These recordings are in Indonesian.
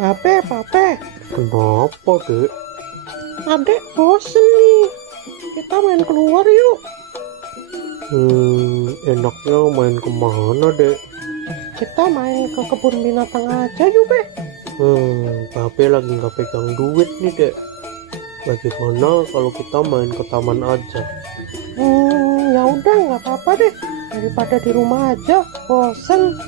Pape, Kenapa, Dek? adek bosen nih. Kita main keluar yuk. Enaknya main kemana, Dek? Kita main ke kebun binatang aja yuk, Be. Pape lagi nggak pegang duit nih, Dek. Bagaimana kalau kita main ke taman aja? Ya udah nggak apa-apa deh. Daripada di rumah aja, bosen.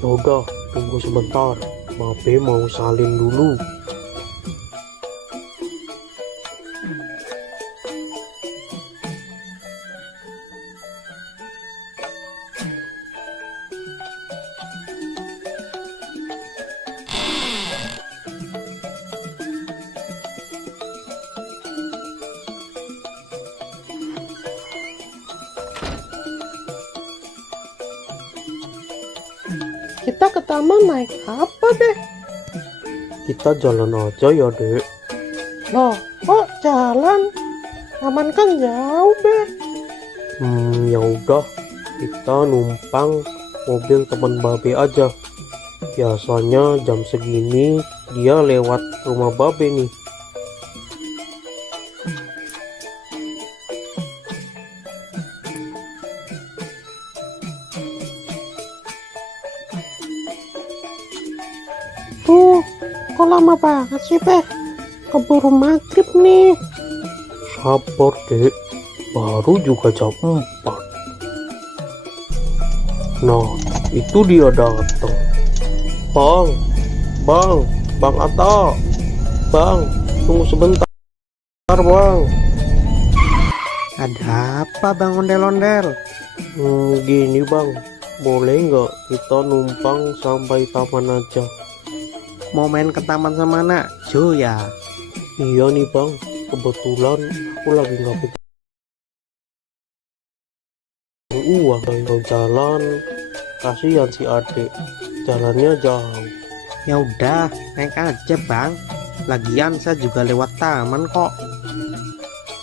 Yaudah, tunggu sebentar. Pape mau salin dulu. Kita ke taman naik apa, Be? Kita jalan aja ya, Dek. Loh, kok jalan? Taman kan jauh, Be. Ya udah, kita numpang mobil teman Babe aja. Biasanya jam segini dia lewat rumah Babe nih. Tuh, kok lama banget sih, Be? Keburu maghrib nih. Sabar, Dek. Baru juga jam 4. Nah, itu dia datang. Bang Atta. Bang, tunggu sebentar, Bang. Ada apa, Bang Ondel-ondel? Gini, Bang. Boleh nggak kita numpang sampai taman aja? Mau main ke taman sama anak Jo ya? Iya nih, Bang. Kebetulan aku lagi nggak pegang uang. Kalau jalan, kasihan si adik. Jalannya jauh. Ya udah, naik aja, Bang. Lagian saya juga lewat taman kok.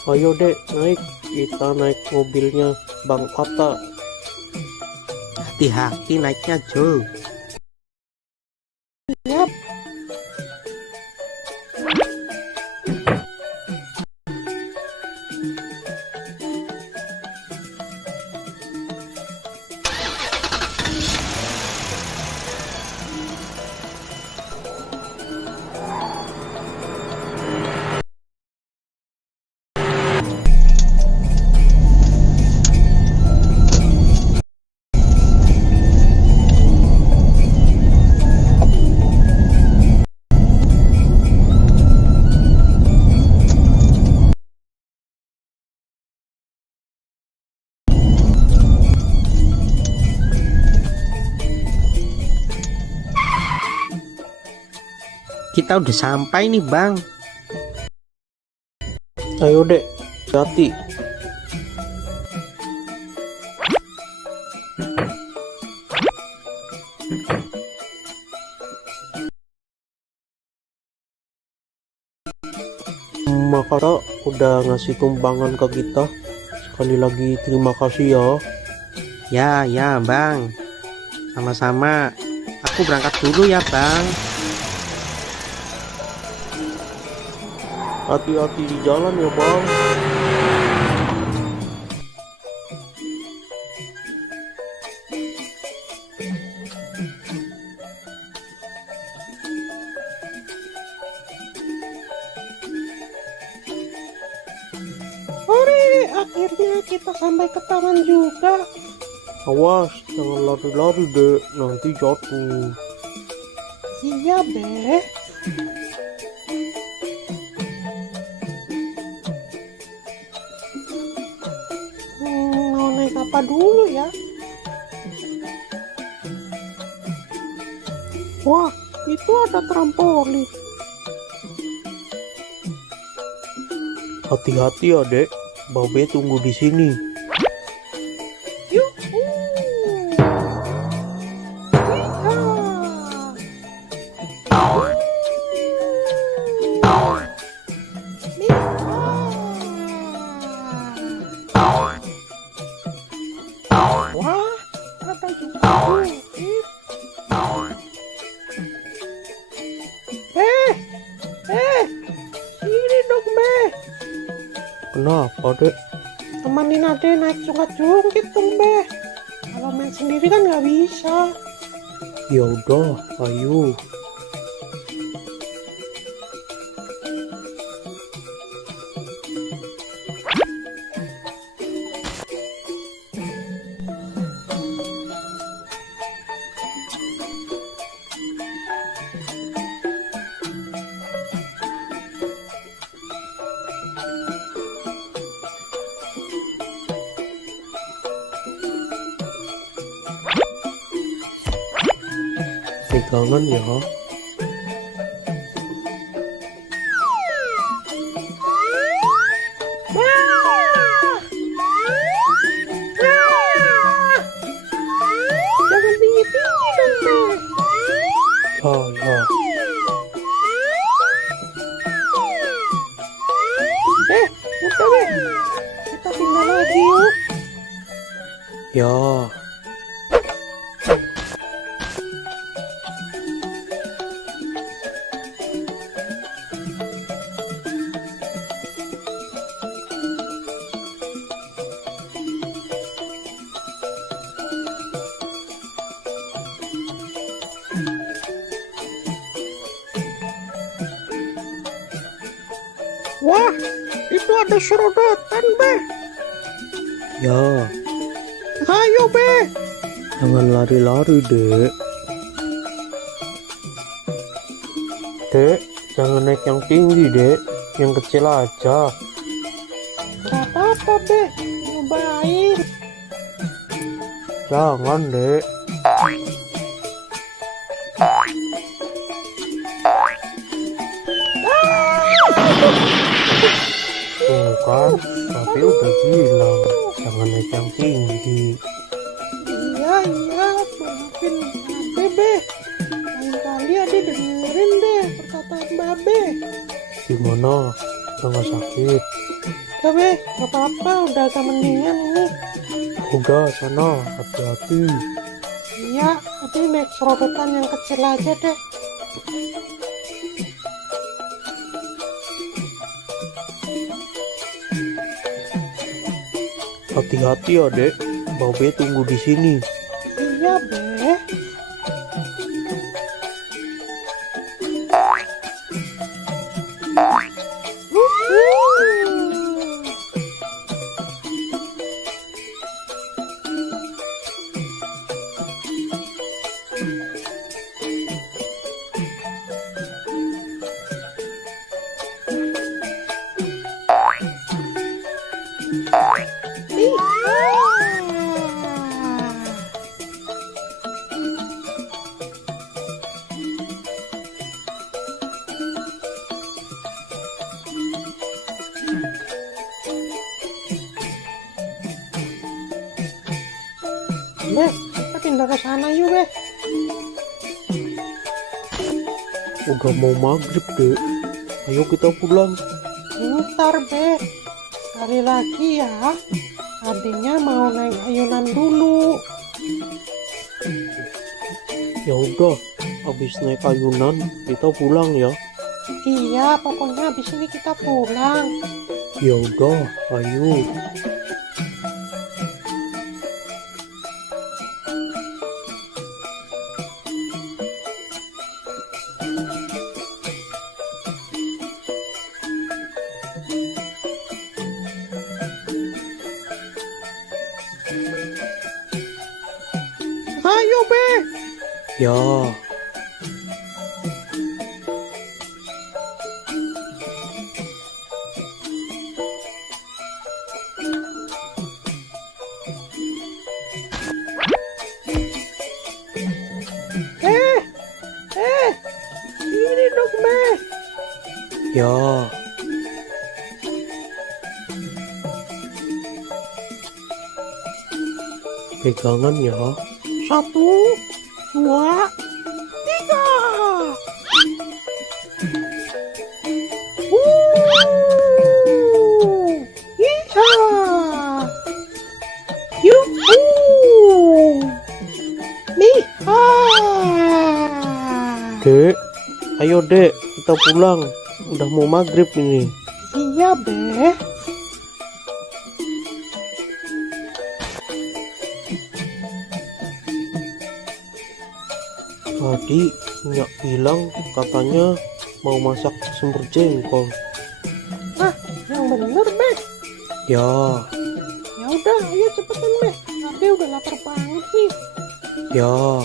Ayo, Dek, naik. Kita naik mobilnya Bang Atta. Hati-hati naiknya, Jo. Yap. Kita udah sampai nih, Bang. Ayo, Dek, hati. Makara udah ngasih tumpangan ke kita. Sekali lagi terima kasih ya. Ya, Bang. Sama-sama. Aku berangkat dulu ya, Bang. Hati-hati di jalan ya, Bang. Ore, akhirnya kita sampai ke taman juga. Awas, jangan lari-lari, Dek. Nanti jatuh. Iya, Be. Mau naik apa dulu ya? Wah, itu ada trampolin. Hati-hati ya, Dek. Babe tunggu di sini. Yuk. Wah, ada juga bukit. dek? Temenin adek naik jungkit dong be. Kalau main sendiri kan nggak bisa. Ya udah, ayo. Pegangan ya. Jangan tinggi-tinggi dong be. Ya. Udah be. Kita pindah lagi yuk. Ya. Wah, itu ada serodotan be. Ya. Ayo be. Jangan lari-lari, Dek. Dek, jangan naik yang tinggi, Dek. Yang kecil aja. Gak apa-apa be. Nyobain. Jangan, Dek. Tuh kan, tapi udah bilang jangan naik yang tinggi. Iya, maafin Babe. Lain kali adek dengerin deh perkataan Babe. Gimana? Udah nggak sakit? Udah be, gak apa-apa, udah agak mendingan ini. Udah, sana, hati-hati. Iya, adek naik serodotan yang kecil aja deh. Hati-hati ya, Dek. Babe tunggu di sini. Iya be. Be, kita pindah ke sana yuk be. Udah mau maghrib, Dek. Ayo kita pulang. Bentar be. Sekali lagi ya. Adiknya mau naik ayunan dulu. Ya udah, habis naik ayunan kita pulang ya. Iya, pokoknya habis ini kita pulang. Ya udah, ayo. Ayo be. Ya. Ini dong be. Ya. Pegangan ya. 1, 2, 3. Iya. Yuhu. Nih. Dek, ayo Dek, kita pulang. Udah mau maghrib ini. Iya be. Tadi Nyak bilang katanya mau masak semur jengkol. Ah, yang bener, Beh. Ya, Ya udah, ayo cepetan, Beh. Ade udah lapar banget nih. ya.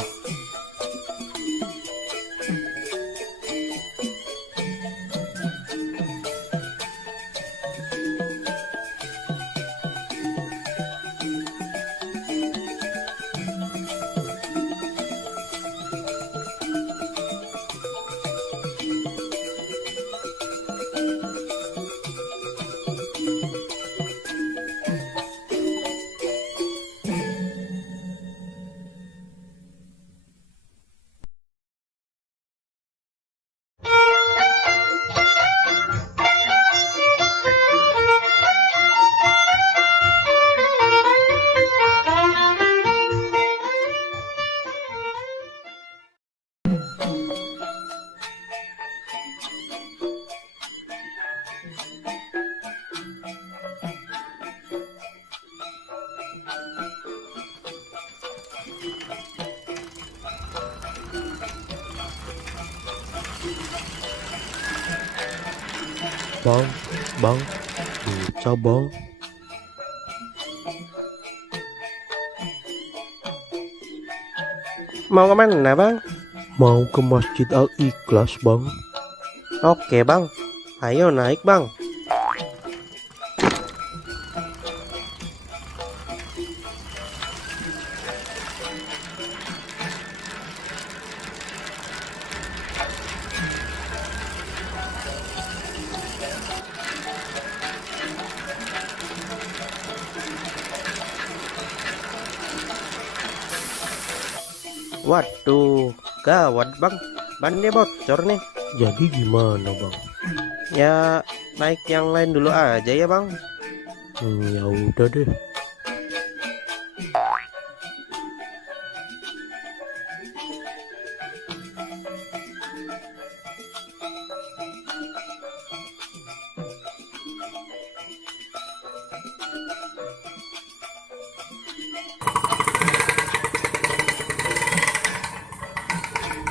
Bang, bisa bang. Mau kemana bang? Mau ke Masjid Al-Ikhlas bang. Oke bang, ayo naik bang. Waduh, gawat bang, bannya bocor nih. Jadi gimana bang? Ya naik yang lain dulu aja ya bang. Ya udah deh.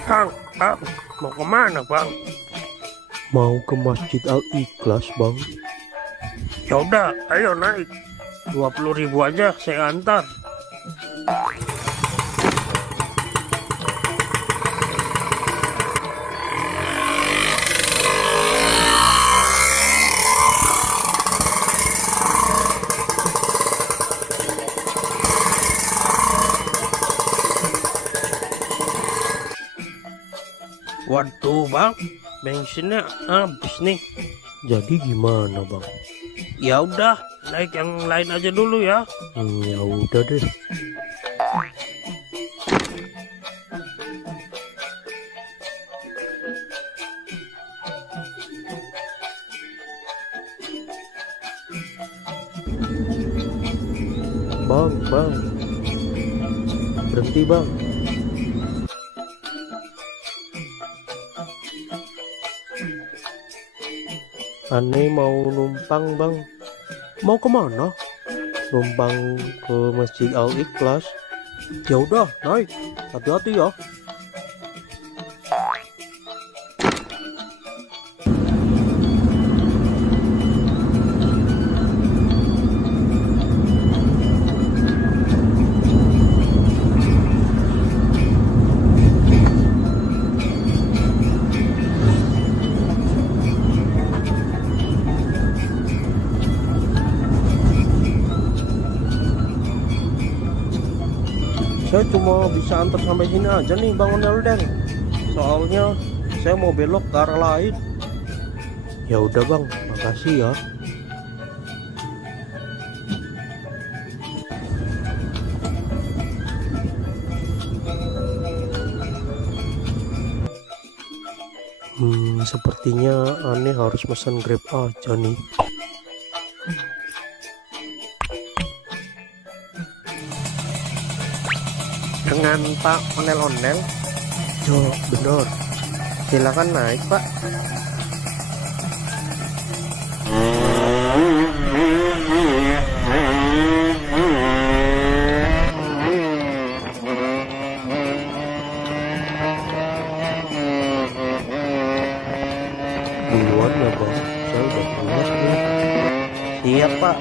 Bang, mau kemana bang? Mau ke Masjid Al-Ikhlas bang. Ya udah, ayo naik. 20.000 aja saya antar. Waduh bang, bensinnya habis nih. Jadi gimana bang? Ya udah, naik yang lain aja dulu ya. Ya udah deh. Bang, berhenti bang. Aneh mau numpang bang. Mau kemana? Numpang ke Masjid Al-Ikhlas. Ya udah, naik. Hati-hati ya. Saya cuma bisa antar sampai sini aja nih Bang Onelden. Soalnya saya mau belok ke arah lain. Ya udah bang, makasih ya. Sepertinya aneh harus pesan Grab aja nih. Dengan Pak Onel-Onel, Ya benar. silakan naik Pak. Siap, Pak.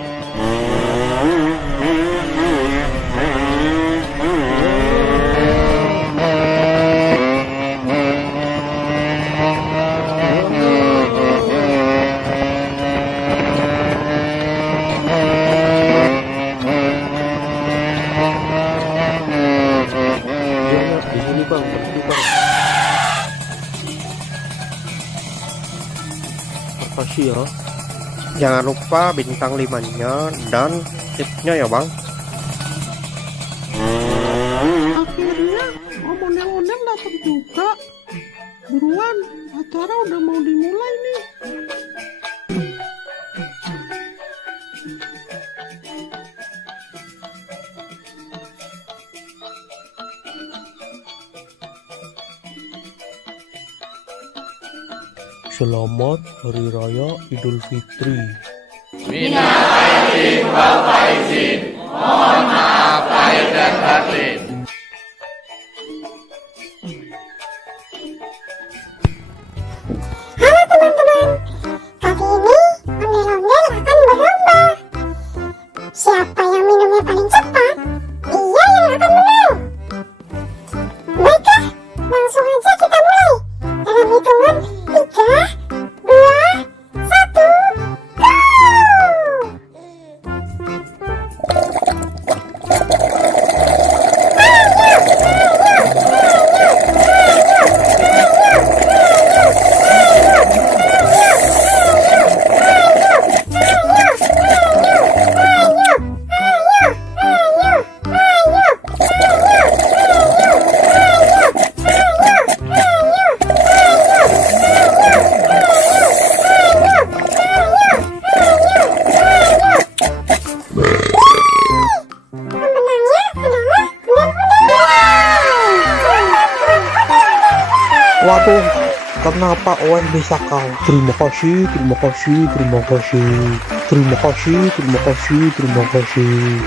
Iya mas, di sini bang, berhenti bang. Makasih ya. Jangan lupa bintang 5-nya dan tipsnya ya, Bang. Akhirnya Om Ondel-Ondel datang juga. Buruan, acara udah mau dimulai nih. Selamat Hari Raya Idul Fitri. Halo teman-teman, kali ini ondel-ondel akan berlomba. Siapa yang minumnya paling cepat, dia yang akan menang. Baiklah, langsung aja kita mulai. Dalam hitungan 3, 2, 1, go! Waduh, kenapa Owen bisa kalah? Terima kasih, terima kasih, terima kasih, terima kasih, terima kasih, terima kasih.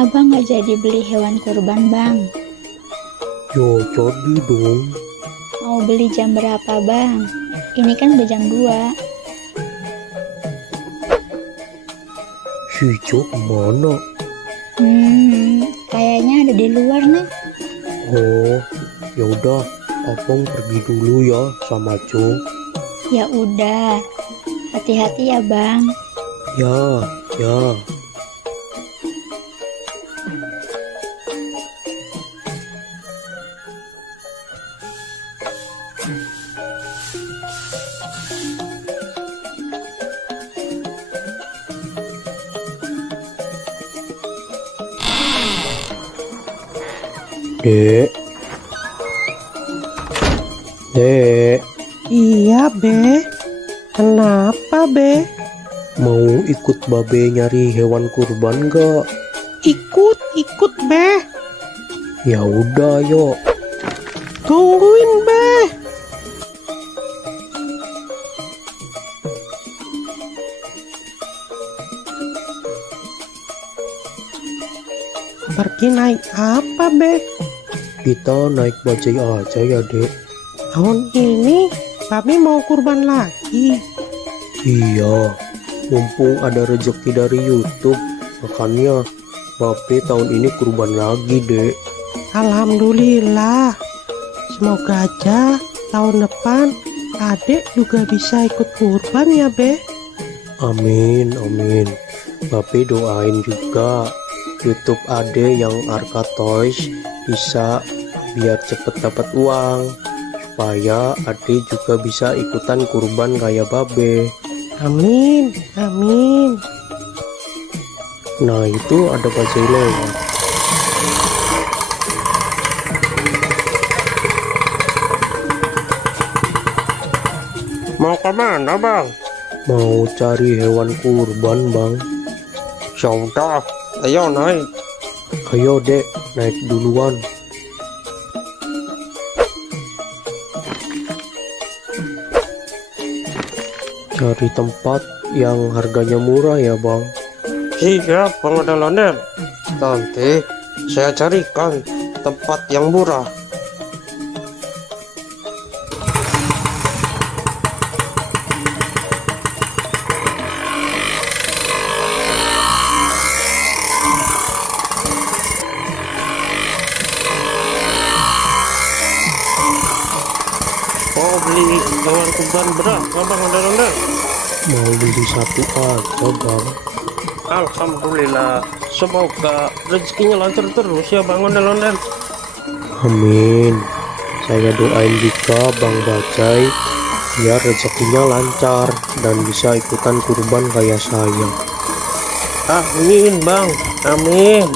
Abang nggak jadi beli hewan kurban, Bang. Ya jadi dong. Mau beli jam berapa, Bang? Ini kan udah jam 2. Si Jo kemana? Kayaknya ada di luar nih. Oh, ya udah, abang pergi dulu ya sama Jo. Ya udah, hati-hati ya, Bang. Ya, ya. Dek. Dek, Iya, Be. Kenapa, Be? mau ikut babe nyari hewan kurban gak? Ikut, Be. Ya udah, yuk. Tungguin, Be. Pergi naik apa, Be? Kita naik bajai aja ya, Dek. Tahun ini Babe mau kurban lagi. Iya, mumpung ada rezeki dari YouTube, makanya babe tahun ini kurban lagi, Dek. Alhamdulillah. Semoga aja tahun depan Adek juga bisa ikut kurban ya, Be. Amin, amin. Babe doain juga YouTube Ade yang Arka Toys bisa biar cepet dapat uang, supaya Ade juga bisa ikutan kurban kayak babe. Amin, amin. Nah, itu ada bajai lewat. Mau kemana bang? Mau cari hewan kurban, Bang. Yaudah, ayo naik. Ayo, Dek, naik duluan. Cari tempat yang harganya murah ya, Bang. Siap bang Ondel-ondel. Nanti saya carikan tempat yang murah. Mau beli hewan kurban berapa bang Ondel-ondel? Mau beli satu aja, Bang. Alhamdulillah, semoga rezekinya lancar terus ya bang Ondel-ondel. Amin. Saya doain juga Bang Bajai biar rezekinya lancar dan bisa ikutan kurban kayak saya. Amin bang, amin.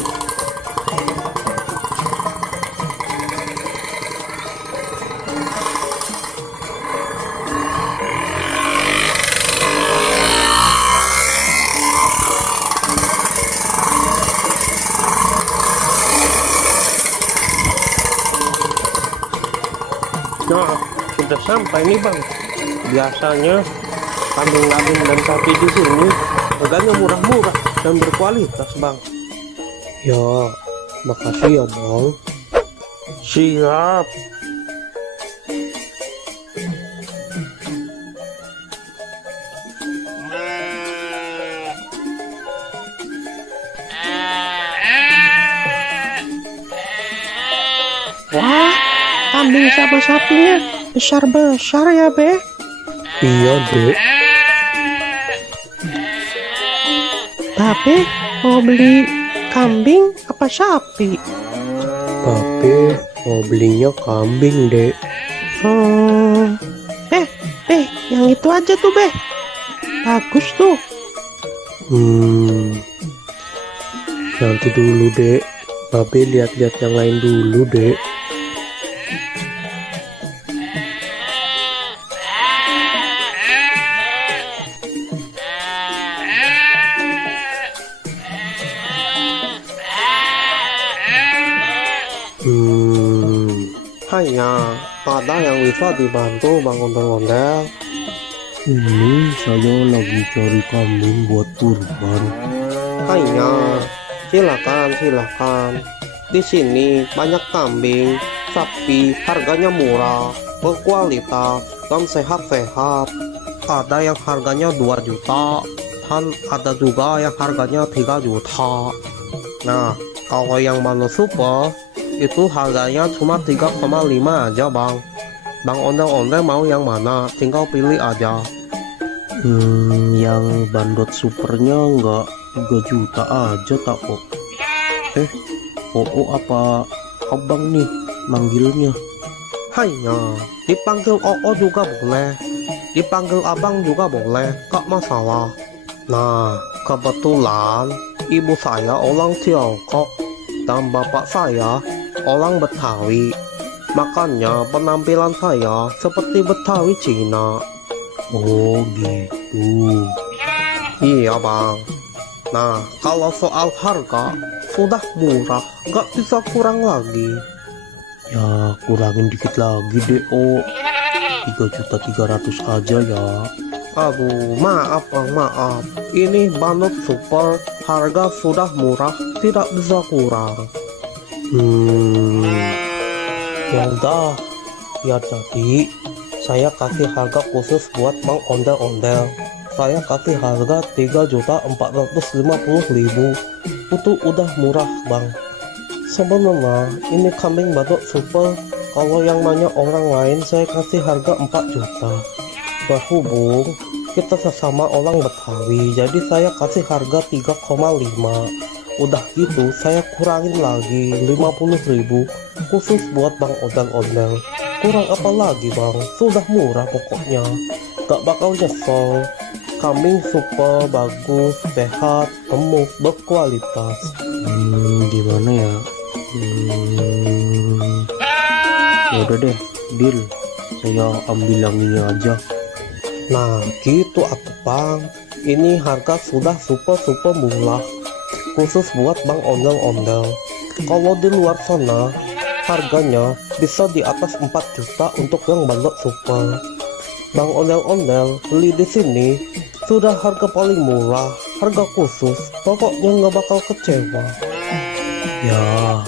Nah, sudah sampai nih bang. Biasanya kambing-kambing dan sapi di sini harganya murah-murah dan berkualitas bang. Ya, makasih ya, Bang. Siap. Wah, kambing sama sapinya besar-besar ya, Be. Iya, Dek. Babe mau beli kambing apa sapi? Babe mau belinya kambing, Dek. Yang itu aja tuh, Be. Bagus tuh. Nanti dulu, Dek. Babe lihat-lihat yang lain dulu, Dek. Hanya ada yang bisa dibantu bang Ondel-ondel. Ini saya lagi cari kambing buat kurban. Hanya Silakan. Di sini banyak kambing, sapi, harganya murah, berkualitas, dan sehat-sehat. Ada yang harganya 2 juta, dan ada juga yang harganya 3 juta. Nah, kalau yang Mano Super, itu harganya cuma 3,5 aja bang. Bang Ondel-Ondel mau yang mana? Tinggal pilih aja. Yang bandot supernya nggak 3 juta aja tak kok. Apa abang nih manggilnya? Hanya dipanggil Oo juga boleh, dipanggil abang juga boleh, gak masalah. Nah, kebetulan ibu saya orang Tiongkok dan bapak saya orang Betawi. Makanya penampilan saya seperti Betawi Cina. Oh gitu. Iya bang. Nah, kalau soal harga sudah murah, gak bisa kurang lagi. Ya kurangin dikit lagi deh, 3.300.000 aja ya. Aduh, maaf bang, maaf. Ini Bandot Super, harga sudah murah, tidak bisa kurang. Ya udah, biar jadi saya kasih harga khusus buat Bang Ondel-Ondel. Saya kasih harga 3.450.000. Itu udah murah bang. Sebenarnya ini kambing Bandot Super, kalau yang nanya orang lain saya kasih harga 4 juta. Berhubung kita sesama orang Betawi, jadi saya kasih harga 3,5. Udah gitu saya kurangin lagi 50.000 khusus buat Bang Ondel-Ondel. Kurang apa lagi bang, sudah murah pokoknya, gak bakal nyesel. Kambing super bagus, sehat, gemuk, berkualitas. Gimana ya? Ya udah deh, deal. Saya ambil yang ini aja. Nah gitu atuh bang, ini harga sudah super murah khusus buat Bang Ondel-Ondel. Kalau di luar sana harganya bisa di atas 4 juta untuk yang Bandot Super. Bang Ondel-Ondel beli di sini sudah harga paling murah, harga khusus, pokoknya nggak bakal kecewa. Ya,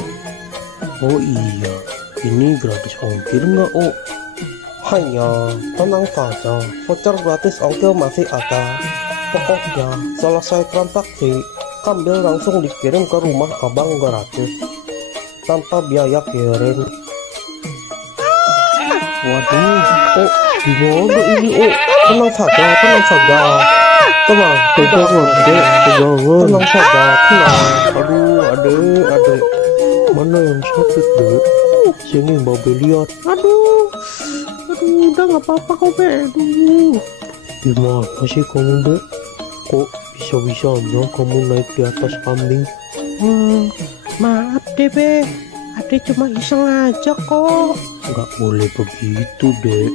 oh iya, ini gratis ongkir nggak, Hanya tenang saja, voucher gratis ongkir masih ada. Pokoknya selesai transaksi, kambing langsung dikirim ke rumah abang gratis, tanpa biaya kirim. Waduh, Gimana ini? Tenang saja, tenang, pegangan, tenang. Aduh, adek, mana yang sakit dek? Sini babe lihat. Aduh, udah nggak apa-apa kok, Be. Aduh. Gimana sih kamu dek? Kok bisa-bisanya kamu naik di atas kambing? Maaf deh, Be. Ade cuma iseng aja kok. Nggak boleh begitu dek.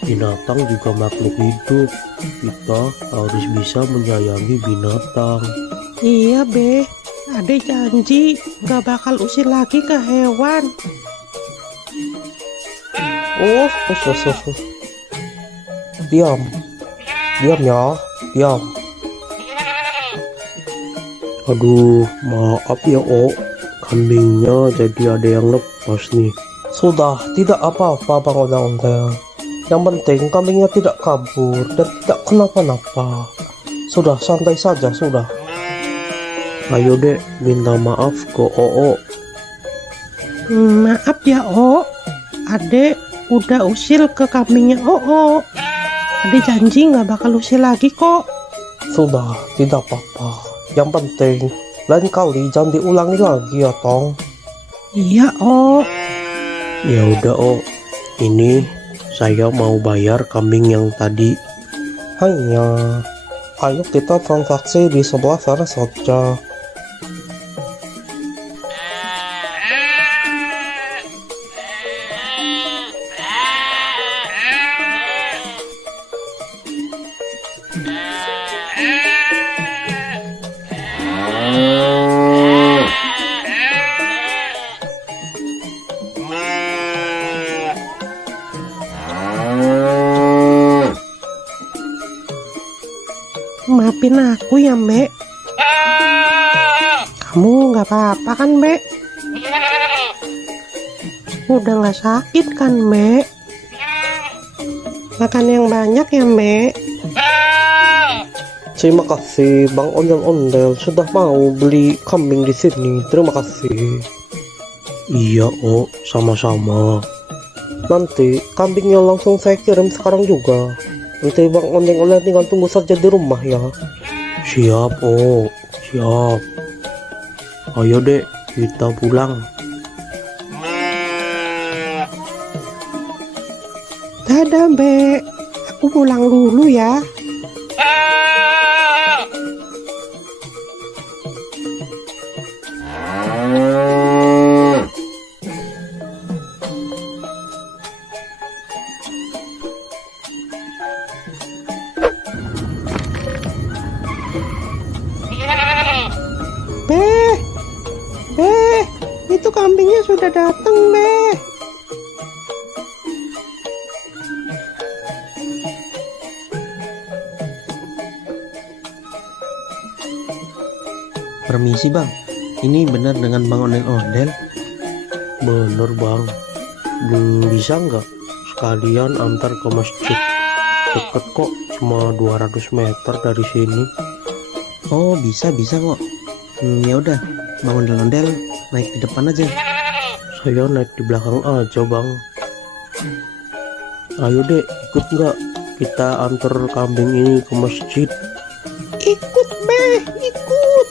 Binatang juga makhluk hidup. Kita harus bisa menyayangi binatang. Iya, Be. Ade janji nggak bakal usir lagi ke hewan. Diam ya, diam. Aduh, maaf ya, kambingnya jadi ada yang lepas nih. Sudah, tidak apa-apa Bang Ondel-Ondel. Yang penting kambingnya tidak kabur dan tidak kenapa-napa. Sudah, santai saja, sudah. Ayo dek, minta maaf ke Maaf ya, Ade udah usil ke kambingnya Ade janji nggak bakal usil lagi kok. Sudah, tidak apa-apa. Yang penting lain kali jangan diulangi lagi ya Tong. Iya, Ya udah, ini saya mau bayar kambing yang tadi. Hanya, ayo kita transaksi di sebelah sana saja. maafin aku ya, Mbak. Kamu nggak apa-apa kan, Mbak? Udah nggak sakit kan, Mbak? Makan yang banyak ya, Mbak. Terima kasih Bang Ondel-Ondel sudah mau beli kambing di sini. Terima kasih. Iya, Oh, sama-sama. Nanti kambingnya langsung saya kirim sekarang juga. Nanti Bang Ondel-Ondel tinggal tunggu saja di rumah ya. Siap, Oh, siap. Ayo dek, kita pulang. Dadah, Mbak. Aku pulang dulu ya. Beh, Beh, itu kambingnya sudah datang, Beh. Permisi bang, ini benar dengan Bang Ondel-Ondel? Bener Bang. Bisa nggak sekalian antar ke masjid? Deket kok, cuma 200 meter dari sini. Oh bisa kok. Ya udah, Bang Ondel-Ondel naik di depan aja. Saya naik di belakang aja Bang. Ayo dek, ikut nggak? Kita antar kambing ini ke masjid. Ikut, Beh, ikut.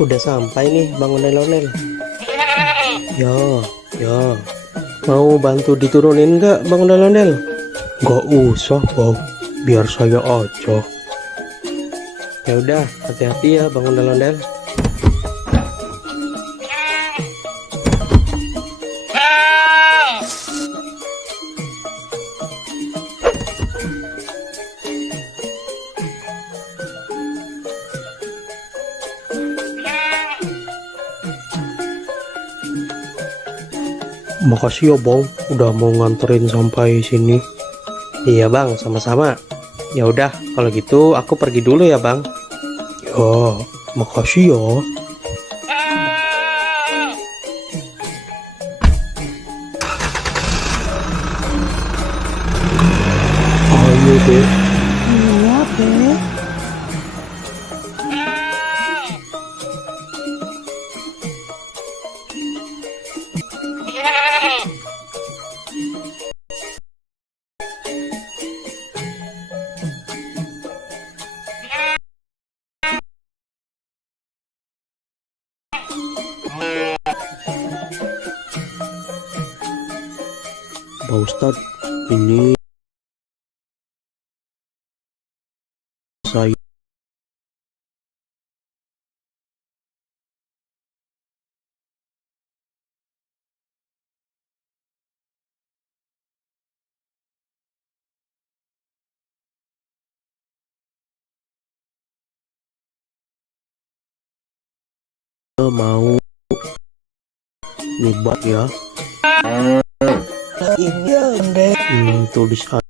Udah sampai nih Bang Ondel-Ondel. Ya, Mau bantu diturunin nggak Bang Ondel-Ondel? nggak usah bang, biar saya aja. Ya udah, hati-hati ya Bang Ondel-Ondel. Makasih ya bang, udah mau nganterin sampai sini. Iya Bang, sama-sama. Ya udah, kalau gitu aku pergi dulu ya Bang. Ya, makasih ya. Ayo deh. Iya, Beh. Pak Ustadz, ini saya mau nyoba ya. Iya, Ondel. Tulis aja.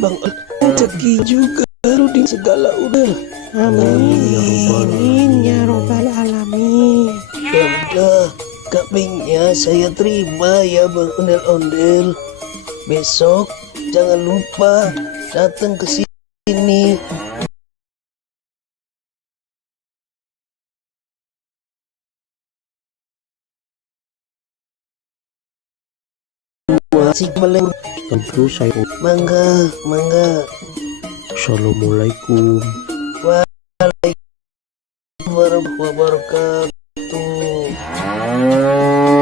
Bang, rezeki juga lu di segala udah. Amin ya robbal alamin. Ya udah, kambingnya saya terima ya Bang Ondel-Ondel. Besok jangan lupa datang ke sini. Masih meleng. Tentu saya. Mangga, mangga. Assalamualaikum warahmatullahi wabarakatuh. Oh,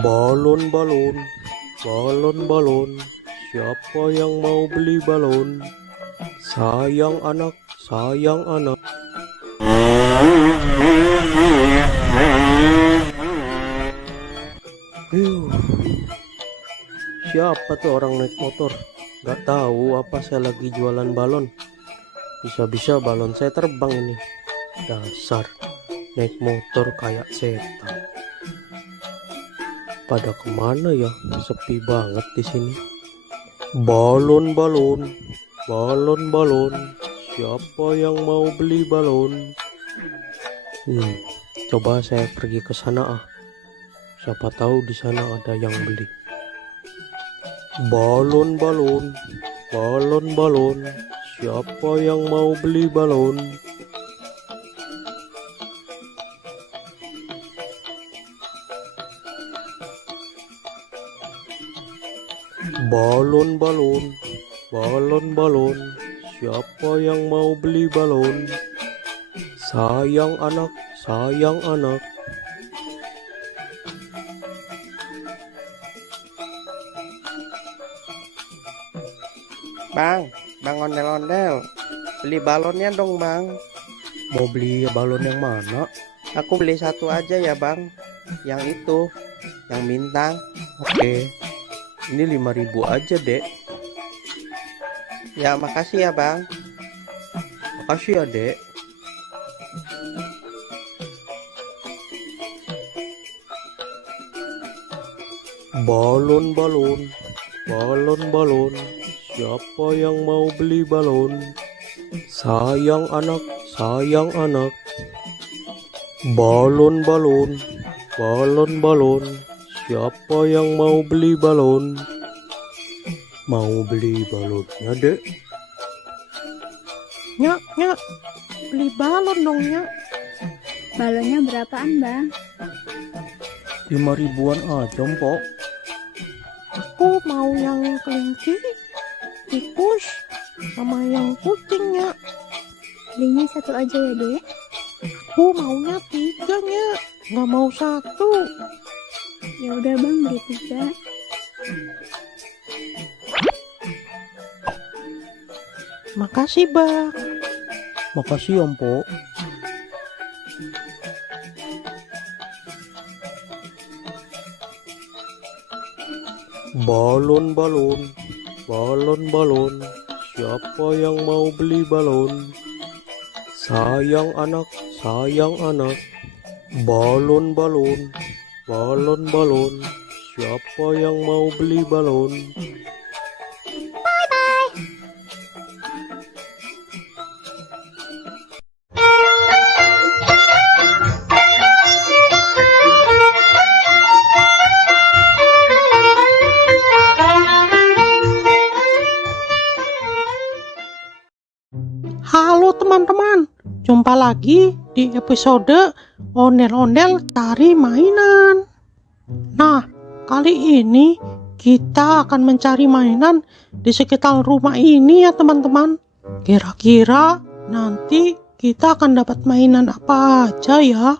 Balon, balon, balon, balon. Siapa yang mau beli balon? Sayang anak, sayang anak. Siapa tuh orang naik motor? Gak tahu apa saya lagi jualan balon. Bisa-bisa balon saya terbang ini. Dasar naik motor kayak setan. Pada kemana ya? Sepi banget di sini. Balon, balon, balon, balon. Siapa yang mau beli balon? Coba saya pergi ke sana ah. Siapa tahu di sana ada yang beli. Balon, balon, balon, balon. Siapa yang mau beli balon? Balon, balon, balon, balon. Siapa yang mau beli balon? Sayang anak, sayang anak. Bang Ondel-Ondel, beli balonnya dong bang. Mau beli balon yang mana? Aku beli satu aja ya bang. Yang itu, yang bintang. Oke, ini 5.000 aja dek. Ya makasih ya bang. Makasih ya dek. Balon, balon, balon, balon. Siapa yang mau beli balon? Sayang anak, sayang anak. Balon, balon, balon, balon. Siapa yang mau beli balon? Mau beli balonnya dek? Nyak, beli balon dong, Nyak. Balonnya berapaan, Bang? 5 ribuan aja, Mpok. Aku mau yang kelinci, tikus, sama yang kucing, Nyak. Belinya satu aja ya, Dek. Aku maunya 3, Nyak. Nggak mau 1. Ya udah, Bang, beli 3. Makasih, Bang. Makasih ya, Mpok. Balon. Siapa yang mau beli balon? Sayang anak. Balon. Siapa yang mau beli balon? Halo teman-teman, jumpa lagi di episode Ondel-Ondel Cari Mainan. Nah, kali ini kita akan mencari mainan di sekitar rumah ini ya teman-teman. Kira-kira nanti kita akan dapat mainan apa aja ya?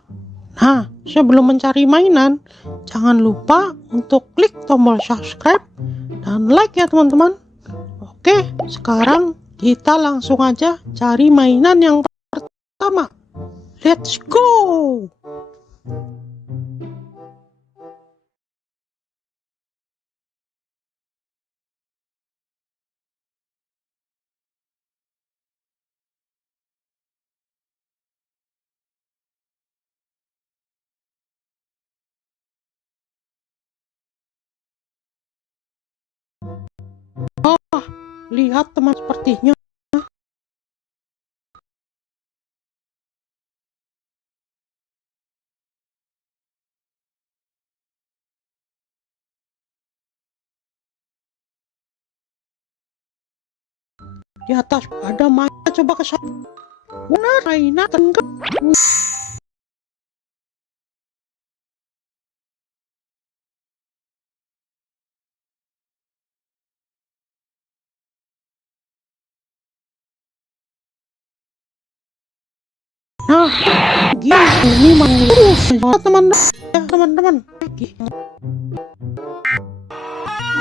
Nah, sebelum mencari mainan, jangan lupa untuk klik tombol subscribe dan like ya teman-teman. Oke, sekarang kita langsung aja cari mainan yang pertama. Let's go! Lihat teman, sepertinya di atas ada mainan. Coba ke sana. Benar, mainan tengah. Nah, gini mengurus teman-teman.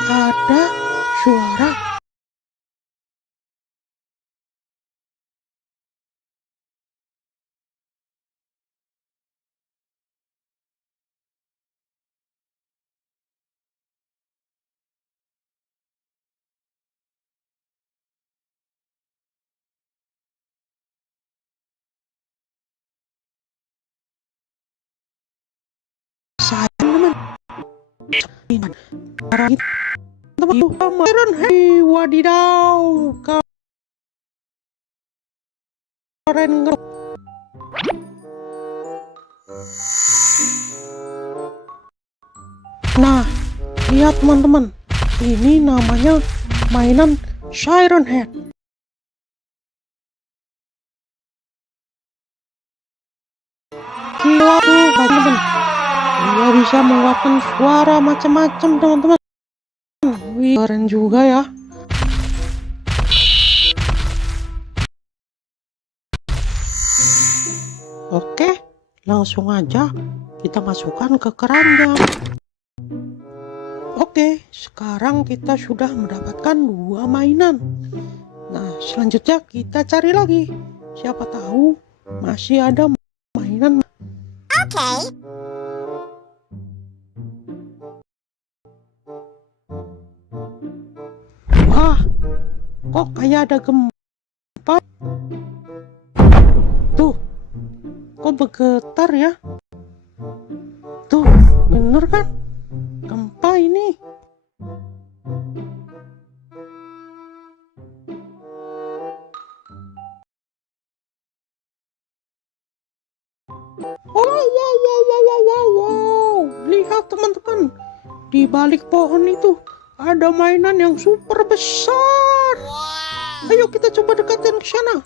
Ada suara saya teman. Teman-teman, hei wadidaw, keren. Nah, lihat teman-teman, ini namanya mainan Siren Head. Waduh, teman-teman, dia bisa mengeluarkan suara macam-macam teman-teman. Wih, keren juga ya. Oke, langsung aja kita masukkan ke keranjang. Oke, sekarang kita sudah mendapatkan 2 mainan. Nah, selanjutnya kita cari lagi. Siapa tahu masih ada mainan. Okay. Wah, kok kayak ada gempa? Tuh, kok bergetar ya? Tuh, bener kan? Gempa ini. Wow. Lihat teman-teman, di balik pohon itu ada mainan yang super besar. Ayo kita coba dekatin ke sana.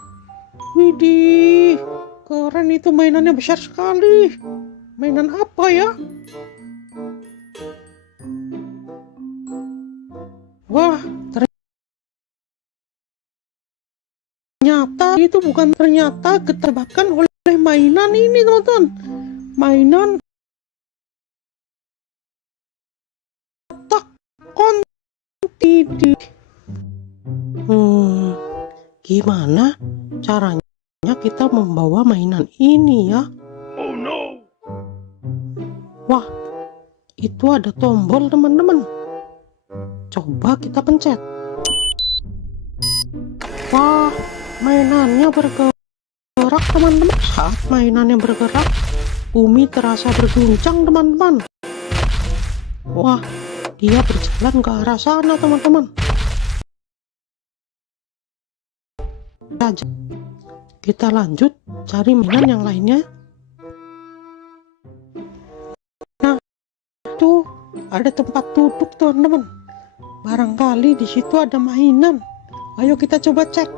Widih, keren itu, mainannya besar sekali. Mainan apa ya? Wah, ternyata itu bukan, ternyata keterbakar oleh mainan ini teman-teman. Mainan tak kontidik. Gimana caranya kita membawa mainan ini ya? Oh no. Wah, itu ada tombol teman-teman. Coba kita pencet. Wah, mainannya bergerak teman-teman. Saat mainannya bergerak, bumi terasa berguncang teman-teman. Wah, dia berjalan ke arah sana teman-teman. Kita lanjut cari mainan yang lainnya. Nah, itu ada tempat duduk teman-teman. Barangkali di situ ada mainan. Ayo kita coba cek.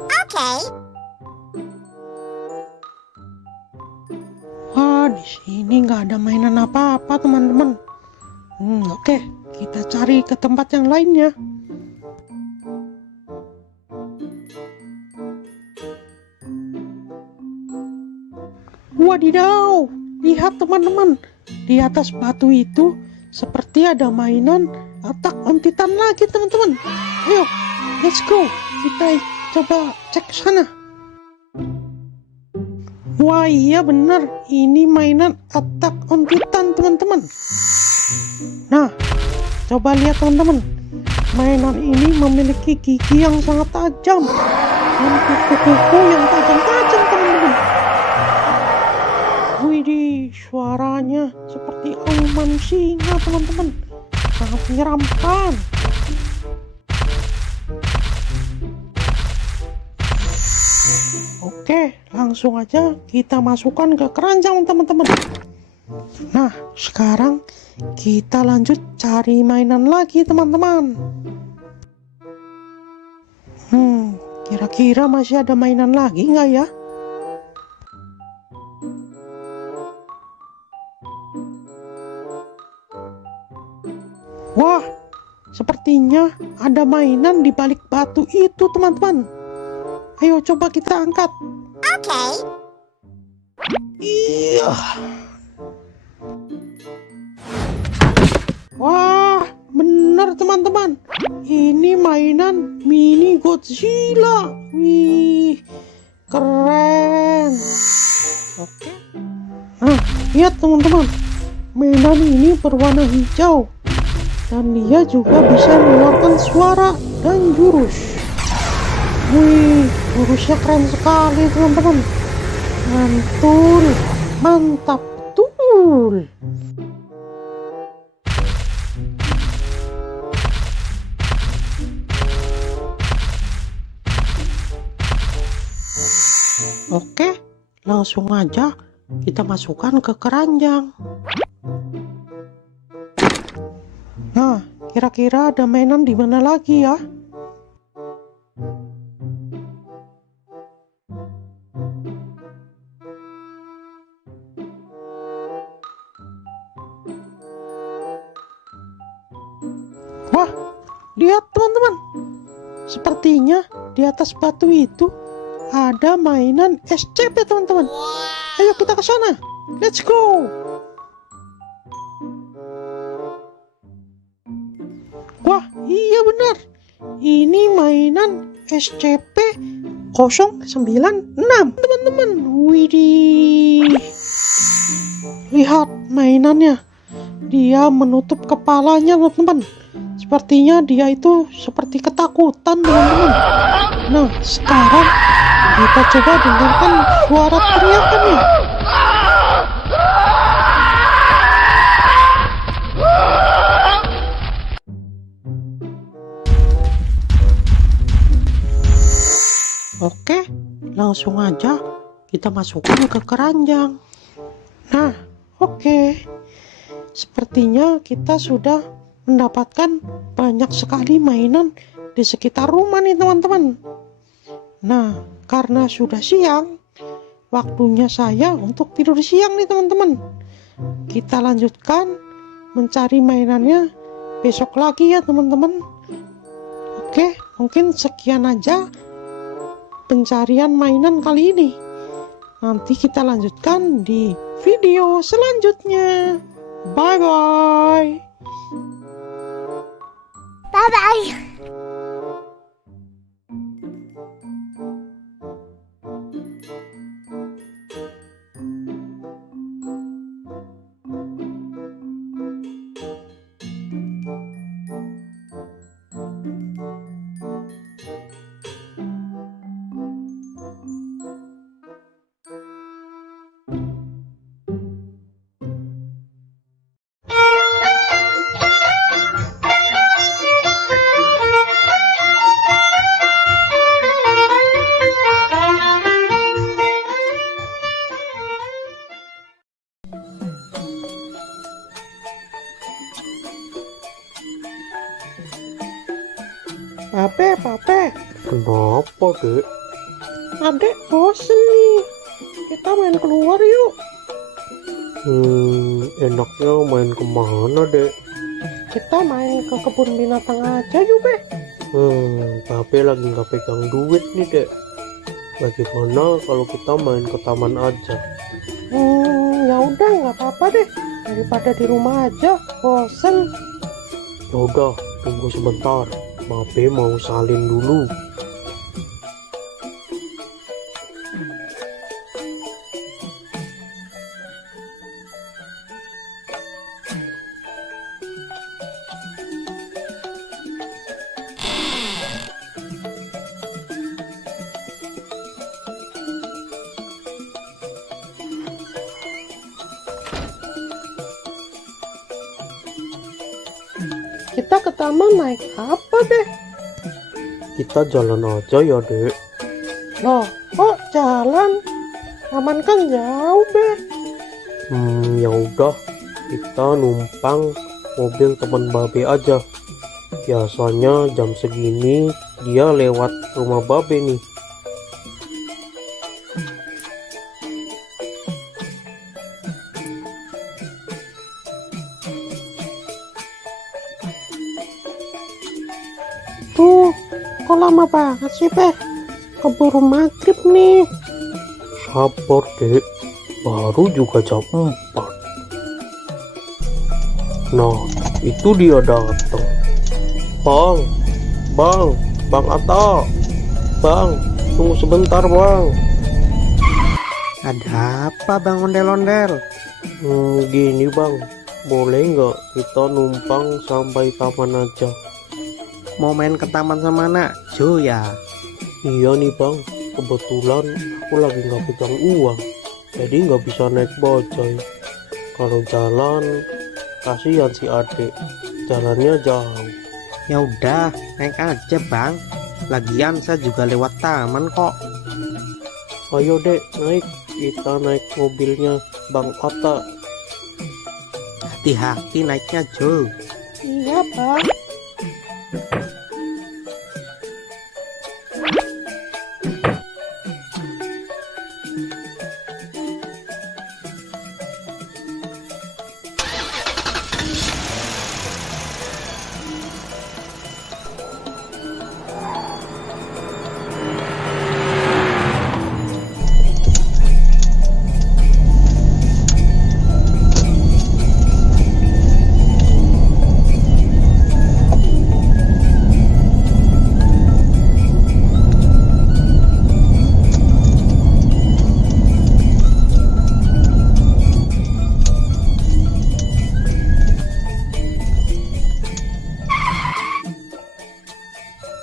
Wah, di sini nggak ada mainan apa-apa teman-teman. Oke, kita cari ke tempat yang lainnya. Wadidaw, lihat teman-teman, di atas batu itu seperti ada mainan Attack on Titan lagi teman-teman. Ayo, let's go, kita coba cek sana. Wah iya bener, ini mainan Attack on Titan teman-teman. Nah, coba lihat teman-teman, mainan ini memiliki gigi yang sangat tajam dan kuku-kuku yang tajam-tajam teman-teman. Widih, suaranya seperti auman singa teman-teman, sangat menyeramkan. Oke, langsung aja kita masukkan ke keranjang teman-teman. Nah, sekarang kita lanjut cari mainan lagi teman-teman. Kira-kira masih ada mainan lagi nggak ya? Wah, sepertinya ada mainan di balik batu itu teman-teman. Ayo coba kita angkat. Iya. Wah, benar teman-teman. Ini mainan mini Godzilla. Wih, keren. Oke. Nah, lihat teman-teman. Mainan ini berwarna hijau. Dan dia juga bisa mengeluarkan suara dan jurus. Wih, jurusnya keren sekali teman-teman. Mantul, mantap betul. Oke, langsung aja kita masukkan ke keranjang. Nah, kira-kira ada mainan di mana lagi ya? Wah, lihat teman-teman. Sepertinya di atas batu itu ada mainan SCP teman-teman. Ayo kita ke sana. Let's go. Wah, iya benar. Ini mainan SCP-096 teman-teman. Widih. Lihat mainannya. Dia menutup kepalanya teman-teman. Sepertinya dia itu seperti ketakutan teman-teman. Nah, sekarang kita coba dengarkan suara teriakannya. Oke, langsung aja kita masukkan ke keranjang. Nah, oke. Sepertinya kita sudah mendapatkan banyak sekali mainan di sekitar rumah nih teman-teman. Nah, karena sudah siang, waktunya saya untuk tidur siang nih teman-teman. Kita lanjutkan mencari mainannya besok lagi ya teman-teman. Oke, mungkin sekian aja pencarian mainan kali ini. Nanti kita lanjutkan di video selanjutnya. Bye bye. Bye bye. Pape, Kenapa, Dek? adek bosen nih. Kita main keluar yuk. Enaknya main kemana, Dek? Kita main ke kebun binatang aja yuk, Be. Pape lagi nggak pegang duit nih, Dek. Bagaimana kalau kita main ke taman aja? Ya udah nggak apa-apa deh. Daripada di rumah aja, bosen. Yaudah, tunggu sebentar. Pape mau salin dulu. Kita ke taman naik apa deh? Kita jalan aja ya, Dek. Loh, kok jalan? Taman kan jauh, Be. Ya udah, kita numpang mobil teman Babe aja. Biasanya jam segini dia lewat rumah Babe nih. Tuh, kok lama banget sih, Be? Keburu maghrib nih. Sabar, Dek. Baru juga jam 4. Nah, itu dia datang. Bang Atta. Bang, tunggu sebentar, Bang. Ada apa Bang Ondel-ondel? Gini, Bang. Boleh nggak kita numpang sampai taman aja? Mau main ke taman sama anak Jo ya? Iya nih, Bang. Kebetulan aku lagi nggak pegang uang. Jadi nggak bisa naik bajai. Kalau jalan, kasihan si adik. Jalannya jauh. Ya udah, naik aja Bang. Lagian saya juga lewat taman kok. Ayo, Dek, naik. Kita naik mobilnya Bang Atta. Hati-hati naiknya Jo. Iya, Bang.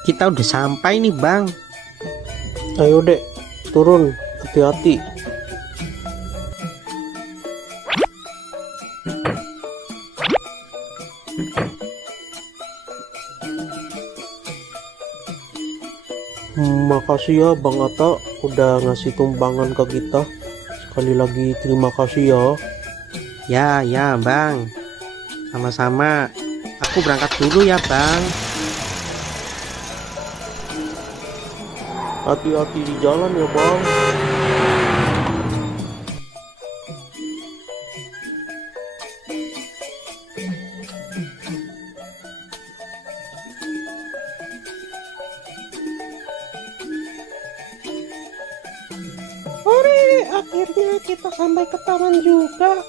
Kita udah sampai nih Bang. Ayo, Dek, turun. Hati-hati. Makasih ya Bang Atta udah ngasih tumpangan ke kita. Sekali lagi terima kasih ya. Ya Bang. Sama-sama. Aku berangkat dulu ya Bang. Hati-hati di jalan ya, Bang. Akhirnya kita sampai ke taman juga.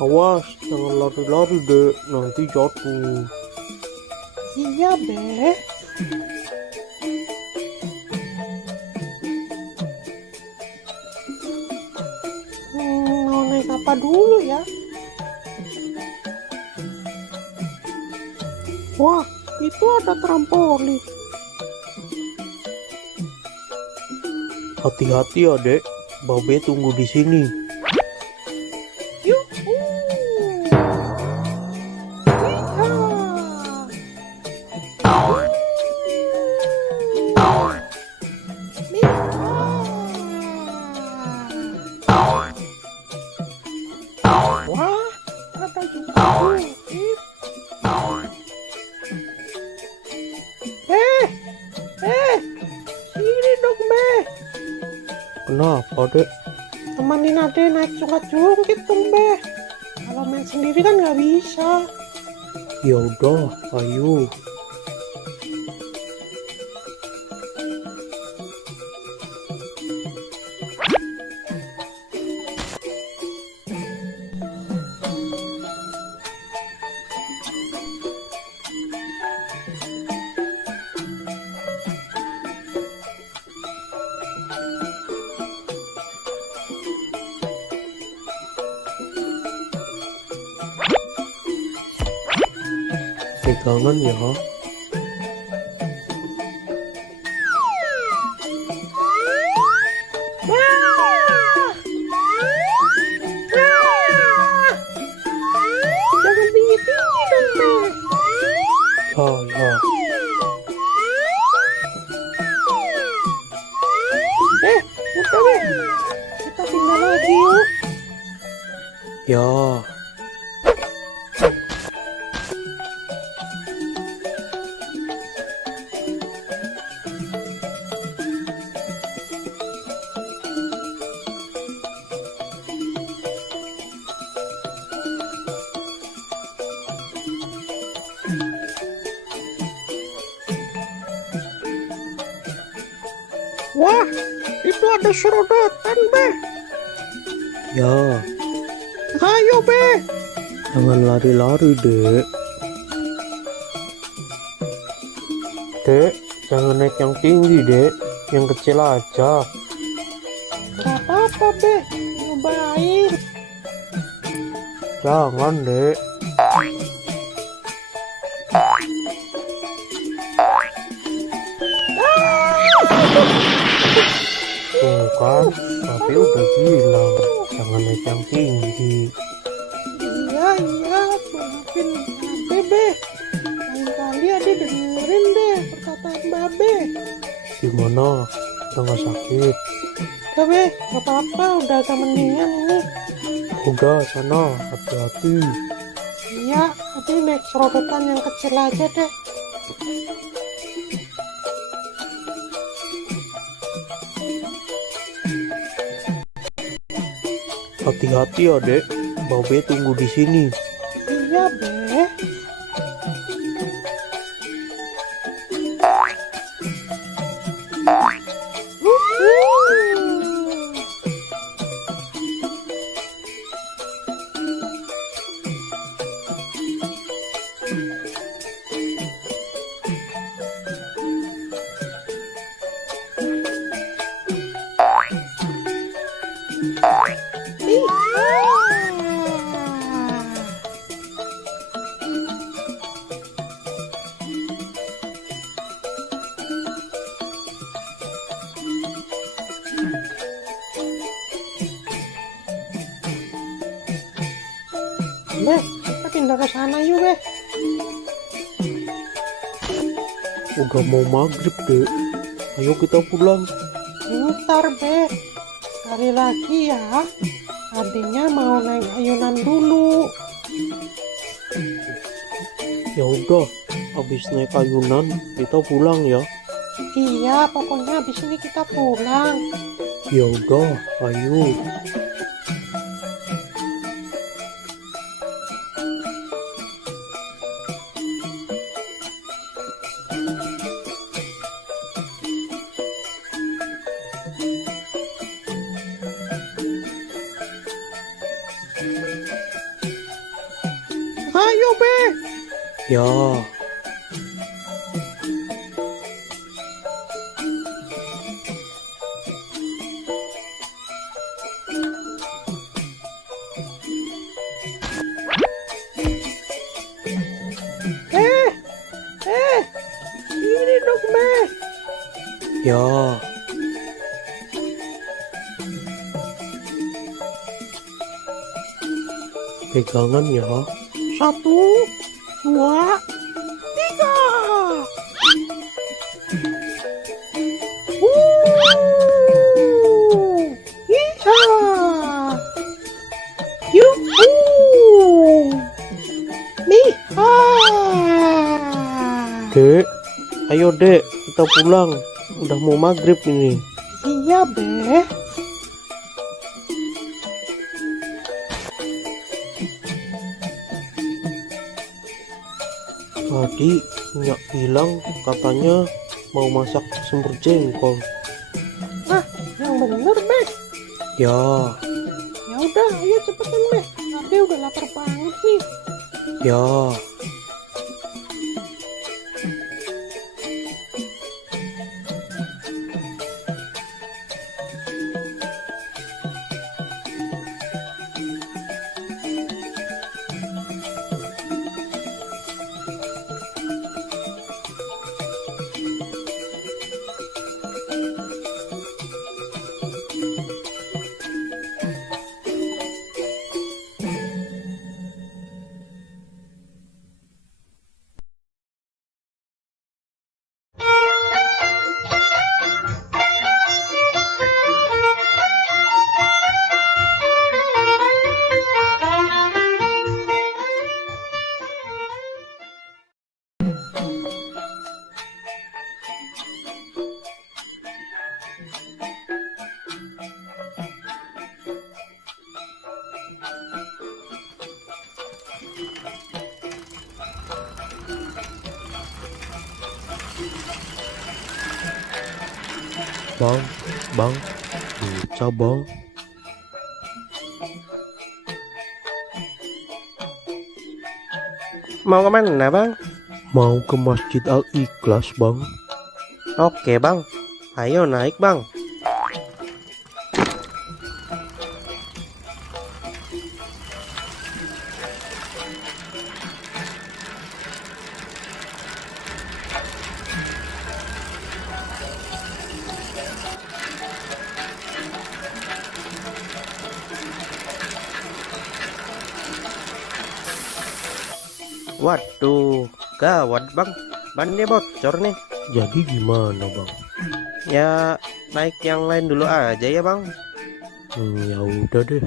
Awas, jangan lari-lari dek, nanti jatuh. Iya, Be. Mau naik apa dulu ya? Wah, itu ada trampolin. Hati-hati ya dek, Babe tunggu di sini. Yuhu. Wah, ada juga bukit. Sini dong, Be. Kenapa dek? Temanin Ade naik jungkit dong, Be. Kalau main sendiri kan nggak bisa. Ya udah, ayo. Pegangan ya. Jangan tinggi-tinggi dong, Be. Ya. Udah, Be. Kita pindah lagi yuk. Ya. Wah, itu ada serodotan, Be. Ya, Ayo, Be. jangan lari-lari dek. Dek, jangan naik yang tinggi dek, yang kecil aja. Gak apa-apa, Be. Nyobain. Jangan dek. Tuh kan, tapi udah bilang jangan naik yang tinggi. Iya, maafin Babe, Be. Lain kali Ade dengerin deh perkataan Babe. Gimana? Udah gak sakit? Udah, Be. Gak apa-apa, udah agak mendingan ini. Udah sana, hati-hati. Iya, Ade naik serodotan yang kecil aja deh. Hati-hati ya dek, Babe tunggu di sini. Iya, Be. Be, kita pindah ke sana yuk, Be. Udah mau maghrib dek, ayo kita pulang. Bentar, Be. Sekali lagi ya. Adanya mau naik ayunan dulu. Ya udah, habis naik ayunan kita pulang ya. Iya, pokoknya habis ini kita pulang. Ya udah, ayo. Ya, Ini dong, Meh. ya. Pegangan ya. 1, 2, 3. Iya. Yuhu. Nih. Dek, ayo dek, kita pulang. Udah mau maghrib ini. Iya, Beh. Tadi Nyak bilang katanya mau masak semur jengkol. Nah, yang bener, Beh. Ya, Ya udah, ayo cepetan, Beh. Ade udah lapar banget nih. ya. Bang, bisa bang. Mau kemana bang? Mau ke Masjid Al-Ikhlas bang. Oke bang, ayo naik bang. Waduh, gawat bang, bannya bocor nih. Jadi gimana bang? Ya naik yang lain dulu aja ya bang. Ya udah deh.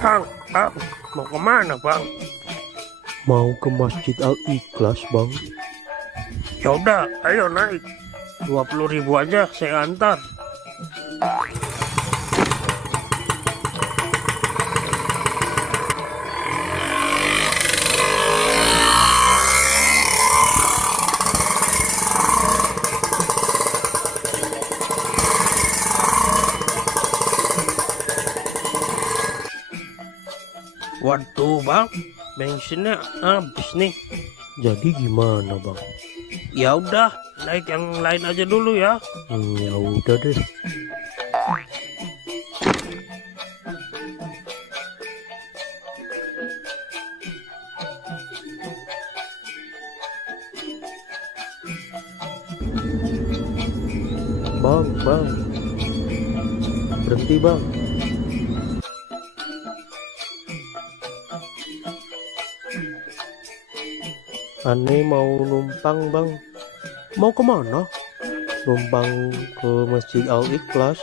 Bang, mau kemana bang? Mau ke Masjid Al-Ikhlas bang. Ya udah, ayo naik. 20.000 aja saya antar. Waduh bang, bensinnya habis nih. Jadi gimana bang? Ya udah, naik yang lain aja dulu ya. Ya udah deh. Bang, berhenti bang. Aneh mau numpang bang. Mau kemana? Numpang ke Masjid Al-Ikhlas.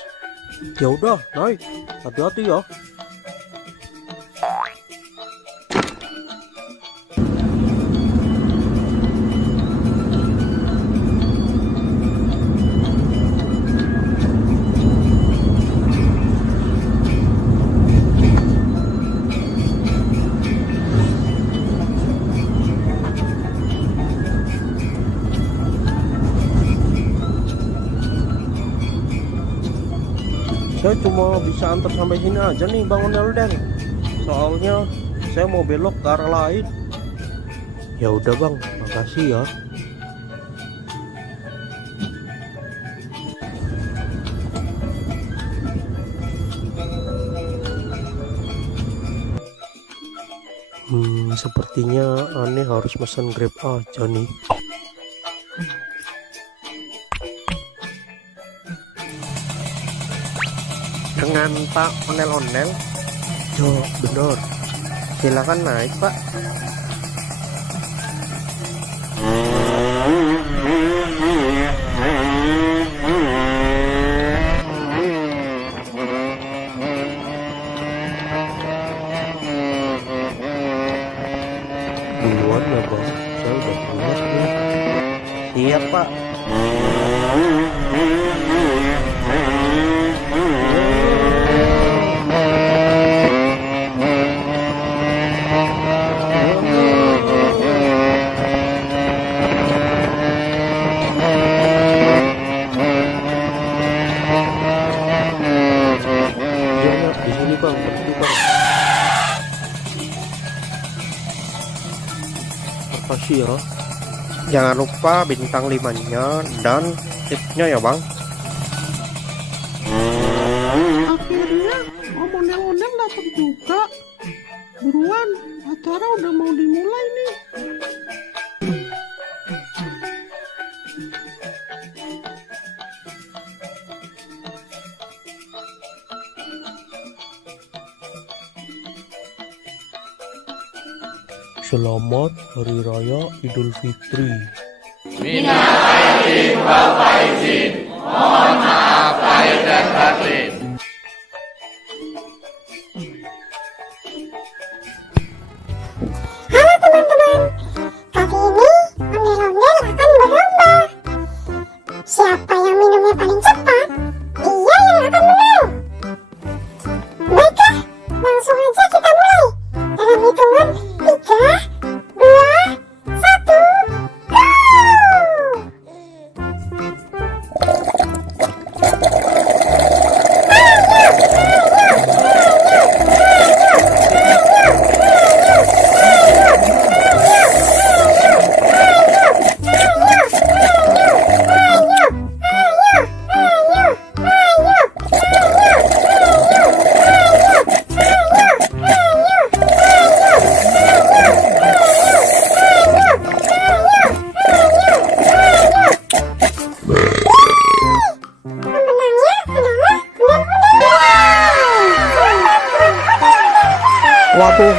Ya udah, naik. Hati-hati ya. cuma bisa antar sampai sini aja nih Bang Ondel-ondel. Soalnya saya mau belok ke arah lain. Ya udah Bang, makasih ya. Sepertinya aneh harus pesan Grab aja nih. Dengan Pak Ondel-ondel? Ya benar. Silakan naik Pak. Duluan ya Bang, saya udah pulas nih. Siap Pak. Iya Mas, di sini Bang, berhenti Bang. Makasih ya. Jangan lupa bintang 5-nya dan tipsnya ya Bang. Akhirnya Om Ondel-ondel datang juga. Buruan, acara udah mau dimulai nih. Selamat Hari Raya Idul Fitri. Halo teman-teman, kali ini ondel-ondel akan berlomba. Siapa yang minumnya paling cepat, dia yang akan menang. Baiklah, langsung aja kita mulai. Dalam hitungan 3, 2, 1, go! Waduh,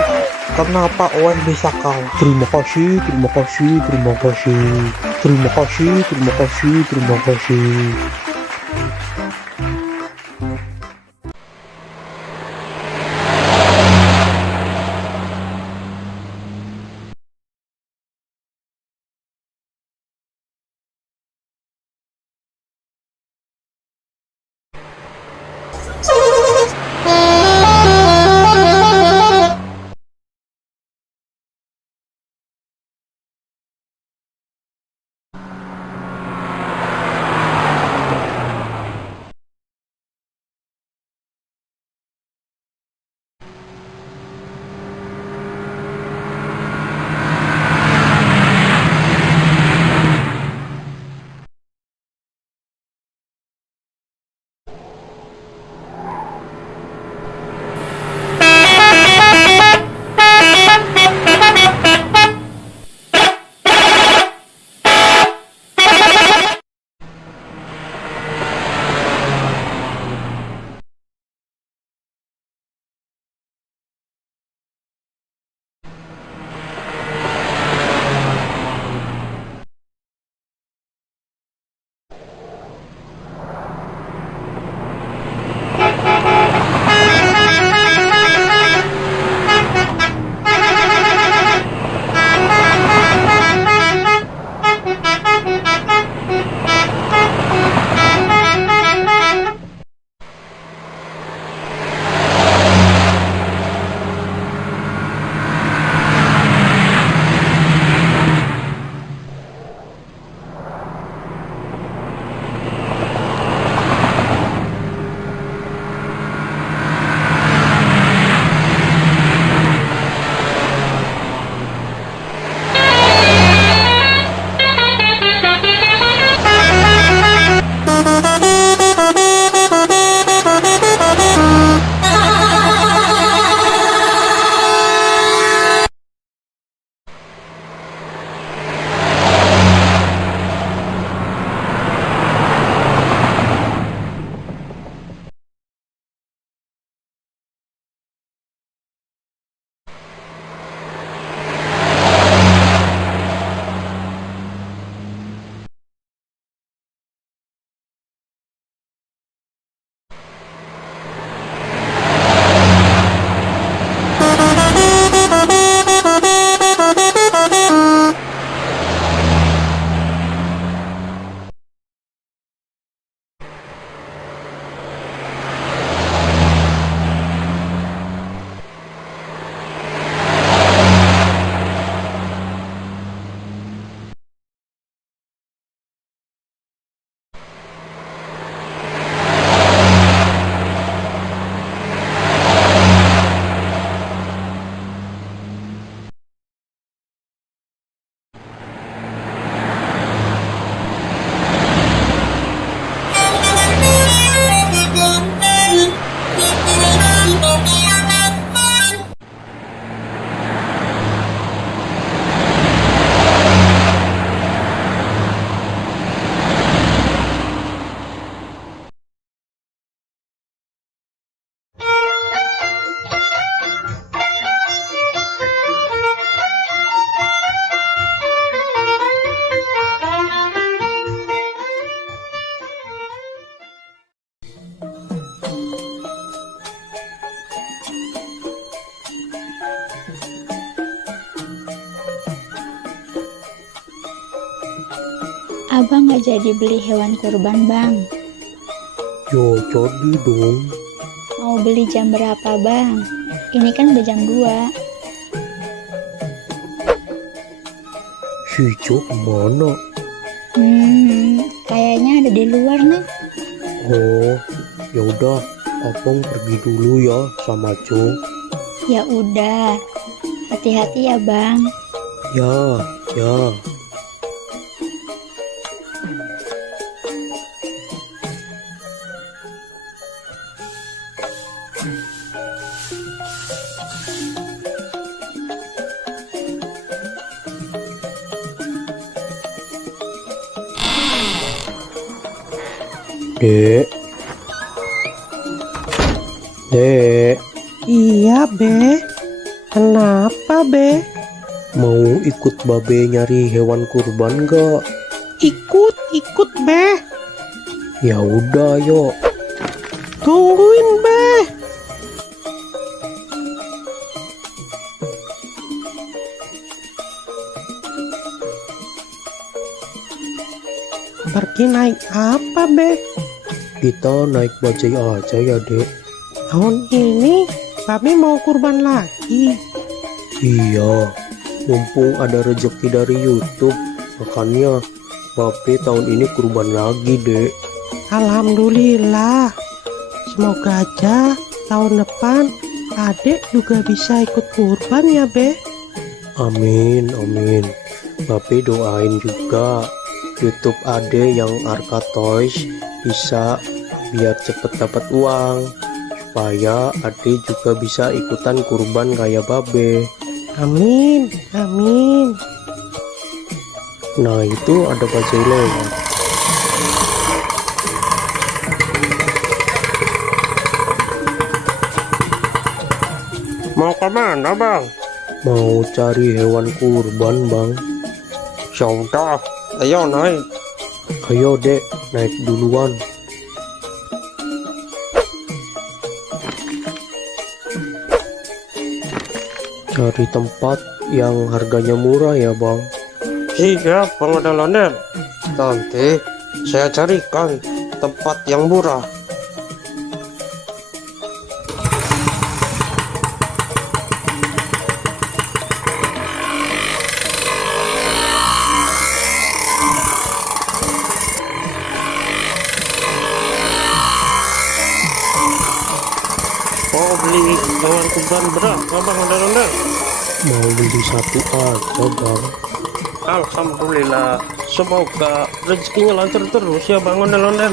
kenapa OM bisa kalah? Terima kasih, terima kasih, terima kasih. Terima kasih, terima kasih, terima kasih. Abang nggak jadi beli hewan kurban, Bang. Ya jadi dong. Mau beli jam berapa, Bang? Ini kan udah jam 2. Si Jo kemana? Kayaknya ada di luar nih. Oh, ya udah, abang pergi dulu ya sama Jo. Ya udah, hati-hati ya, Bang. Ya, ya. Dek. Dek, Iya, Be. Kenapa, Be? mau ikut babe nyari hewan kurban gak? Ikut, Be. Ya udah, yuk. Tungguin, Be. Pergi naik apa, Be? Kita naik bajai aja ya, Dek. Tahun ini kami mau kurban lagi. Iya, mumpung ada rezeki dari YouTube, makanya babe tahun ini kurban lagi, Dek. Alhamdulillah. Semoga aja tahun depan adik juga bisa ikut kurban ya, Be. Amin, amin. Babe doain juga YouTube Ade yang Arka Toys bisa biar cepet dapat uang, supaya Ade juga bisa ikutan kurban kayak babe. Amin, amin. Nah, itu ada bajai lewat. Mau kemana, Bang? Mau cari hewan kurban, Bang. Ya udah, ayo naik. Ayo, Dek, naik duluan. Cari tempat yang harganya murah ya, Bang. Siap, Bang Ondel-ondel. Nanti saya carikan tempat yang murah. Mau beli hewan kurban berapa, Bang Ondel-ondel? Mau beli satu aja, Bang. Alhamdulillah, semoga rezekinya lancar terus ya, Bang Ondel-ondel.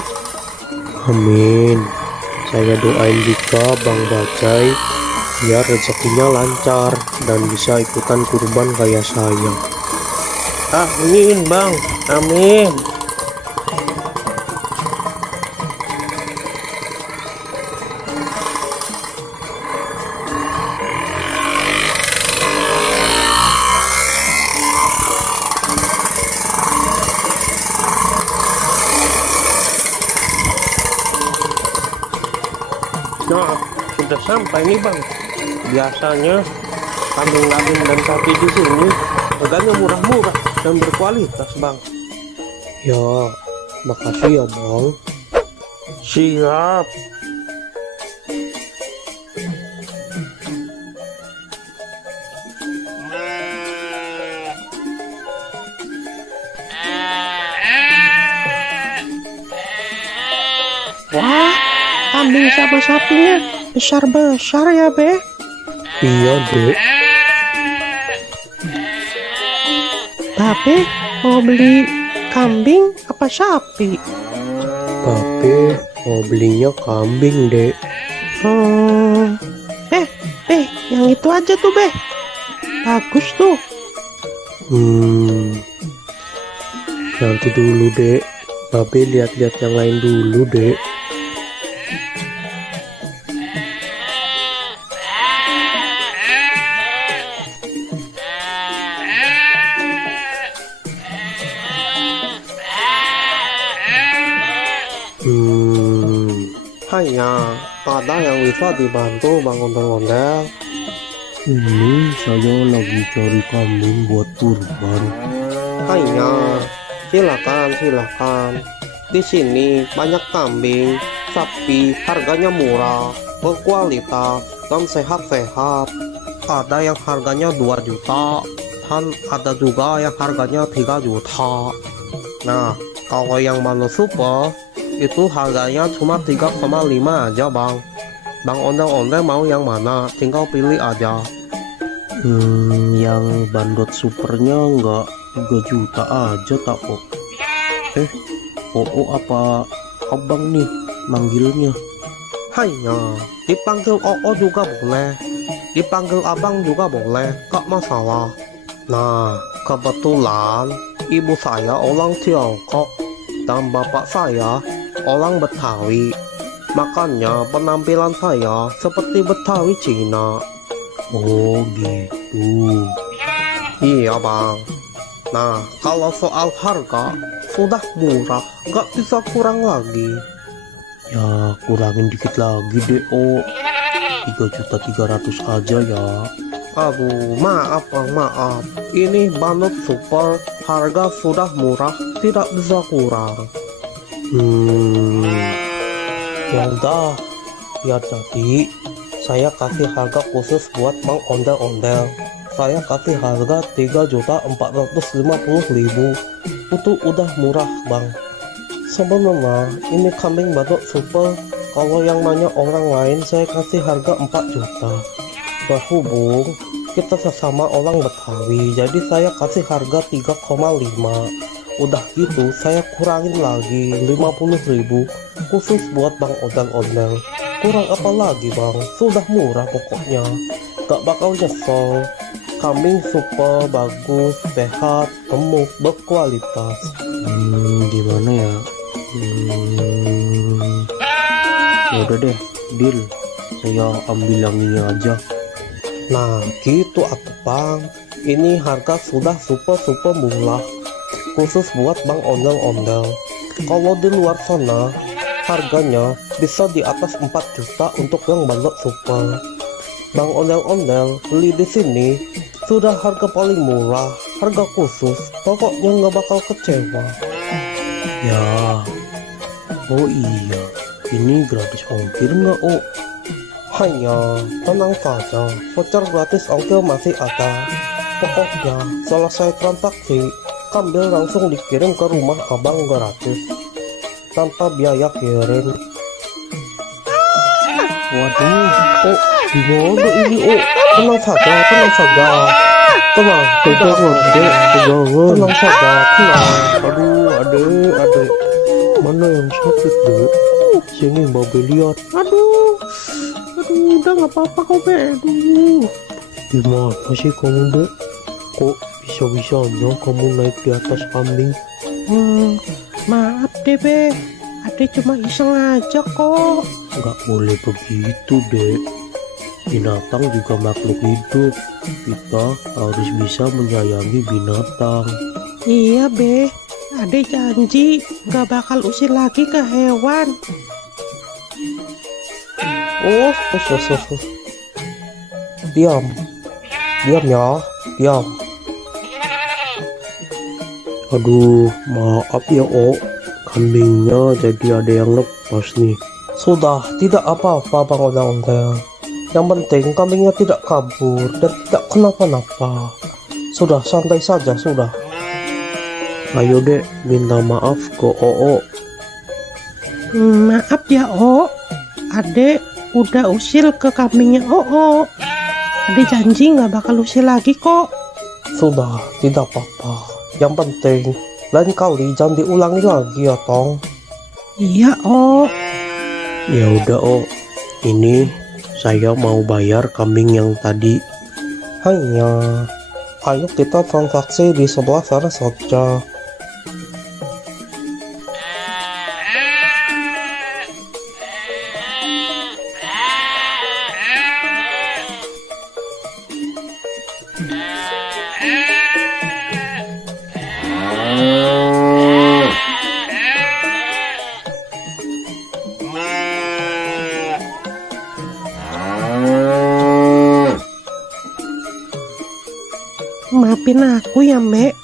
Amin. Saya doain juga Bang Bajai biar rezekinya lancar dan bisa ikutan kurban kayak saya. Amin, Bang. Amin. Nah, sudah sampai nih, Bang. Biasanya kambing-kambing dan sapi di sini harganya murah-murah dan berkualitas, Bang. Ya, makasih ya, Bang. Siap. Wah, kambing sama sapinya besar-besar ya, Be. Iya, Dek. Babe mau beli kambing apa sapi? Babe mau belinya kambing, Dek. Yang itu aja tuh, Be. Bagus tuh. Nanti dulu, Dek. Babe lihat-lihat yang lain dulu, Dek. Hanya ada yang bisa dibantu, Bang Ondel-ondel. Ini saya lagi cari kambing buat kurban. Hanya Silakan, silakan. Di sini banyak kambing, sapi, harganya murah, berkualitas, dan sehat-sehat. Ada yang harganya 2 juta, dan ada juga yang harganya 3 juta. Nah, kalau yang mana super, itu harganya cuma 3,5 aja bang. Bang ondel-ondel mau yang mana? Tinggal pilih aja. Yang bandot supernya nggak 3 juta aja tak kok. Apa abang nih manggilnya? Hanya dipanggil Oo juga boleh, dipanggil abang juga boleh, gak masalah. Nah, kebetulan ibu saya orang Tiongkok dan bapak saya orang Betawi. Makanya penampilan saya seperti Betawi Cina. Oh gitu. Iya bang. Nah, kalau soal harga sudah murah, gak bisa kurang lagi. Ya kurangin dikit lagi deh 3.300.000 aja ya. Aduh, maaf bang, maaf. Ini bandot super, harga sudah murah, tidak bisa kurang. Ya udah, biar jadi saya kasih harga khusus buat Bang Ondel-Ondel. Saya kasih harga 3.450.000. Itu udah murah bang. Sebenarnya ini kambing bandot super. Kalau yang nanya orang lain saya kasih harga 4 juta. Berhubung kita sesama orang Betawi, jadi saya kasih harga 3,5. Udah gitu saya kurangin lagi 50.000 khusus buat Bang Ondel-Ondel. Kurang apa lagi bang? Sudah murah pokoknya. Gak bakal nyesel. Kambing super bagus, sehat, gemuk, berkualitas. Gimana ya? Yaudah deh, deal. Saya ambil yang ini aja. Nah gitu atuh bang. Ini harga sudah super murah, khusus buat Bang Ondel-Ondel. Kalau di luar sana harganya bisa di atas 4 juta untuk yang bandot super. Bang Ondel-Ondel beli di sini sudah harga paling murah, harga khusus, pokoknya nggak bakal kecewa. Ya. Oh iya, ini gratis ongkir nggak Hanya tenang saja, voucher gratis ongkir masih ada. Pokoknya selesai transaksi, kambing langsung dikirim ke rumah abang gratis tanpa biaya kirim. Waduh, Gimana ini? Tenang saja, tenang saja. Tenang saja, tenang saja, tenang. aduh, adek. Mana yang sakit dek? Sini Babe lihat. Aduh, udah nggak apa-apa kok, Be. Aduh. Gimana sih kamu dek? Kok bisa-bisanya kamu naik di atas kambing? Maaf deh, Be. Ade cuma iseng aja kok. Nggak boleh begitu dek. Binatang juga makhluk hidup. Kita harus bisa menyayangi binatang. Iya, Be. Ade janji nggak bakal usir lagi ke hewan. Oh. Diam ya, diam. Aduh, maaf ya kambingnya jadi ada yang lepas nih. Sudah, tidak apa-apa Bang Ondel-Ondel. Yang penting kambingnya tidak kabur dan tidak kenapa-napa. Sudah, santai saja, sudah. Ayo dek, minta maaf ke Maaf ya, Ade udah usil ke kambingnya Ade janji nggak bakal usil lagi kok. Sudah, tidak apa-apa. Yang penting lain kali jangan diulangi lagi ya Tong. Iya, Ya udah ini saya mau bayar kambing yang tadi. Hanya, ayo kita transaksi di sebelah sana saja. Maafin aku ya, Mbak.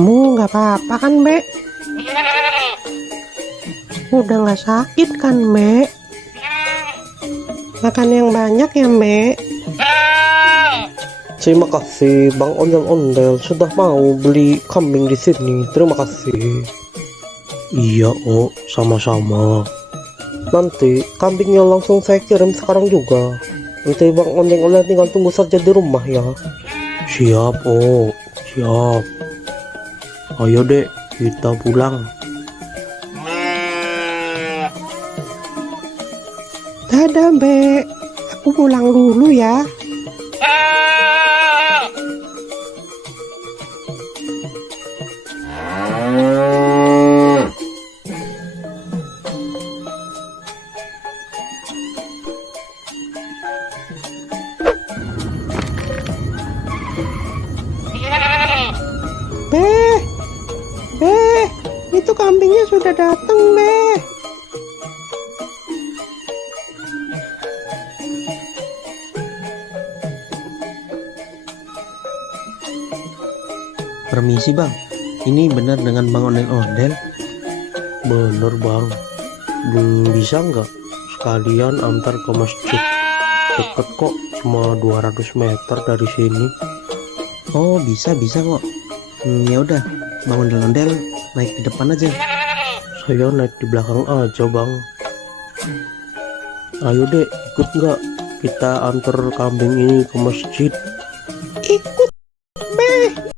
Kamu nggak apa-apa kan, Mbak? Udah nggak sakit kan, Mbak? Makan yang banyak ya, Mbak. Terima kasih Bang Ondel-Ondel sudah mau beli kambing di sini. Terima kasih. Iya, Oh, sama-sama. Nanti kambingnya langsung saya kirim sekarang juga. Nanti Bang Ondel-Ondel tinggal tunggu saja di rumah ya. Siap, Oh, siap. Ayo dek, kita pulang. Dadah, Mbak. Aku pulang dulu ya. Beh, itu kambingnya sudah datang, Beh. Permisi bang, ini benar dengan Bang Ondel-Ondel? Bener Bang. Bisa nggak sekalian antar ke masjid? Deket kok, cuma 200 meter dari sini. Oh bisa kok. Ya udah, Bang Ondel-Ondel naik di depan aja. Saya naik di belakang aja Bang. Ayo dek, ikut nggak? Kita antar kambing ini ke masjid. Ikut, Beh.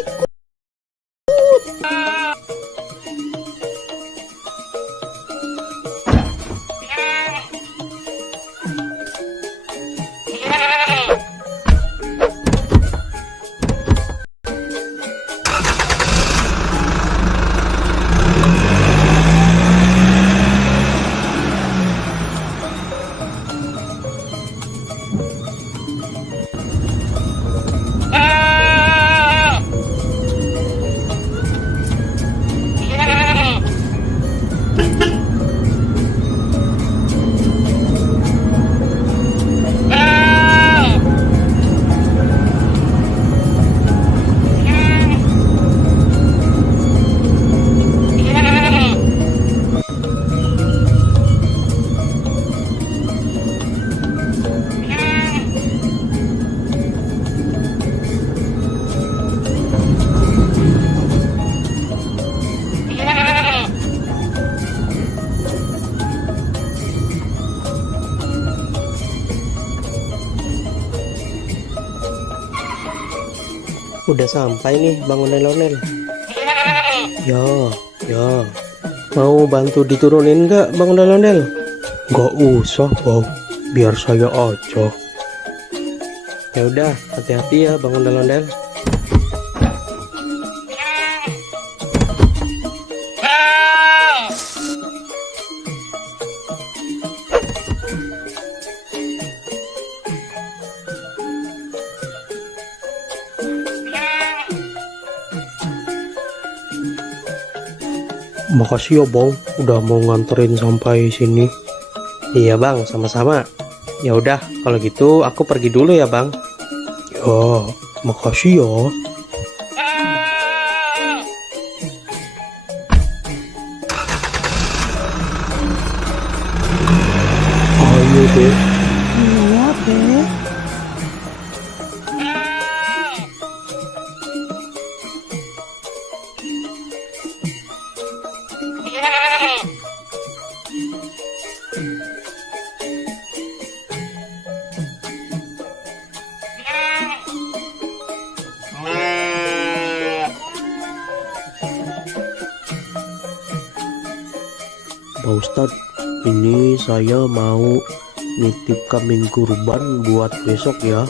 Udah sampai nih Bang Ondel-Ondel. Ya, Mau bantu diturunin nggak Bang Ondel-Ondel? nggak usah bang, biar saya aja. Ya udah, hati-hati ya Bang Ondel-Ondel. Makasih ya bang, udah mau nganterin sampai sini. Iya Bang, sama-sama. Ya udah, kalau gitu aku pergi dulu ya Bang. Ya, makasih ya. Ayo deh. Iya, Beh. Pak Ustadz, ini saya mau nitip kambing kurban buat besok ya.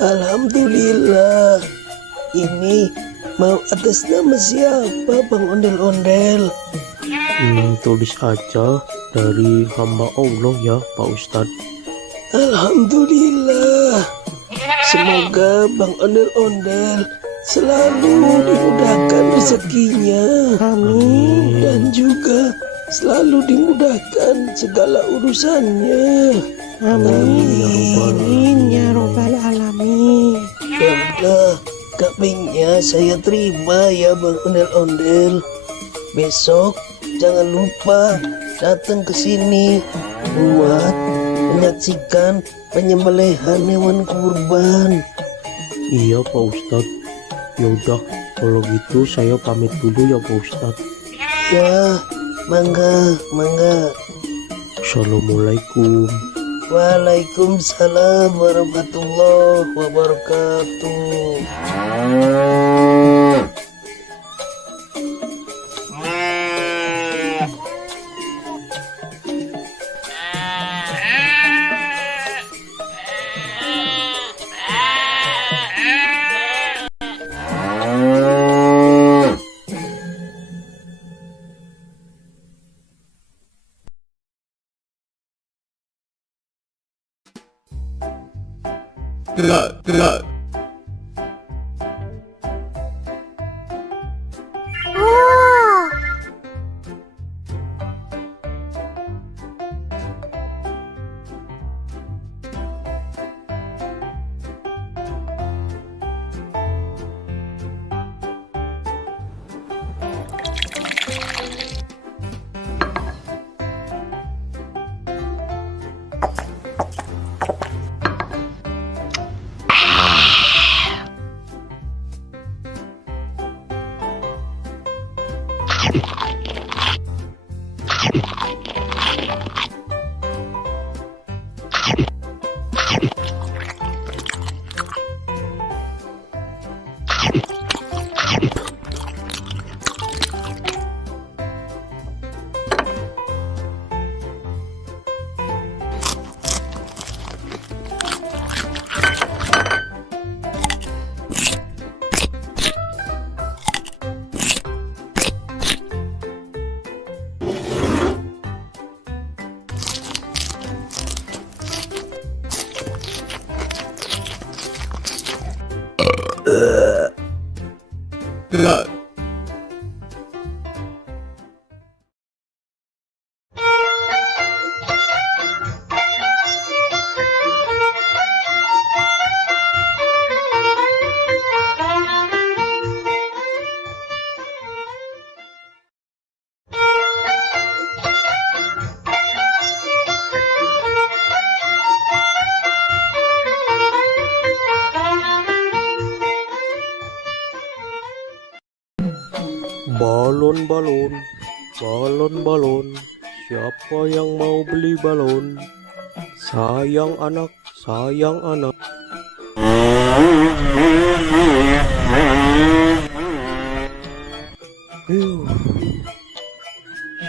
Alhamdulillah. Ini mau atas nama siapa Bang Ondel-Ondel? Tulis aja dari hamba Allah ya Pak Ustadz. Alhamdulillah. Semoga Bang Ondel-Ondel selalu dimudahkan rezekinya. Amin. Dan juga selalu dimudahkan segala urusannya. Amin ya robbal alamin. Ya udah, kambingnya saya terima ya Bang Ondel-Ondel. Besok jangan lupa datang ke sini buat menyaksikan penyembelihan hewan kurban. Iya Pak Ustadz. Yaudah, kalau gitu saya pamit dulu ya Pak Ustadz. Ya, mangga. Assalamualaikum. Waalaikumsalam warahmatullahi wabarakatuh. Oh, Balon, siapa yang mau beli balon? Sayang anak.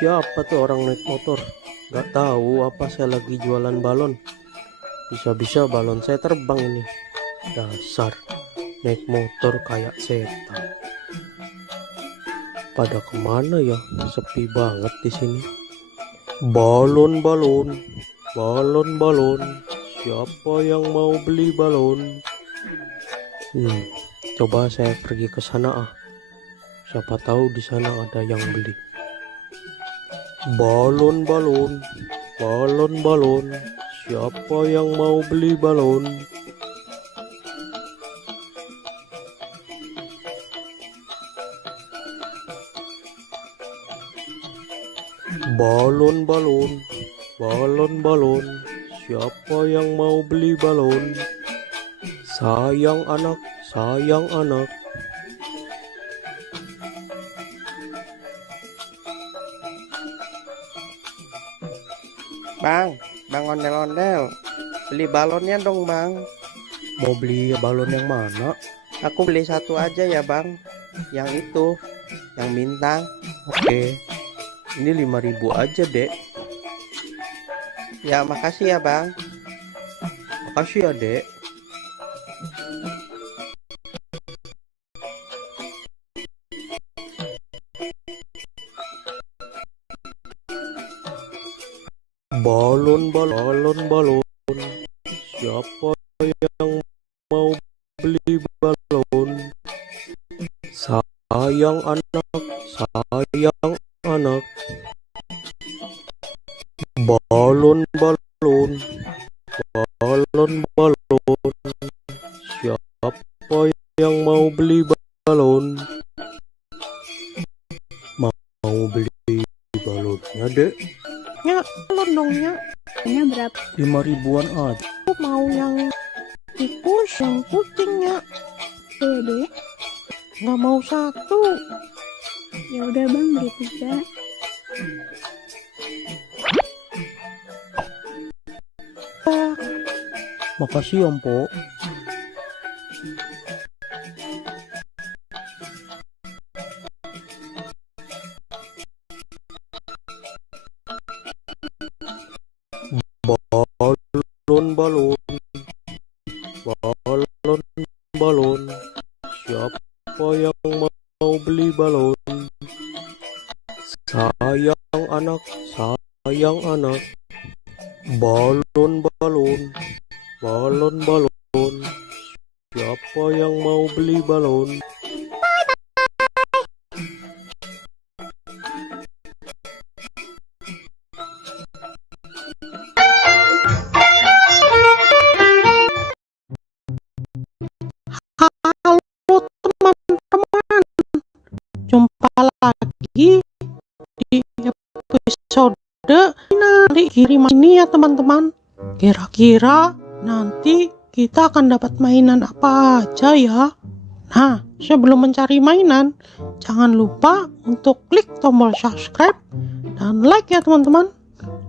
Siapa tuh orang naik motor? Gak tahu apa saya lagi jualan balon. Bisa-bisa balon saya terbang ini. Dasar, naik motor kayak setan. Pada kemana ya? Sepi banget di sini. Balon. Siapa yang mau beli balon? Coba saya pergi ke sana ah. Siapa tahu di sana ada yang beli. Balon. Siapa yang mau beli balon? Balon. Siapa yang mau beli balon? Sayang anak. Bang ondel-ondel, beli balonnya dong bang. Mau beli balon yang mana? Aku beli satu aja ya bang, yang itu, yang bintang. Oke, ini 5.000 aja dek. Ya makasih ya bang. Makasih ya dek. Balon. Siapa yang mau beli balon? Sayang anak. balon, balon, balon, balon. Siapa yang mau beli balon? Mau beli balonnya, Dek? Ya, balon dong ya. Harganya berapa? 5 ribuan aja. Aku mau yang tikus, yang kucing ya. Dede. Nggak mau satu. Ya udah bang, beli 3. Makasih ya, Mpok. Balon, balon, balon, balon. Siapa yang mau beli balon? Sayang anak, sayang anak. Balon, balon, balon, balon. Siapa yang mau beli balon? Halo teman-teman, jumpa lagi di episode kali kiriman ini ya teman-teman. Kira-kira nanti kita akan dapat mainan apa aja ya? Nah, sebelum mencari mainan, jangan lupa untuk klik tombol subscribe dan like ya teman-teman.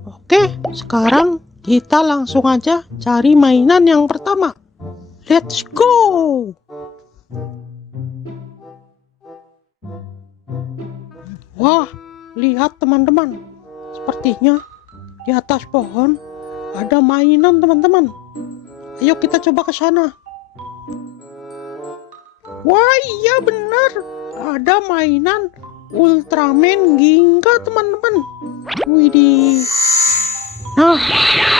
Oke, sekarang kita langsung aja cari mainan yang pertama. Let's go! Wah, lihat teman-teman. Sepertinya di atas pohon ada mainan teman-teman. Ayo kita coba ke sana. Wah, iya benar. Ada mainan Ultraman Ginga teman-teman. Widih. Nah,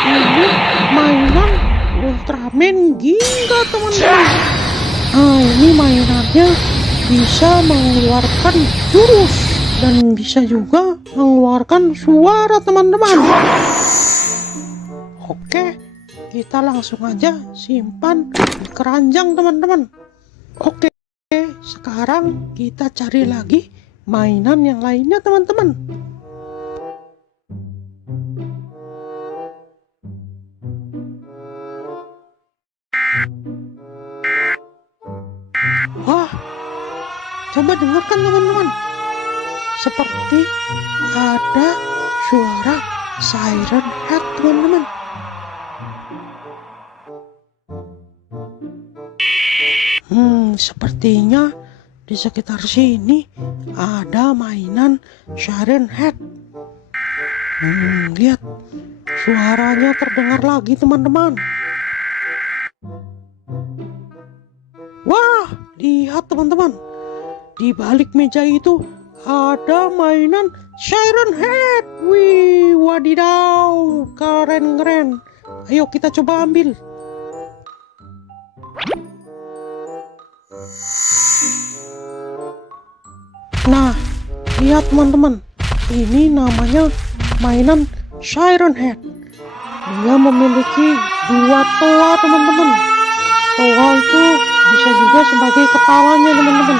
ini mainan Ultraman Ginga teman-teman. Nah, ini mainannya bisa mengeluarkan jurus dan bisa juga mengeluarkan suara teman-teman. Oke, kita langsung aja simpan di keranjang teman-teman. Oke, sekarang kita cari lagi mainan yang lainnya teman-teman. Wah, coba dengarkan teman-teman. Seperti ada suara siren head teman-teman. Sepertinya di sekitar sini ada mainan siren head. Lihat, suaranya terdengar lagi teman-teman. Wah, lihat teman-teman. Di balik meja itu ada mainan siren head. Wih, wadidaw, keren-keren. Ayo kita coba ambil. Nah, lihat teman-teman. Ini namanya mainan siren head. Dia memiliki 2 toa teman-teman. Toa itu bisa juga sebagai kepalanya teman-teman.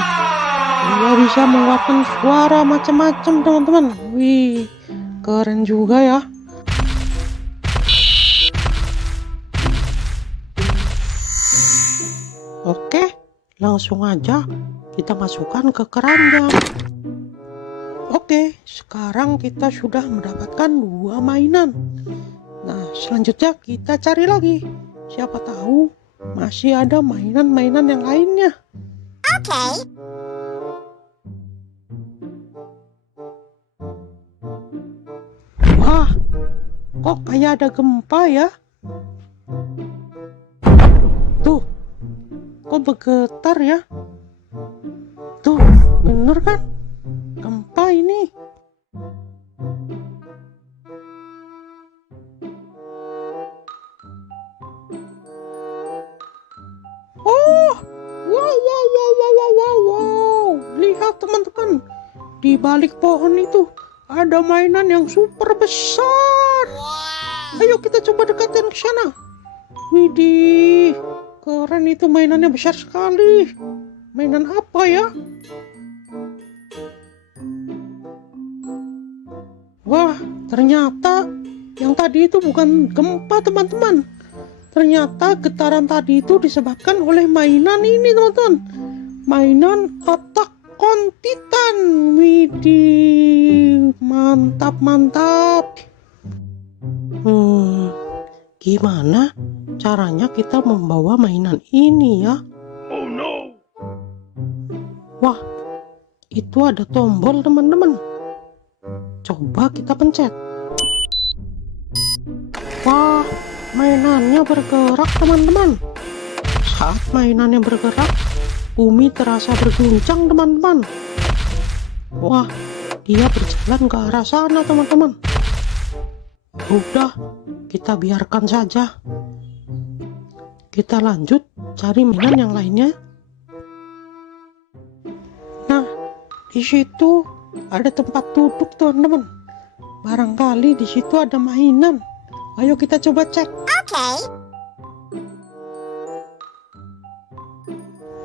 Dia bisa mengeluarkan suara macam-macam teman-teman. Wih, keren juga ya. Oke, langsung aja kita masukkan ke keranjang. Oke, sekarang kita sudah mendapatkan 2 mainan. Nah, selanjutnya kita cari lagi. Siapa tahu masih ada mainan-mainan yang lainnya. Oke. Wah, kok kayak ada gempa ya? Tuh, kok bergetar ya? Tuh, bener kan? Gempa ini. Oh, wow. Lihat teman-teman, di balik pohon itu ada mainan yang super besar. Ayo kita coba dekatkan ke sana. Widih, keren itu, mainannya besar sekali. Mainan apa ya? Wah, ternyata yang tadi itu bukan gempa, teman-teman. Ternyata getaran tadi itu disebabkan oleh mainan ini, teman-teman. Mainan Attack on Titan. Widih, mantap, mantap. Gimana caranya kita membawa mainan ini ya? Oh no. Wah, itu ada tombol, teman-teman. Coba kita pencet. Wah, mainannya bergerak, teman-teman. Saat mainannya bergerak, bumi terasa berguncang, teman-teman. Wah, dia berjalan ke arah sana, teman-teman. Udah, kita biarkan saja. Kita lanjut cari mainan yang lainnya. Nah, di situ ada tempat duduk, teman-teman. Barangkali di situ ada mainan. Ayo kita coba cek.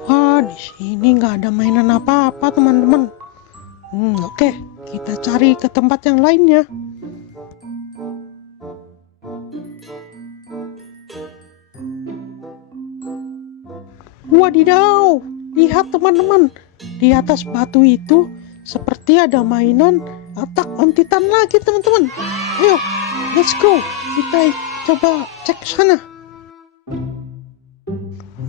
Wah, di sini nggak ada mainan apa-apa, teman-teman. Oke, kita cari ke tempat yang lainnya. Wadidaw, lihat teman-teman, di atas batu itu seperti ada mainan Attack on Titan lagi, teman-teman. Ayo, let's go. Kita coba cek sana.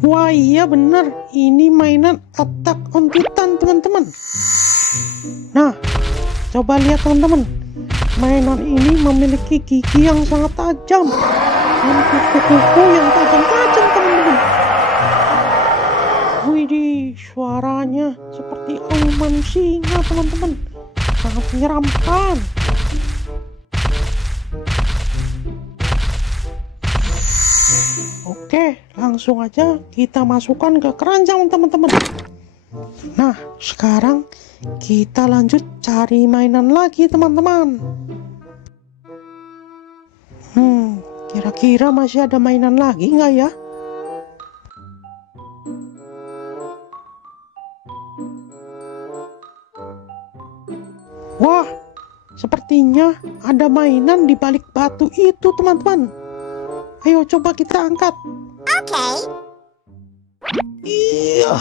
Wah, iya benar, ini mainan Attack on Titan, teman-teman. Nah, coba lihat, teman-teman. Mainan ini memiliki gigi yang sangat tajam dan kuku-kuku yang tajam-tajam, teman-teman. Widih, suaranya seperti auman singa, teman-teman. Sangat menyeramkan. Oke, langsung aja kita masukkan ke keranjang, teman-teman. Nah, sekarang kita lanjut cari mainan lagi, teman-teman. Kira-kira masih ada mainan lagi nggak ya? Wah, sepertinya ada mainan di balik batu itu, teman-teman. Ayo coba kita angkat. Iya.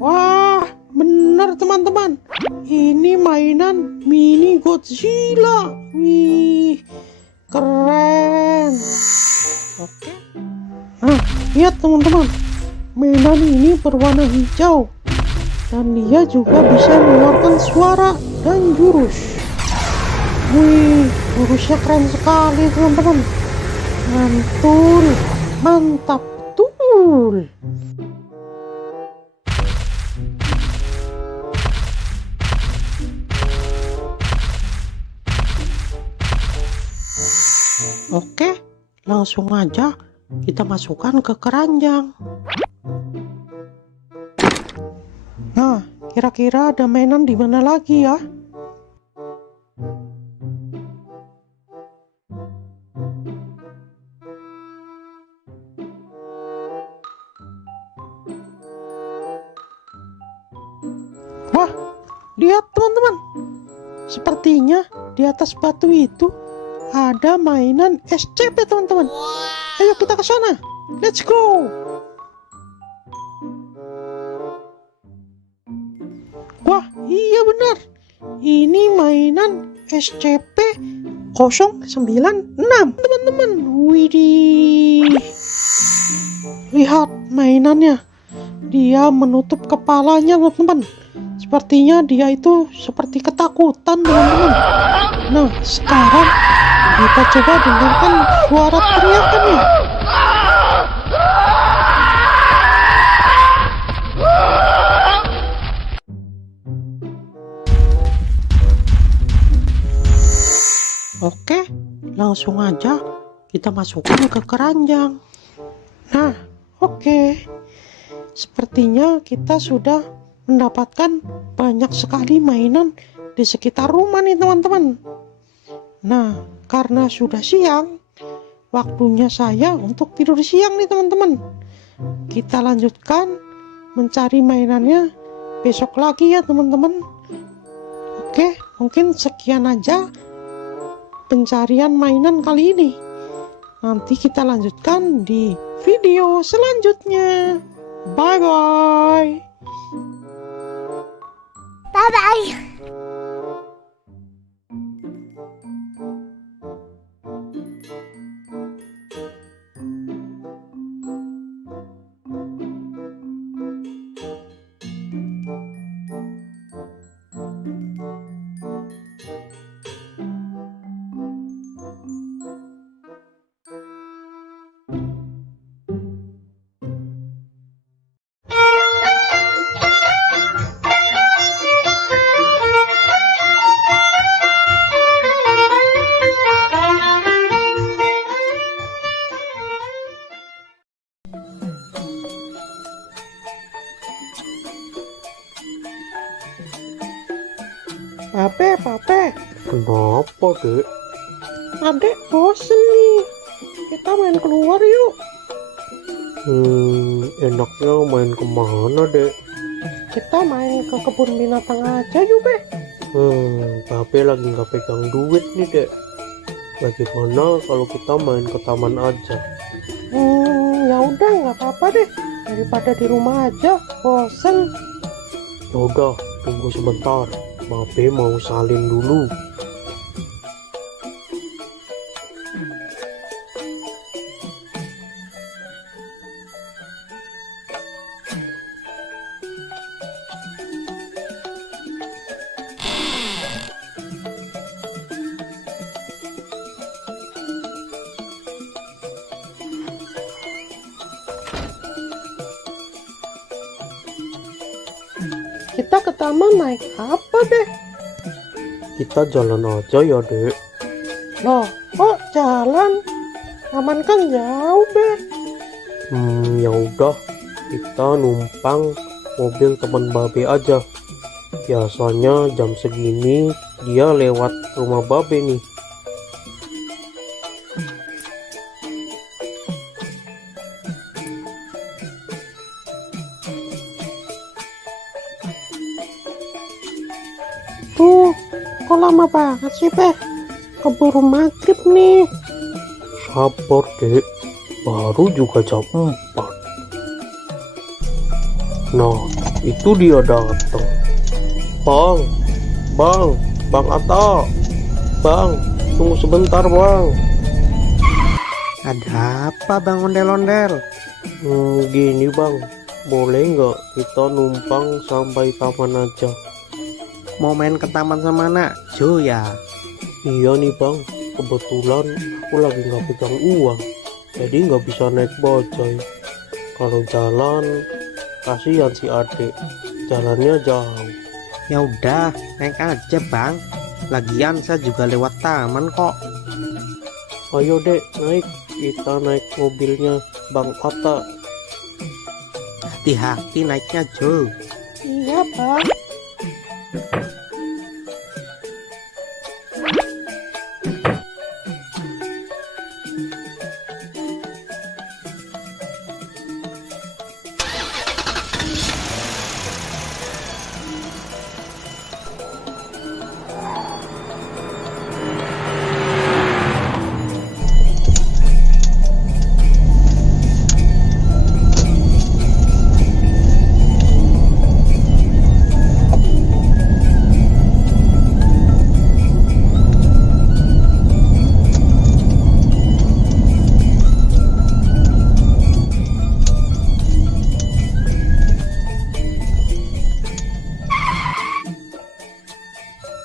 Wah, benar, teman-teman. Ini mainan mini Godzilla. Wih, keren. Oke. Nah, lihat, teman-teman. Mainan ini berwarna hijau. Dan dia juga bisa mengeluarkan suara dan jurus. Wih, jurusnya keren sekali, teman-teman. Mantul, mantap betul. Oke, langsung aja kita masukkan ke keranjang. Nah, kira-kira ada mainan di mana lagi ya? Wah, lihat, teman-teman. Sepertinya di atas batu itu ada mainan SCP, teman-teman. Ayo kita ke sana. Let's go. Wah, iya benar. Ini mainan SCP-096, teman-teman. Widih. Lihat mainannya. Dia menutup kepalanya, teman-teman. Sepertinya dia itu seperti ketakutan, teman-teman. Nah, sekarang kita coba dengarkan suara teriakannya. Oke, langsung aja kita masukkan ke keranjang. Nah, oke. Sepertinya kita sudah mendapatkan banyak sekali mainan di sekitar rumah nih teman-teman. Nah, karena sudah siang, waktunya saya untuk tidur siang nih teman-teman. Kita lanjutkan mencari mainannya besok lagi ya teman-teman. Oke, mungkin sekian aja pencarian mainan kali ini. Nanti kita lanjutkan di video selanjutnya. Bye bye. Bye bye. Pape, Kenapa, Dek? adek bosen nih. Kita main keluar yuk. Enaknya main kemana, Dek? Kita main ke kebun binatang aja yuk, Be. Babe lagi nggak pegang duit nih, Dek. Bagaimana kalau kita main ke taman aja? Ya udah, nggak apa-apa deh. Daripada di rumah aja, bosen. Yaudah, tunggu sebentar. Babe mau salin dulu. Kita ke taman naik apa deh? Kita jalan aja ya, Dek. Loh, kok jalan? Taman kan jauh, Be. Ya udah, kita numpang mobil teman Babe aja. Biasanya jam segini dia lewat rumah Babe nih. Tuh, kok lama banget sih, Be? Keburu maghrib nih. Sabar, Dek. Baru juga jam 4. Nah, itu dia datang. Bang Atta. Bang, tunggu sebentar, Bang. Ada apa Bang Ondel-Ondel? Gini, Bang. Boleh nggak kita numpang sampai taman aja? Mau main ke taman sama anak Jo ya? Iya nih, Bang. Kebetulan aku lagi nggak pegang uang. Jadi nggak bisa naik bajai. Kalau jalan, kasihan si adik. Jalannya jauh. Ya udah, naik aja Bang. Lagian saya juga lewat taman kok. Ayo, Dek, naik. Kita naik mobilnya Bang Atta. Hati-hati naiknya Jo. Iya, Bang.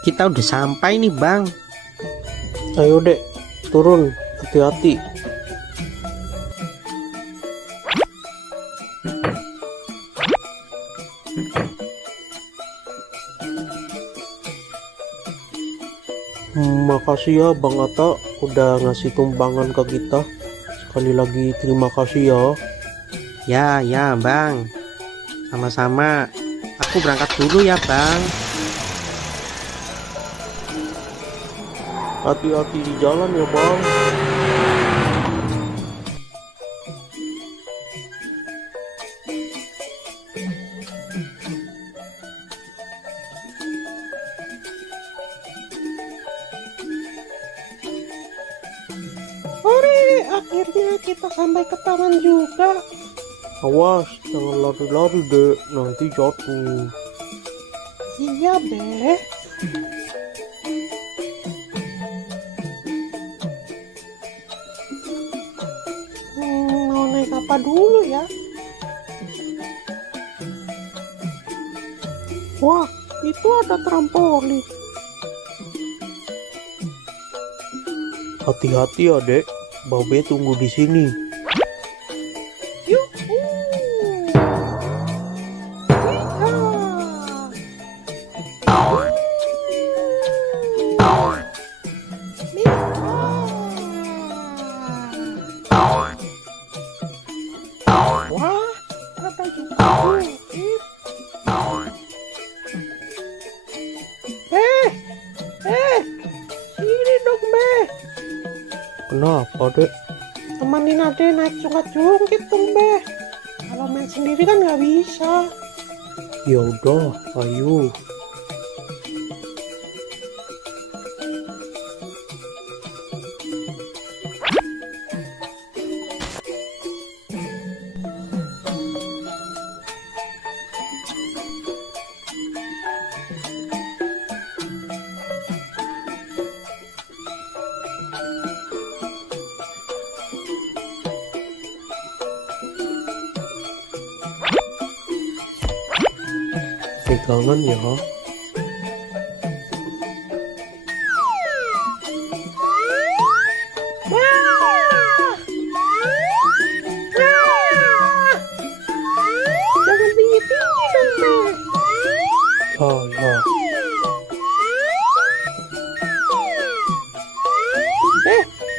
Kita udah sampai nih Bang. Ayo, Dek, turun. Hati-hati. Makasih ya Bang Atta udah ngasih tumpangan ke kita. Sekali lagi terima kasih ya. Ya Bang. Sama-sama. Aku berangkat dulu ya Bang. Hati-hati di jalan ya bang. Hore, akhirnya kita sampai ke taman juga. Awas, jangan lari-lari dek, nanti jatuh. Iya, Be. Mau naik apa dulu ya? Wah, itu ada trampolin. Hati-hati ya dek, Babe tunggu di sini. Yuhu. Wah, ada juga bukit. Sini dong, Be. Kenapa dek? Temanin Ade naik jungkit dong, Be. Kalau main sendiri kan nggak bisa. Ya udah, ayo. Pegangan ya. Jangan tinggi-tinggi dong, Be. Ya.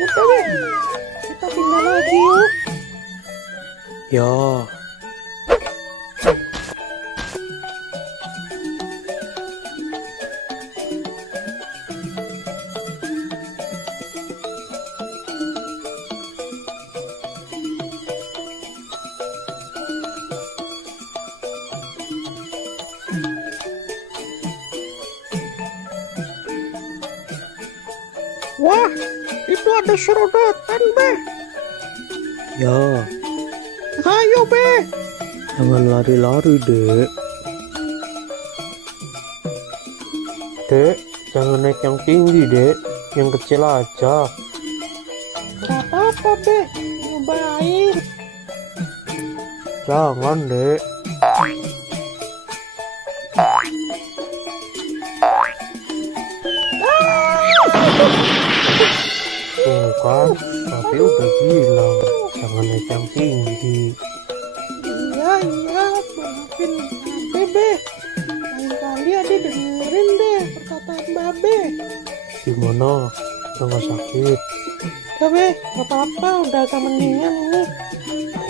Udah, Be. Kita pindah lagi yuk. Ya. Wah, itu ada serodotan, Be. Ya, Ayo, Be. jangan lari-lari dek. Dek, jangan naik yang tinggi dek, yang kecil aja. Gak apa-apa, Be. Nyobain. Jangan dek. Tuh kan, tapi udah bilang jangan naik yang tinggi. Iya, maafin Babe, Be. Lain kali Ade dengerin deh perkataan Babe. Gimana? Udah gak sakit? Udah, Be. Gak apa-apa, udah agak mendingan ini.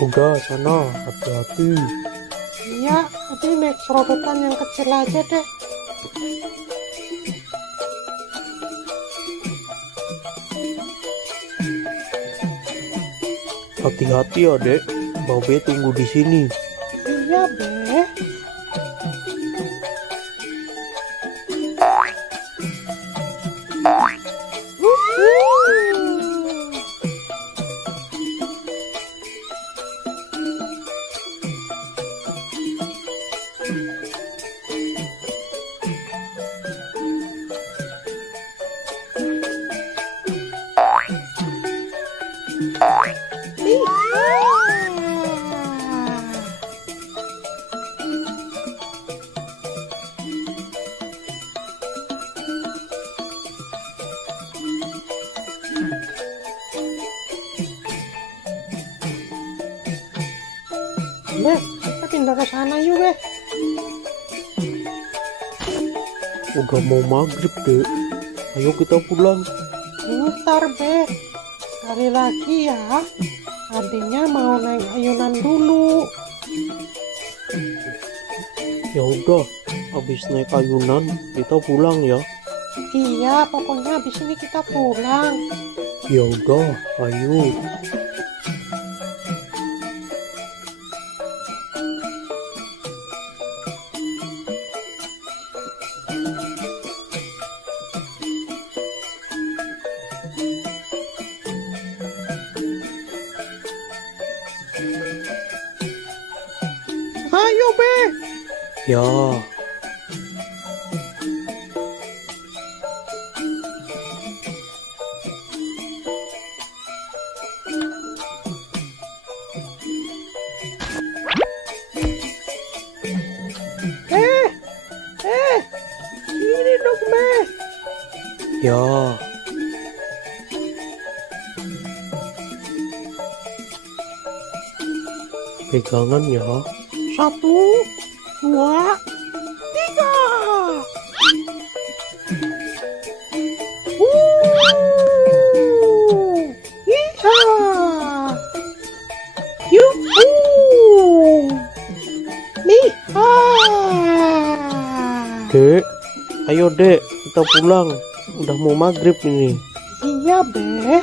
Udah sana, hati-hati. Iya, Ade naik serodotan yang kecil aja deh. Hati-hati ya dek, Babe tunggu di sini. Iya, Be. Be, kita pindah ke sana yuk, Be. Udah mau maghrib dek, ayo kita pulang. Bentar, Be. Sekali lagi ya. Adiknya mau naik ayunan dulu. Ya udah, habis naik ayunan kita pulang ya. Iya, pokoknya habis ini kita pulang. Ya udah, ayo. Ayo, Be. Ya, Ini dong, Be. ya. Pegangan ya. 1, 2, 3. Iya. Yuhu. Nih. Dek, ayo dek, kita pulang. Udah mau maghrib ini. Iya, Be.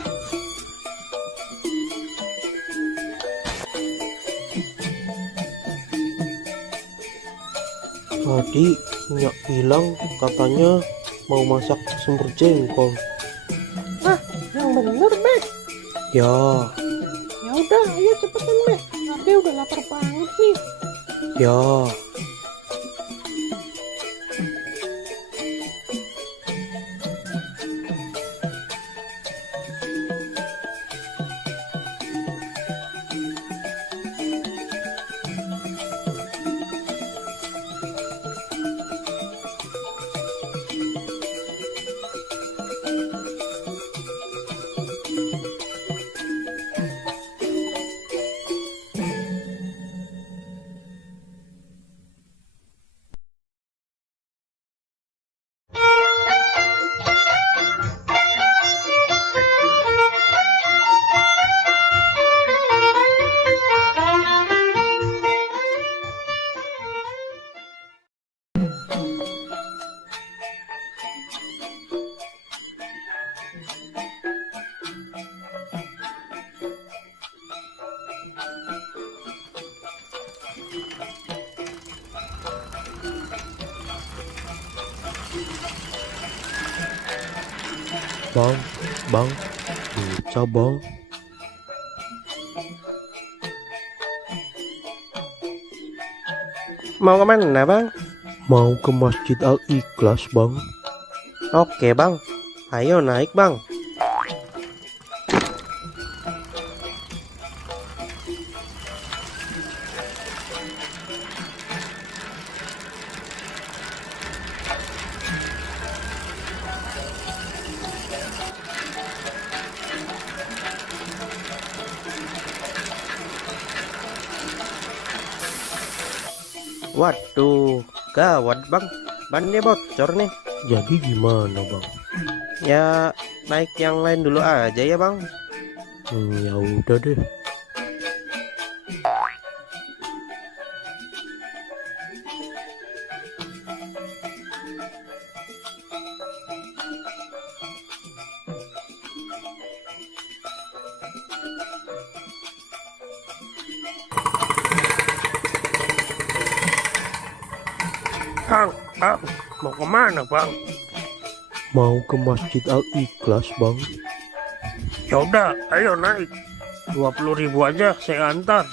Tadi Nyak bilang katanya mau masak semur jengkol. Yang bener, Be. Ya, Ya udah, ayo cepetan, Be. Ade udah lapar banget nih. ya. Bang, bisa bang. Mau kemana bang? Mau ke Masjid Al-Ikhlas bang. Oke bang, ayo naik bang. Waduh, gawat bang, bannya bocor nih. Jadi gimana bang? Ya naik yang lain dulu aja ya bang. Ya udah deh. Bang, mau kemana bang? Mau ke Masjid Al-Ikhlas bang. Ya udah, ayo naik. 20.000 aja saya antar.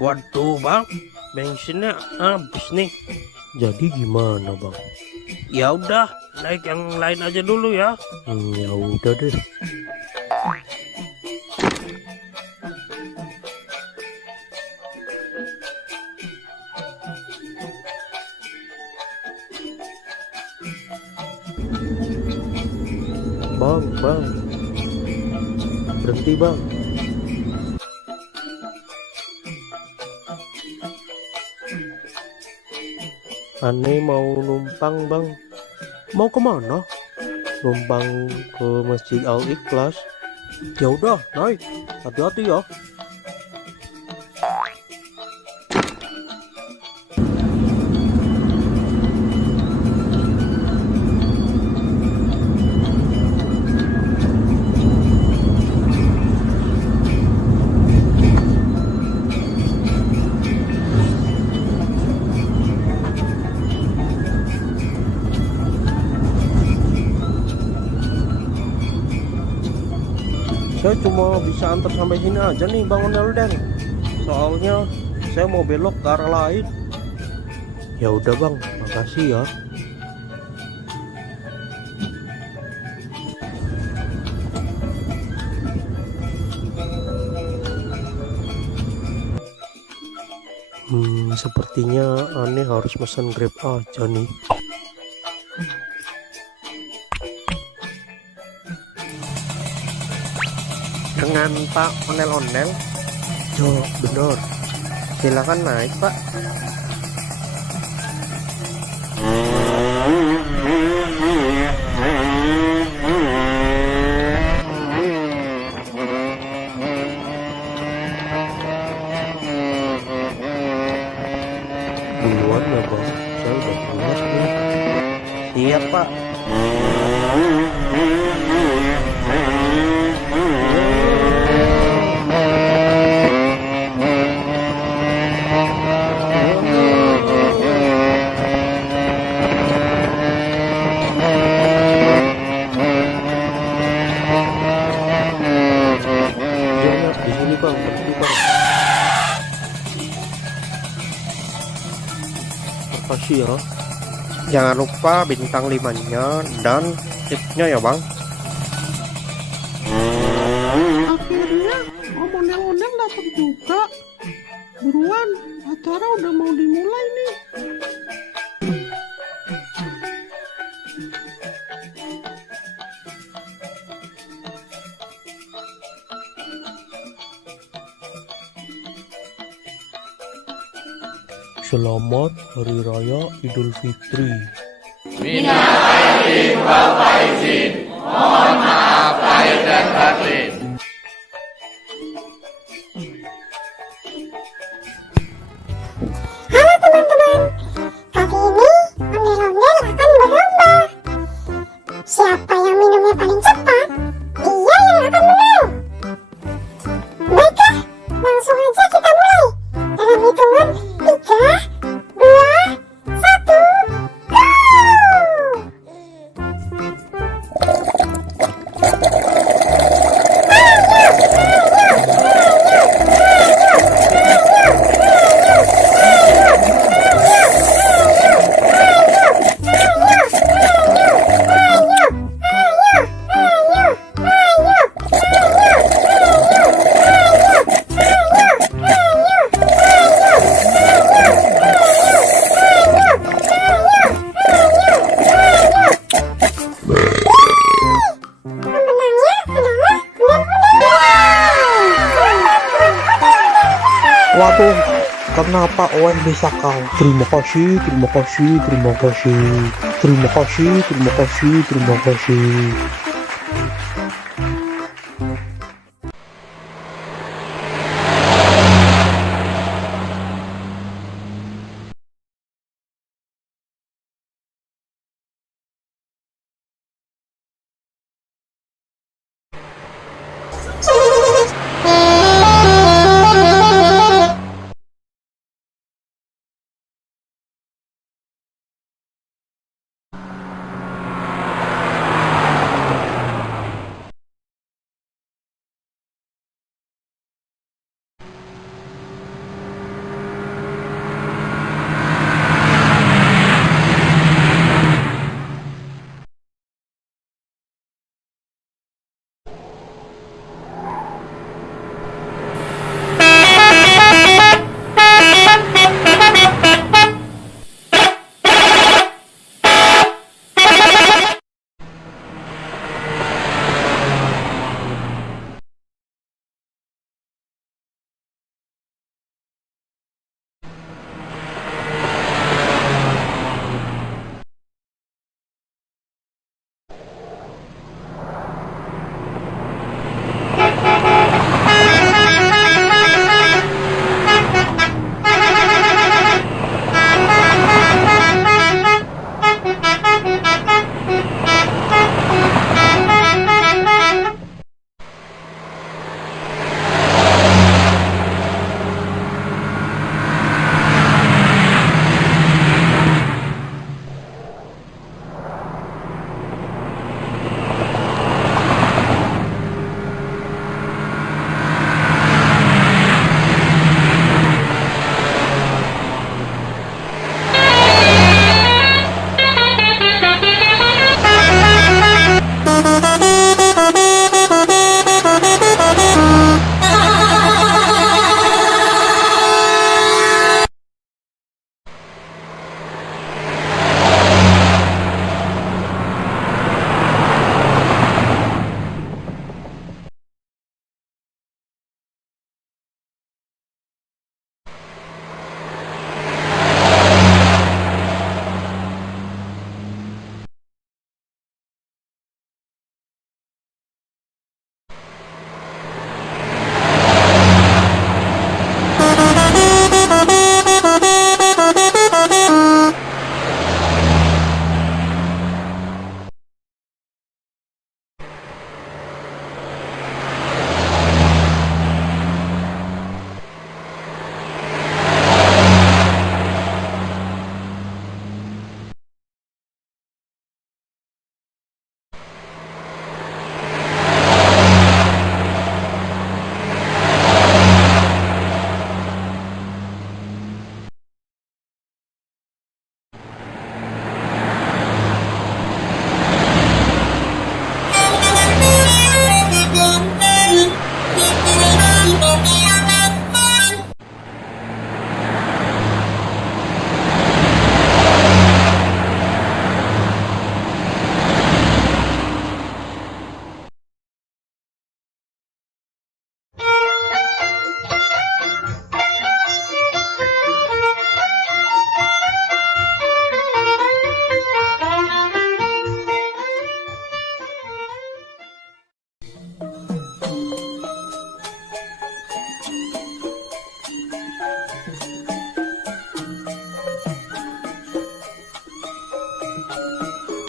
Waduh bang, bensinnya habis nih. Jadi gimana bang? Ya udah, naik yang lain aja dulu ya. Ya udah deh. Bang, berhenti bang. Ane mau numpang bang. Mau kemana? Numpang ke Masjid Al Ikhlas. Ya udah, naik. Hati-hati ya. Saya cuma bisa antar sampai sini aja nih Bang Ondel-ondel. Soalnya saya mau belok ke arah lain. Ya udah Bang, makasih ya. Sepertinya aneh harus pesan Grab aja nih. Dengan Pak Ondel-ondel? Yo, bener. Silakan naik Pak. Duluan ya Bang, saya udah pulas nih. Siap Pak. Di sini Bang, berhenti Bang. Makasih ya. Jangan lupa bintang 5-nya dan tipnya ya Bang. Akhirnya Om Ondel-ondel datang juga. Buruan, acara udah mau dimulai nih. Selamat Hari Raya Idul Fitri. Halo teman-teman, kali ini ondel-ondel akan berlomba. Siapa yang minumnya paling cepat, dia yang akan menang. Baiklah, langsung aja kita mulai. Dalam hitungan 3, 2, 1, go! Pemenangnya adalah Waduh, kenapa Owen bisa kalah? Terima kasih, terima kasih, terima kasih. Terima kasih, terima kasih, terima kasih.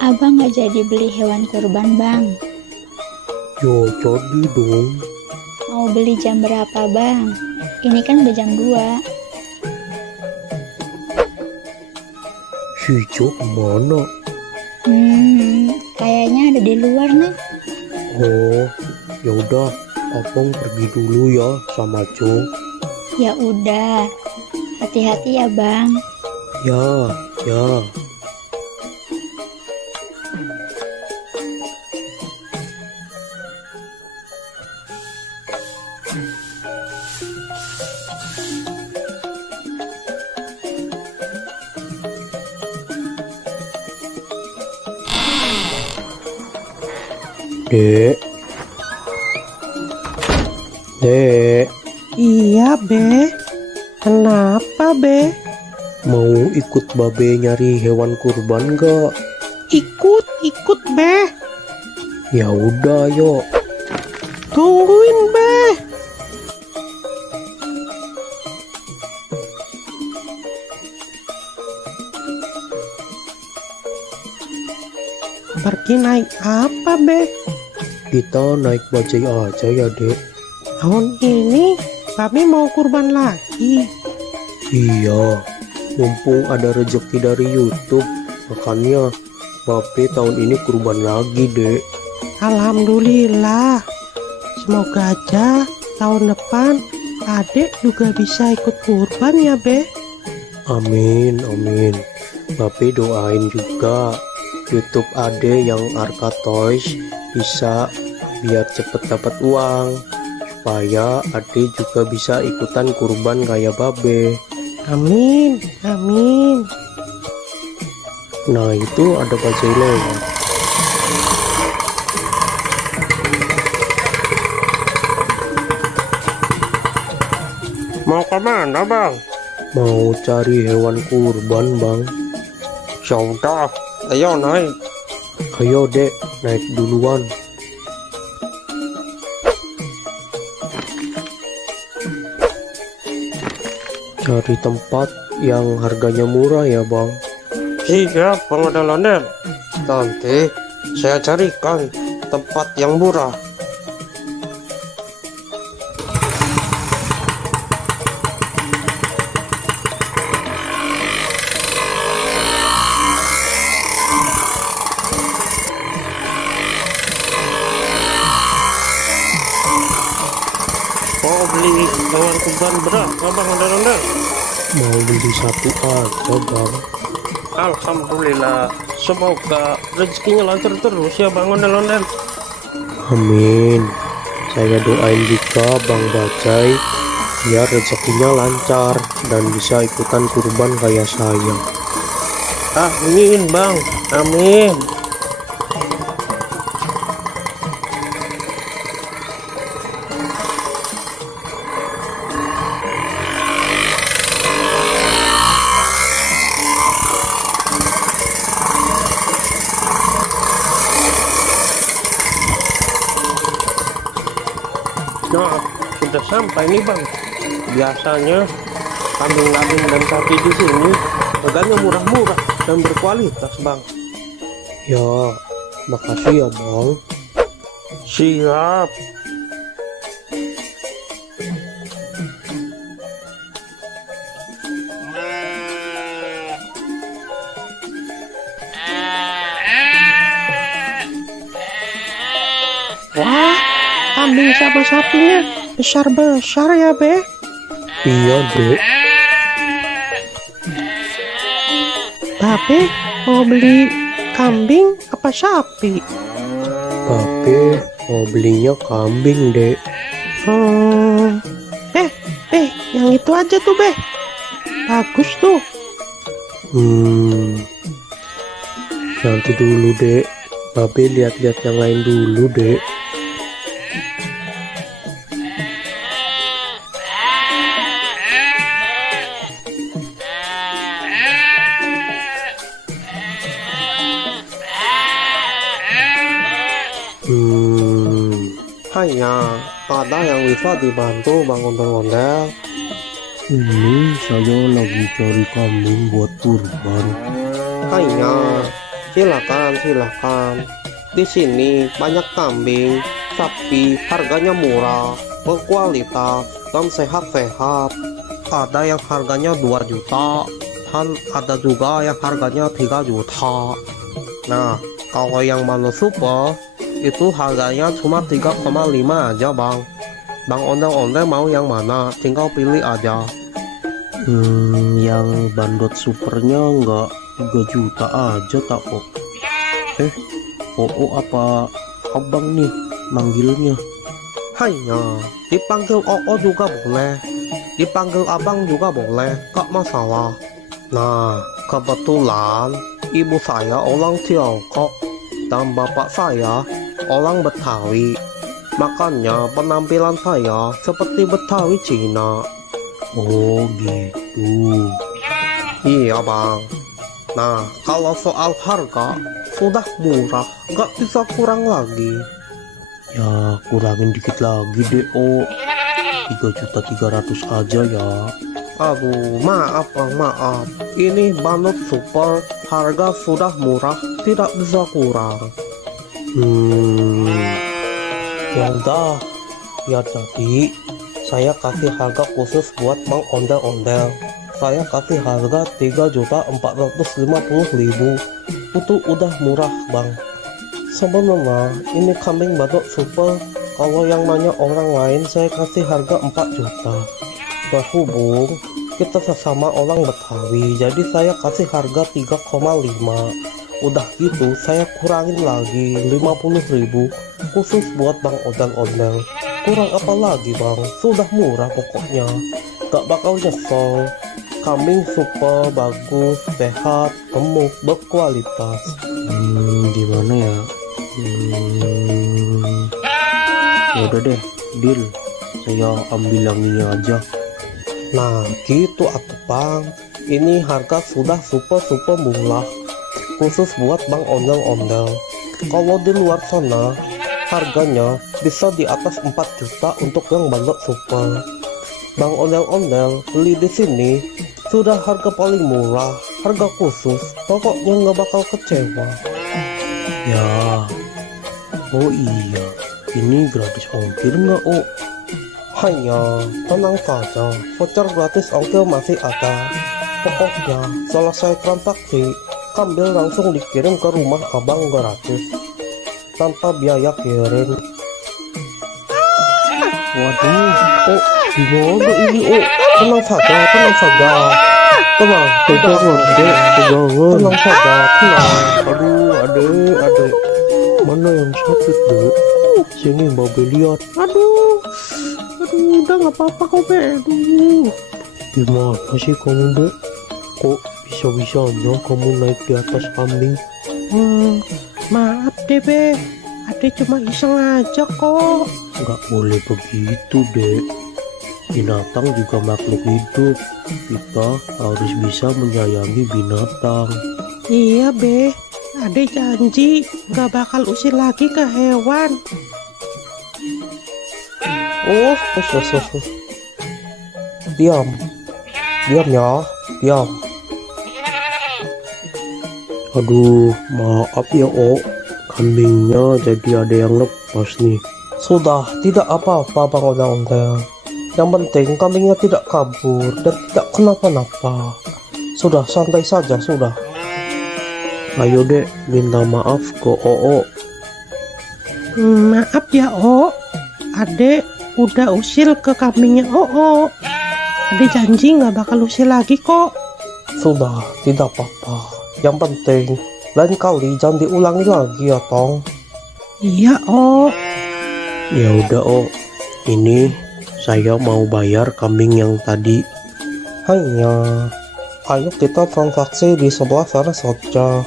Abang nggak jadi beli hewan kurban, Bang. Yo, jadi dong. Mau beli jam berapa, Bang? Ini kan udah jam 2. Si Jo kemana? Kayaknya ada di luar nih. Oh, ya udah, abang pergi dulu ya sama Jo. Ya udah. Hati-hati ya, Bang. Ya, ya. Dek. Dek, Iya, Be. Kenapa, Be? mau ikut babe nyari hewan kurban gak? Ikut, Be. Ya udah, yuk. Tungguin, Be. Pergi naik apa, Be? Kita naik bajai aja ya, Dek. Tahun ini kami mau kurban lagi. Iya, mumpung ada rezeki dari YouTube, makanya babe tahun ini kurban lagi, Dek. Alhamdulillah. Semoga aja tahun depan adik juga bisa ikut kurban ya, Be. Amin, amin. Babe doain juga YouTube Ade yang Arka Toys bisa biar cepet dapat uang, supaya Ade juga bisa ikutan kurban kayak babe. Amin, amin. Nah, itu ada bajai lewat. Mau kemana, Bang? Mau cari hewan kurban, Bang. Ya udah, ayo naik. Ayo, Dek, naik duluan. Cari tempat yang harganya murah ya, Bang. Siap, Bang Ondel-ondel. Nanti saya carikan tempat yang murah. Mau beli hewan kurban berapa, Bang Ondel-ondel? Mau beli satu aja, Bang. Alhamdulillah, semoga rezekinya lancar terus ya, Bang Ondel-ondel. Amin. Saya doain juga Bang Bajai biar rezekinya lancar dan bisa ikutan kurban kayak saya. Amin, Bang. Amin. Nah, sudah sampai nih, Bang. Biasanya kambing-kambing dan sapi di sini harganya murah-murah dan berkualitas, Bang. Ya, makasih ya, Bang. Siap. Wah, kambing sama sapinya besar-besar ya, Be. Iya, Dek. Babe mau beli kambing apa sapi? Babe mau belinya kambing, Dek. Yang itu aja tuh, Be. Bagus tuh. Nanti dulu, Dek. Babe lihat-lihat yang lain dulu, Dek. Hanya ada yang bisa dibantu, Bang Ondel-ondel. Ini saya lagi cari kambing buat kurban. Hanya Silakan, silakan. Di sini banyak kambing, sapi, harganya murah, berkualitas, dan sehat-sehat. Ada yang harganya 2 juta, dan ada juga yang harganya 3 juta. Nah, kalau yang mana super, itu harganya cuma 3,5 aja bang. Bang ondel-ondel mau yang mana, tinggal pilih aja. Yang bandot supernya nggak 3 juta aja tak kok. Apa abang nih manggilnya? Hanya dipanggil Oo juga boleh, dipanggil abang juga boleh, gak masalah. Nah, kebetulan ibu saya orang Tiongkok dan bapak saya orang Betawi. Makanya penampilan saya seperti Betawi Cina. Oh gitu. Iya bang. Nah, kalau soal harga sudah murah, gak bisa kurang lagi. Ya kurangin dikit lagi deh, 3.300.000 aja ya. Aduh, maaf bang, maaf. Ini bandot super, harga sudah murah, tidak bisa kurang. Ya udah, ya jadi saya kasih harga khusus buat Bang Ondel-Ondel. Saya kasih harga 3.450.000. Itu udah murah bang. Sebenarnya ini kambing bandot super. Kalau yang nanya orang lain saya kasih harga 4 juta. Berhubung kita sesama orang Betawi, jadi saya kasih harga 3,5. Udah gitu saya kurangin lagi 50.000 khusus buat Bang Ondel-Ondel. Kurang apa lagi bang, sudah murah pokoknya, gak bakal nyesel. Kambing super, bagus, sehat, gemuk, berkualitas. Gimana ya? Ya udah deh, deal. Saya ambil yang ini aja. Nah gitu atuh bang, ini harga sudah super murah khusus buat Bang Ondel-Ondel. Kalau di luar sana harganya bisa di atas 4 juta untuk yang bandot super. Bang Ondel-Ondel beli di sini sudah harga paling murah, harga khusus, pokoknya nggak bakal kecewa. Ya. Oh iya, ini gratis ongkir nggak, Hanya tenang saja, voucher gratis ongkir masih ada. Pokoknya selesai transaksi, kambing langsung dikirim ke rumah abang gratis tanpa biaya kirim. Waduh, Gimana ini? Tenang saja, tenang saja. Tenang, pegangan dek, pegangan. tenang saja, tenang. Aduh, adek. Mana yang sakit dek? Sini babe lihat. Aduh, udah nggak apa-apa kok, Be. Aduh. Gimana sih kamu dek? Kok bisa-bisanya kamu naik di atas kambing? Maaf deh, Be. Ade cuma iseng aja kok. Nggak boleh begitu dek. Binatang juga makhluk hidup. Kita harus bisa menyayangi binatang. Iya, Be. Ade janji nggak bakal usir lagi ke hewan. Oh. Diam ya, diam. Aduh, maaf ya, kambingnya jadi ada yang lepas nih. Sudah, tidak apa-apa Bang Ondel-Ondel. Yang penting kambingnya tidak kabur dan tidak kenapa-napa. Sudah, santai saja, sudah. Ayo dek, minta maaf ke Oo. Maaf ya, Ade udah usil ke kambingnya Ade janji nggak bakal usil lagi kok. Sudah, tidak apa-apa. Yang penting lain kali jangan diulangi lagi ya Tong. Iya, Ya udah, ini saya mau bayar kambing yang tadi. Hanya, ayo kita transaksi di sebelah sana saja.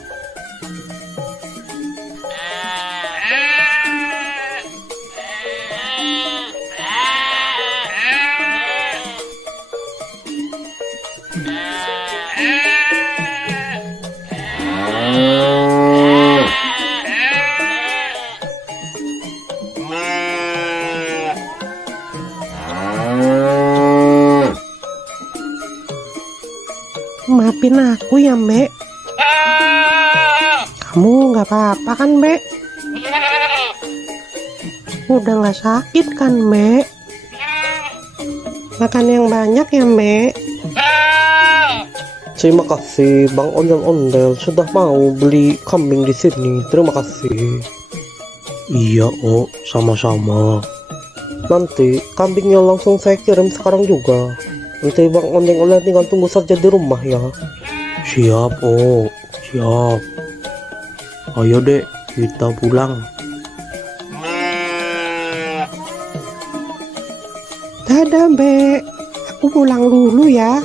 maafin aku ya, Mbak. Kamu nggak apa-apa kan, Mbak? Udah nggak sakit kan, Mbak? Makan yang banyak ya, Mbak. Terima kasih Bang Ondel-Ondel sudah mau beli kambing di sini. Terima kasih. Iya, Oh, sama-sama. Nanti kambingnya langsung saya kirim sekarang juga. Nanti Bang Ondel-Ondel tinggal tunggu saja di rumah ya. Siap, Oh, siap. Ayo dek, kita pulang. Dadah, Mbak. Aku pulang dulu ya.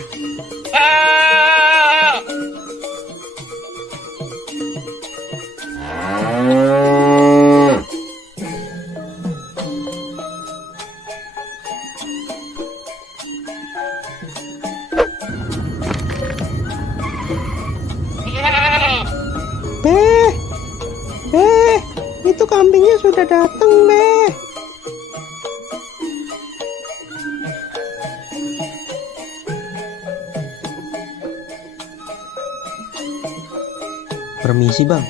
Be, itu kambingnya sudah datang, Be. Permisi bang,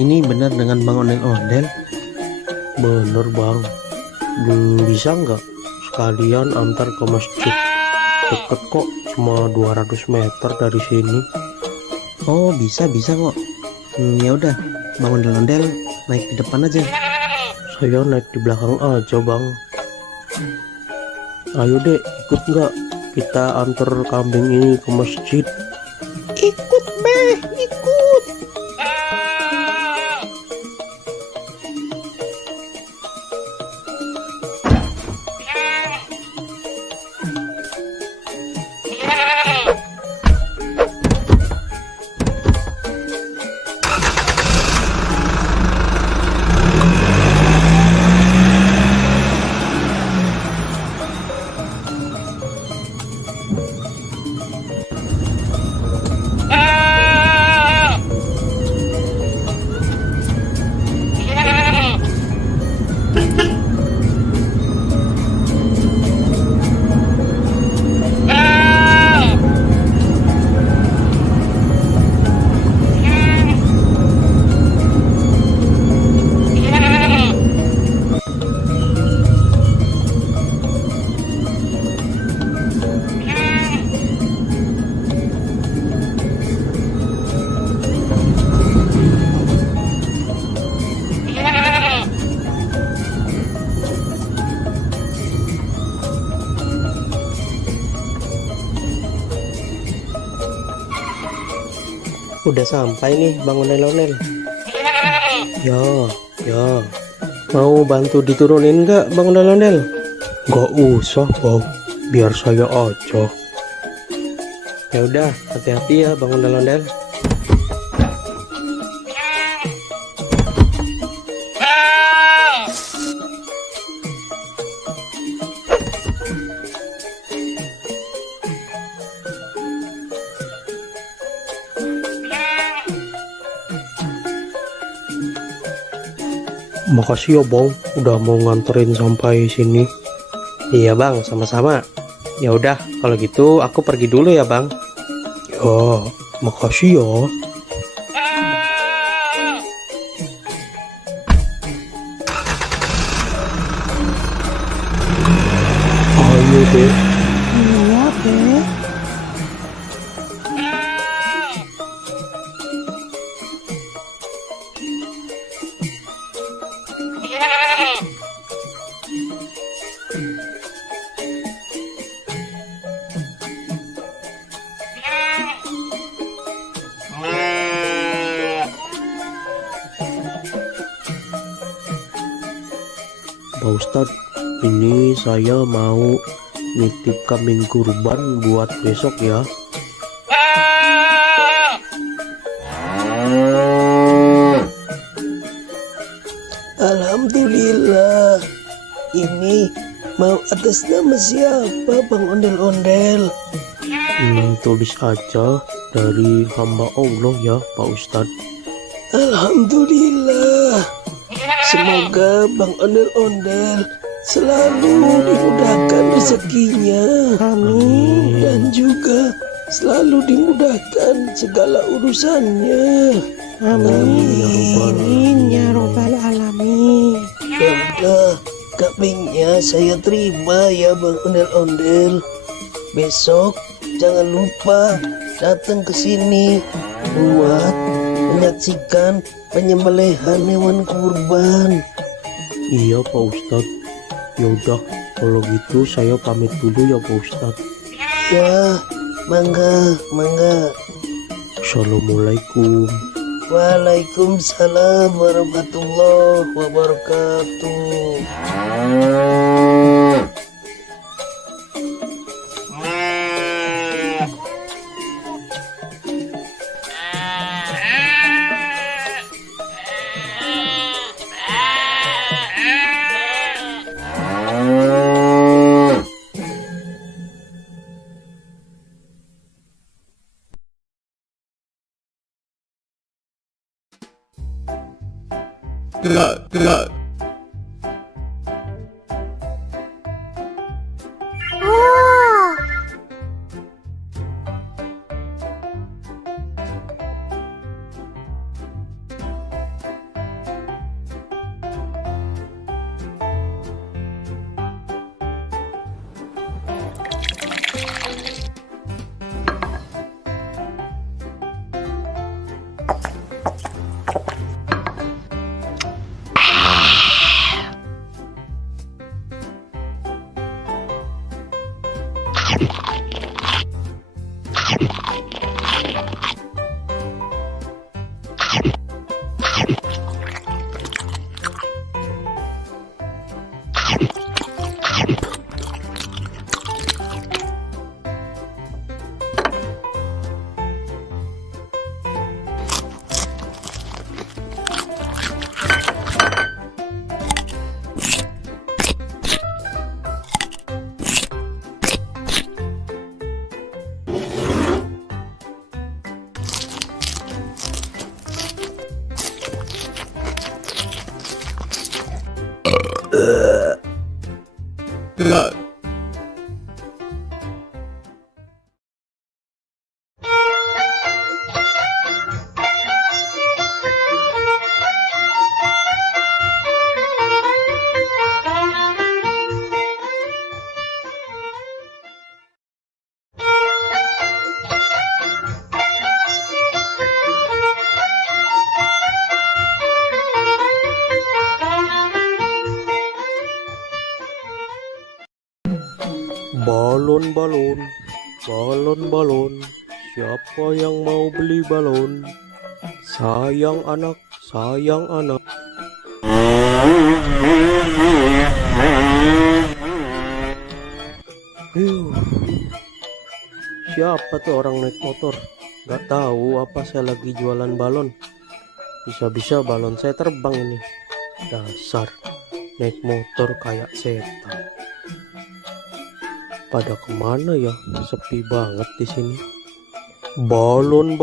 ini benar dengan Bang Ondel-Ondel? Bener Bang. Bisa nggak sekalian antar ke masjid? Deket kok, cuma 200 meter dari sini. Oh bisa kok. Ya udah, Bang Ondel-Ondel naik di depan aja. Saya naik di belakang aja Bang. Ayo dek, ikut nggak? Kita antar kambing ini ke masjid. Ikut, Be, ikut. Udah sampai nih Bang Ondel-Ondel. Ya, Mau bantu diturunin nggak Bang Ondel-Ondel? nggak usah bang, biar saya aja. Ya udah, hati-hati ya Bang Ondel-Ondel. Makasih ya bang, udah mau nganterin sampai sini. Iya Bang, sama-sama. Ya udah, kalau gitu aku pergi dulu ya Bang. Ya, makasih ya. Ayo deh. Iya, Be. Pak Ustadz, ini saya mau nitip kambing kurban buat besok ya. Alhamdulillah. Ini mau atas nama siapa Bang Ondel-Ondel? Tulis aja dari hamba Allah ya Pak Ustadz. Alhamdulillah. Semoga Bang Ondel-Ondel selalu dimudahkan rezekinya. Amin. Dan juga selalu dimudahkan segala urusannya. Amin ya robbal alamin. Ya udah, kambingnya saya terima ya Bang Ondel-Ondel. Besok jangan lupa datang ke sini buat menyaksikan penyembelihan hewan kurban. Iya Pak Ustadz. Yaudah, kalau gitu saya pamit dulu ya Pak Ustadz. Ya, mangga. Assalamualaikum. Waalaikumsalam warahmatullahi wabarakatuh. Oh, Balon, siapa yang mau beli balon? Sayang anak. Siapa tuh orang naik motor? Gak tahu apa saya lagi jualan balon. Bisa-bisa balon saya terbang ini. Dasar naik motor kayak setan. Pada kemana ya? Sepi banget di sini. Balon.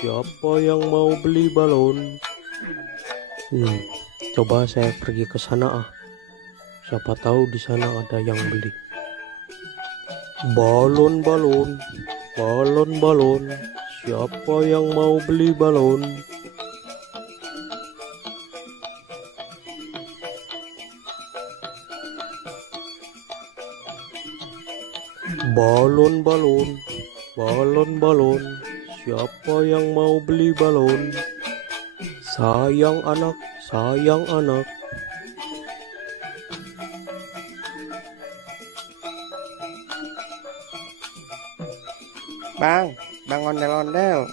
Siapa yang mau beli balon? Coba saya pergi ke sana ah. Siapa tahu di sana ada yang beli. Balon. Siapa yang mau beli balon? Balon. Siapa yang mau beli balon? Sayang anak. Bang Ondel-Ondel,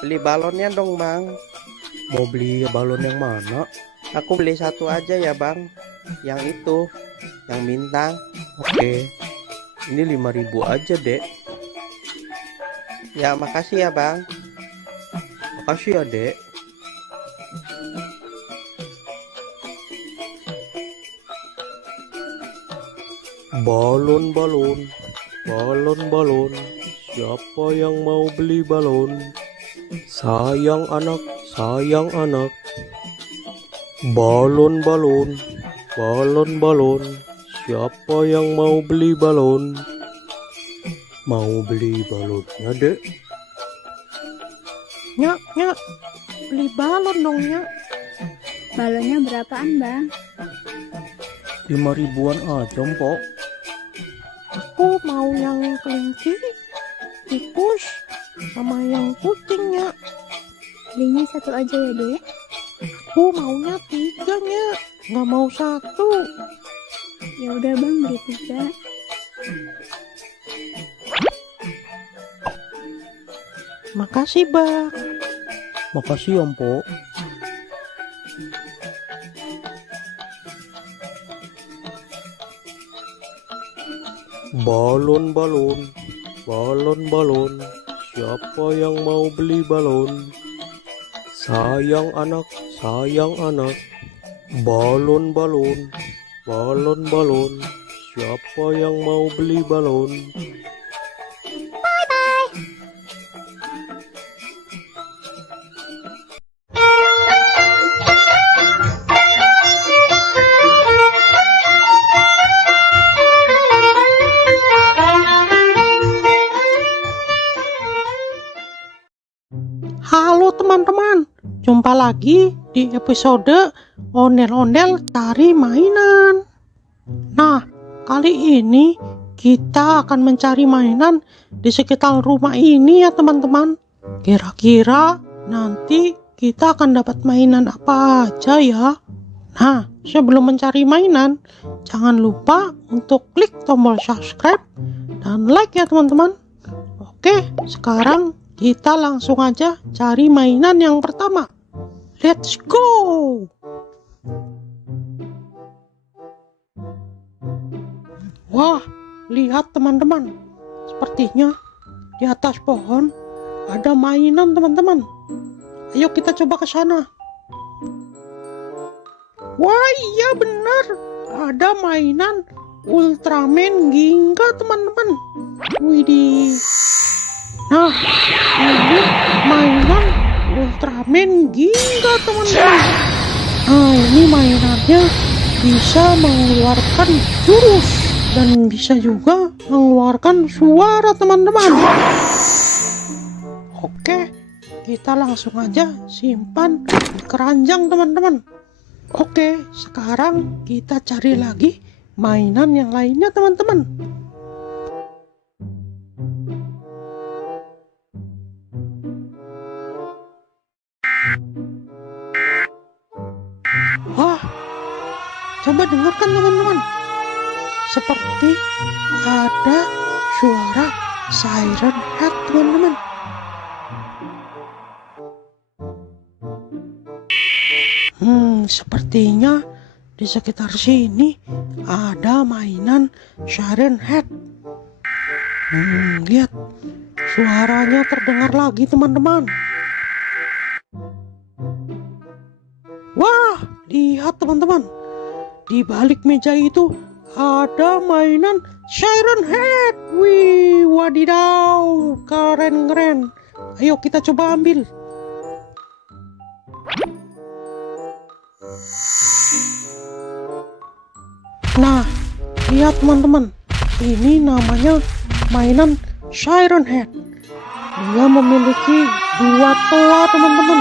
beli balonnya dong bang. Mau beli balon yang mana? Aku beli satu aja ya bang. Yang itu, yang bintang. Oke, ini 5.000 aja dek. Ya makasih ya bang. Makasih ya dek. Balon. Siapa yang mau beli balon? Sayang anak. Balon. Siapa yang mau beli balon? Mau beli balonnya, Dek? Nyak, beli balon dong, Nyak. Balonnya berapaan, Bang? 5 ribuan aja, Mpok. Aku mau yang kelinci, tikus, sama yang kucing, Nyak. Belinya satu aja ya, Dek. Aku maunya 3, Nyak. Nggak mau 1. Ya udah, Bang, beli 3. Makasih, Bang. Makasih ya, Mpok. Balon, balon, balon, balon. Siapa yang mau beli balon? Sayang anak, sayang anak. Balon, balon, balon, balon. Siapa yang mau beli balon? Halo teman-teman, jumpa lagi di episode Ondel-Ondel Cari Mainan. Nah, kali ini kita akan mencari mainan di sekitar rumah ini ya teman-teman. Kira-kira nanti kita akan dapat mainan apa aja ya? Nah, sebelum mencari mainan, jangan lupa untuk klik tombol subscribe dan like ya teman-teman. Oke, sekarang kita langsung aja cari mainan yang pertama. Let's go! Wah, lihat teman-teman. Sepertinya di atas pohon ada mainan teman-teman. Ayo kita coba ke sana. Wah, iya benar. Ada mainan Ultraman Ginga teman-teman. Widih. Nah, ini mainan Ultraman Ginga teman-teman. Nah, ini mainannya bisa mengeluarkan jurus dan bisa juga mengeluarkan suara teman-teman. Oke, kita langsung aja simpan di keranjang teman-teman. Oke, sekarang kita cari lagi mainan yang lainnya teman-teman. Wah, coba dengarkan teman-teman. Seperti ada suara siren head teman-teman. Sepertinya di sekitar sini ada mainan siren head. Lihat, suaranya terdengar lagi teman-teman. Wah, lihat teman-teman. Di balik meja itu ada mainan siren head. Wih, wadidaw, keren-keren. Ayo kita coba ambil. Nah, lihat teman-teman. Ini namanya mainan siren head. Dia memiliki 2 toa teman-teman.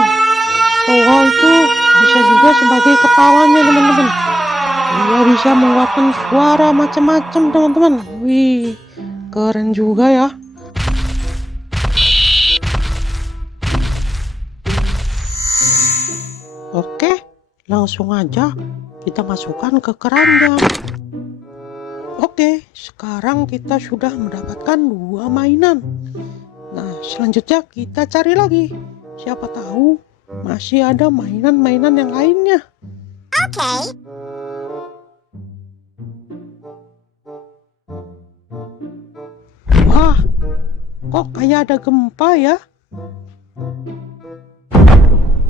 Toa itu bisa juga sebagai kepalanya teman-teman. Dia bisa mengeluarkan suara macam-macam teman-teman. Wih, keren juga ya. Oke, langsung aja kita masukkan ke keranjang. Oke, sekarang kita sudah mendapatkan 2 mainan. Nah, selanjutnya kita cari lagi. Siapa tahu masih ada mainan-mainan yang lainnya. Oke. Wah, kok kayak ada gempa ya?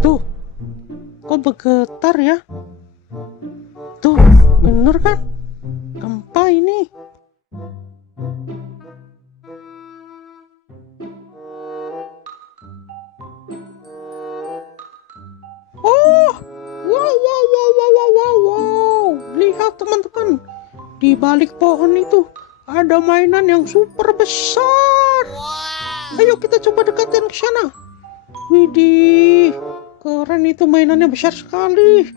Tuh, kok bergetar ya? Tuh, bener kan? Gempa ini. Oh, wow. Lihat teman-teman, di balik pohon itu ada mainan yang super besar. Ayo kita coba dekatkan ke sana. Widih, keren itu, mainannya besar sekali.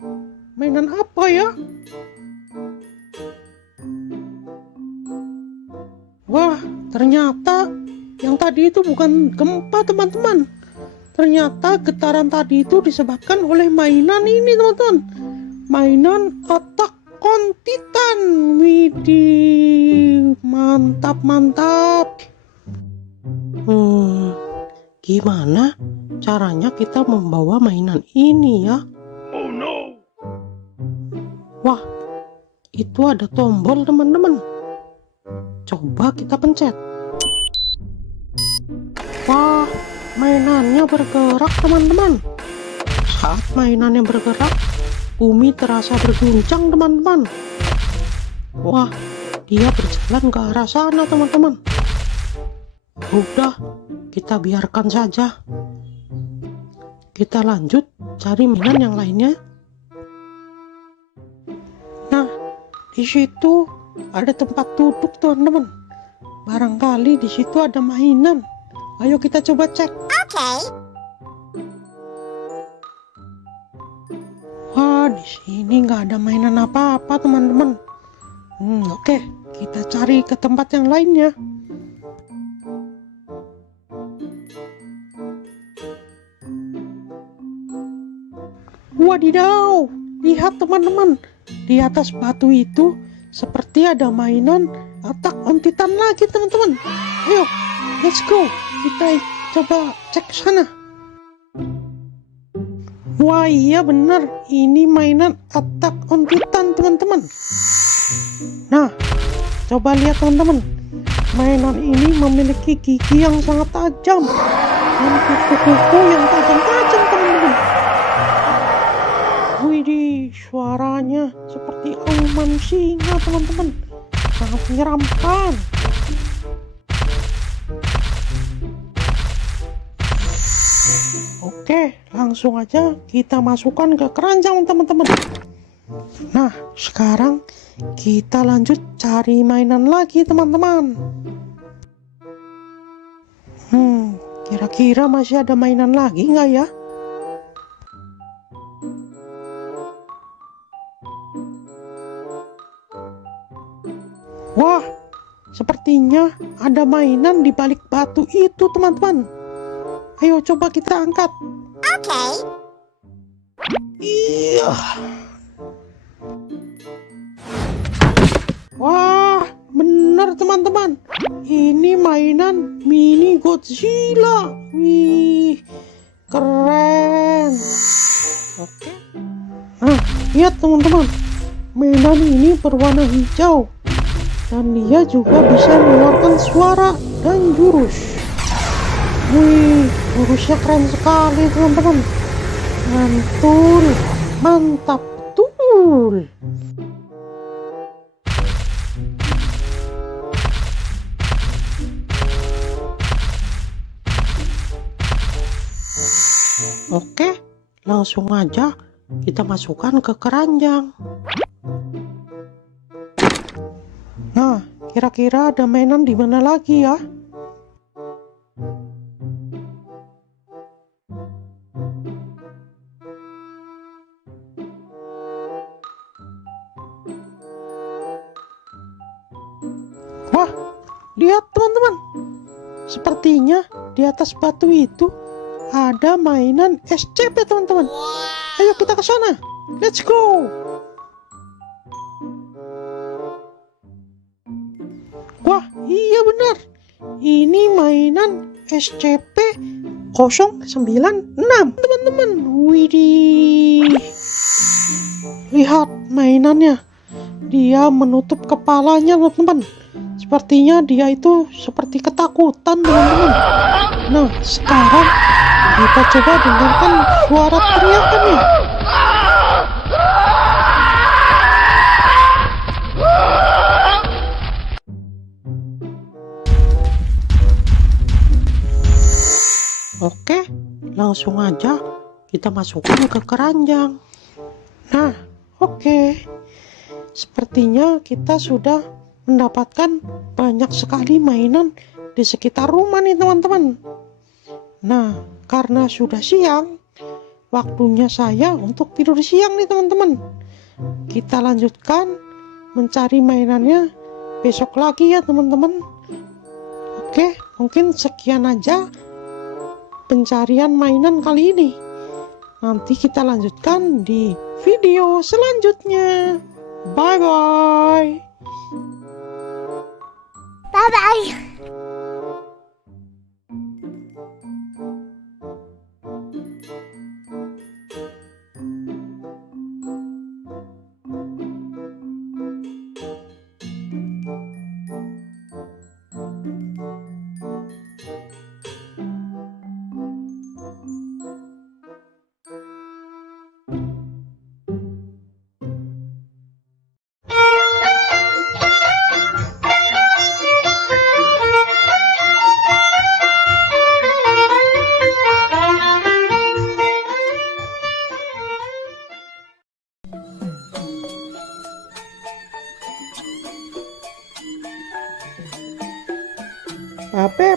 Mainan apa ya? Wah, ternyata yang tadi itu bukan gempa, teman-teman. Ternyata getaran tadi itu disebabkan oleh mainan ini, teman-teman. Mainan Attack on Titan. Widih, mantap. Gimana caranya kita membawa mainan ini ya? Oh no. Wah, itu ada tombol, teman-teman. Coba kita pencet. Wah, mainannya bergerak, teman-teman. Saat mainannya bergerak, bumi terasa berguncang, teman-teman. Wah, dia berjalan ke arah sana, teman-teman. Udah, kita biarkan saja. Kita lanjut cari mainan yang lainnya. Nah, di situ ada tempat duduk, teman-teman. Barangkali di situ ada mainan. Ayo kita coba cek. Oke. Wah, di sini nggak ada mainan apa-apa, teman-teman. Oke, kita cari ke tempat yang lainnya. Wadidaw, lihat teman-teman, di atas batu itu seperti ada mainan Attack on Titan lagi, teman-teman. Ayo, let's go, kita coba cek sana. Wah, iya benar, ini mainan Attack on Titan, teman-teman. Nah, coba lihat, teman-teman, mainan ini memiliki gigi yang sangat tajam dan kuku-kuku yang tajam-tajam, teman-teman. Widih, suaranya seperti auman singa, teman-teman. Sangat menyeramkan. Oke, langsung aja kita masukkan ke keranjang, teman-teman. Nah, sekarang kita lanjut cari mainan lagi, teman-teman. Kira-kira masih ada mainan lagi nggak ya? Wah, sepertinya ada mainan di balik batu itu, teman-teman. Ayo coba kita angkat. Oke. Iya. Wah, benar, teman-teman. Ini mainan mini Godzilla. Wih, keren. Oke. Nah, lihat, teman-teman. Mainan ini berwarna hijau. Dan dia juga bisa mengeluarkan suara dan jurus. Wih, jurusnya keren sekali, teman-teman. Mantul, mantap betul. Oke, langsung aja kita masukkan ke keranjang. Nah, kira-kira ada mainan di mana lagi ya? Wah, lihat, teman-teman. Sepertinya di atas batu itu ada mainan SCP, teman-teman. Ayo kita ke sana. Let's go. Wah, iya benar. Ini mainan SCP-096, teman-teman. Widih. Lihat mainannya. Dia menutup kepalanya, teman-teman. Sepertinya dia itu seperti ketakutan, teman-teman. Nah, sekarang kita coba dengarkan suara teriakannya. Oke, langsung aja kita masukkan ke keranjang. Nah, oke. Sepertinya kita sudah mendapatkan banyak sekali mainan di sekitar rumah nih teman-teman. Nah, karena sudah siang, waktunya saya untuk tidur siang nih teman-teman. Kita lanjutkan mencari mainannya besok lagi ya teman-teman. Oke, mungkin sekian aja pencarian mainan kali ini. Nanti kita lanjutkan di video selanjutnya. Bye-bye. Bye-bye.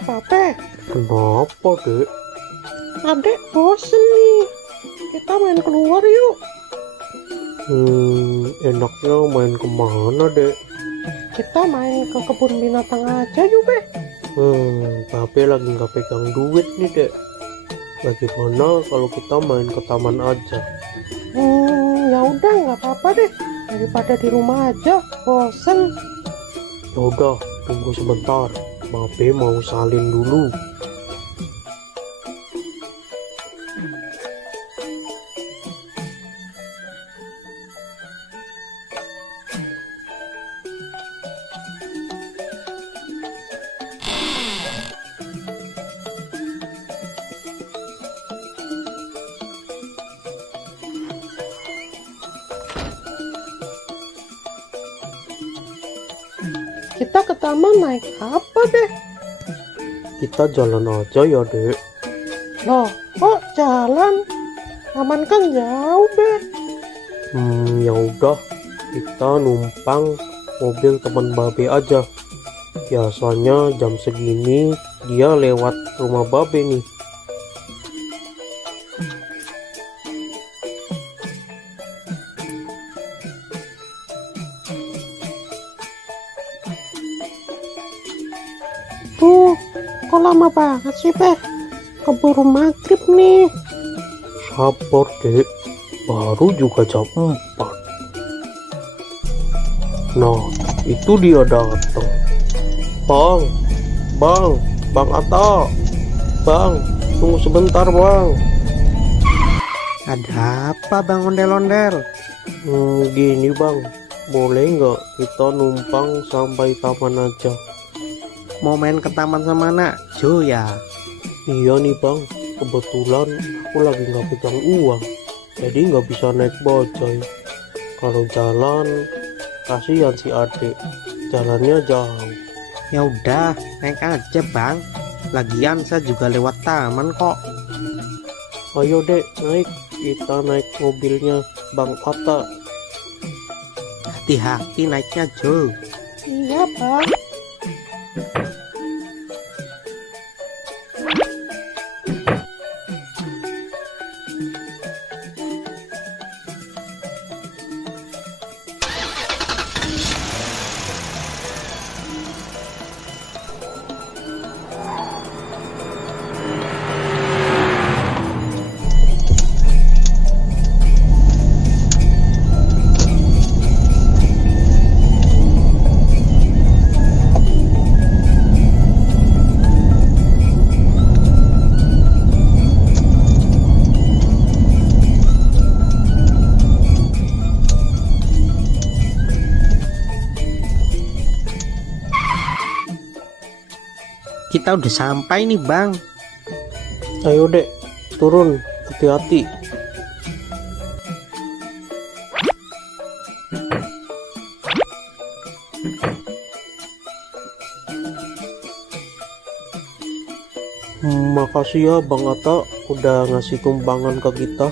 Pape, Kenapa, Dek? adek bosen nih. Kita main keluar yuk. Enaknya main kemana, Dek? Kita main ke kebun binatang aja yuk, Be. Babe lagi nggak pegang duit nih, Dek. Bagaimana kalau kita main ke taman aja? Ya udah, nggak apa-apa deh. Daripada di rumah aja, bosen. Yaudah, tunggu sebentar. Babe mau salin dulu. Kita ke taman naik apa, Be? Kita jalan aja ya, Dek. Loh, kok jalan? Taman kan jauh, Be. Ya udah, kita numpang mobil teman Babe aja. Biasanya jam segini dia lewat rumah Babe nih. Tuh, kok lama banget sih, Be? Keburu maghrib nih. Sabar, Dek. Baru juga jam 4. Nah, itu dia datang. Bang Atta. Bang, tunggu sebentar, Bang. Ada apa Bang Ondel-ondel? Gini, Bang. Boleh nggak kita numpang sampai taman aja? Mau main ke taman sama anak Jo ya? Iya nih, Bang. Kebetulan aku lagi nggak pegang uang. Jadi nggak bisa naik bajai. Kalau jalan, kasihan si adik. Jalannya jauh. Ya udah, naik aja Bang. Lagian saya juga lewat taman kok. Ayo, Dek, naik. Kita naik mobilnya Bang Atta. Hati-hati naiknya Jo. Iya, Bang. Kita udah sampai nih Bang. Ayo, Dek, turun. Hati-hati. Makasih ya Bang Atta udah ngasih tumpangan ke kita.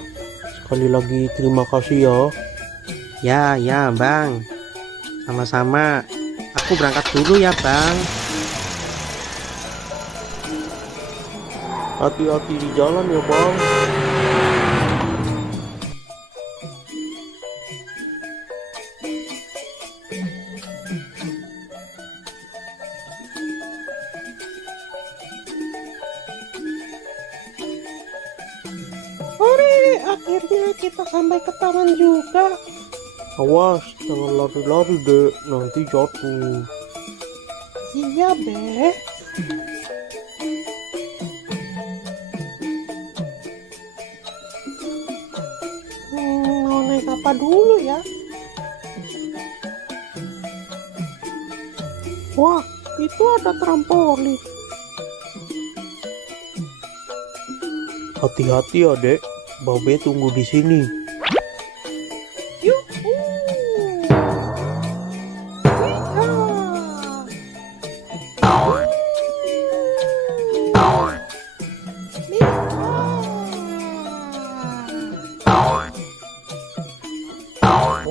Sekali lagi terima kasih ya. Ya Bang. Sama-sama. Aku berangkat dulu ya Bang. Hati-hati di jalan ya bang. Hore, akhirnya kita sampai ke taman juga. Awas, jangan lari-lari dek, nanti jatuh. Iya, Be. Mau naik apa dulu ya? Wah, itu ada trampolin. Hati-hati ya dek, Babe tunggu di sini. Yuhu.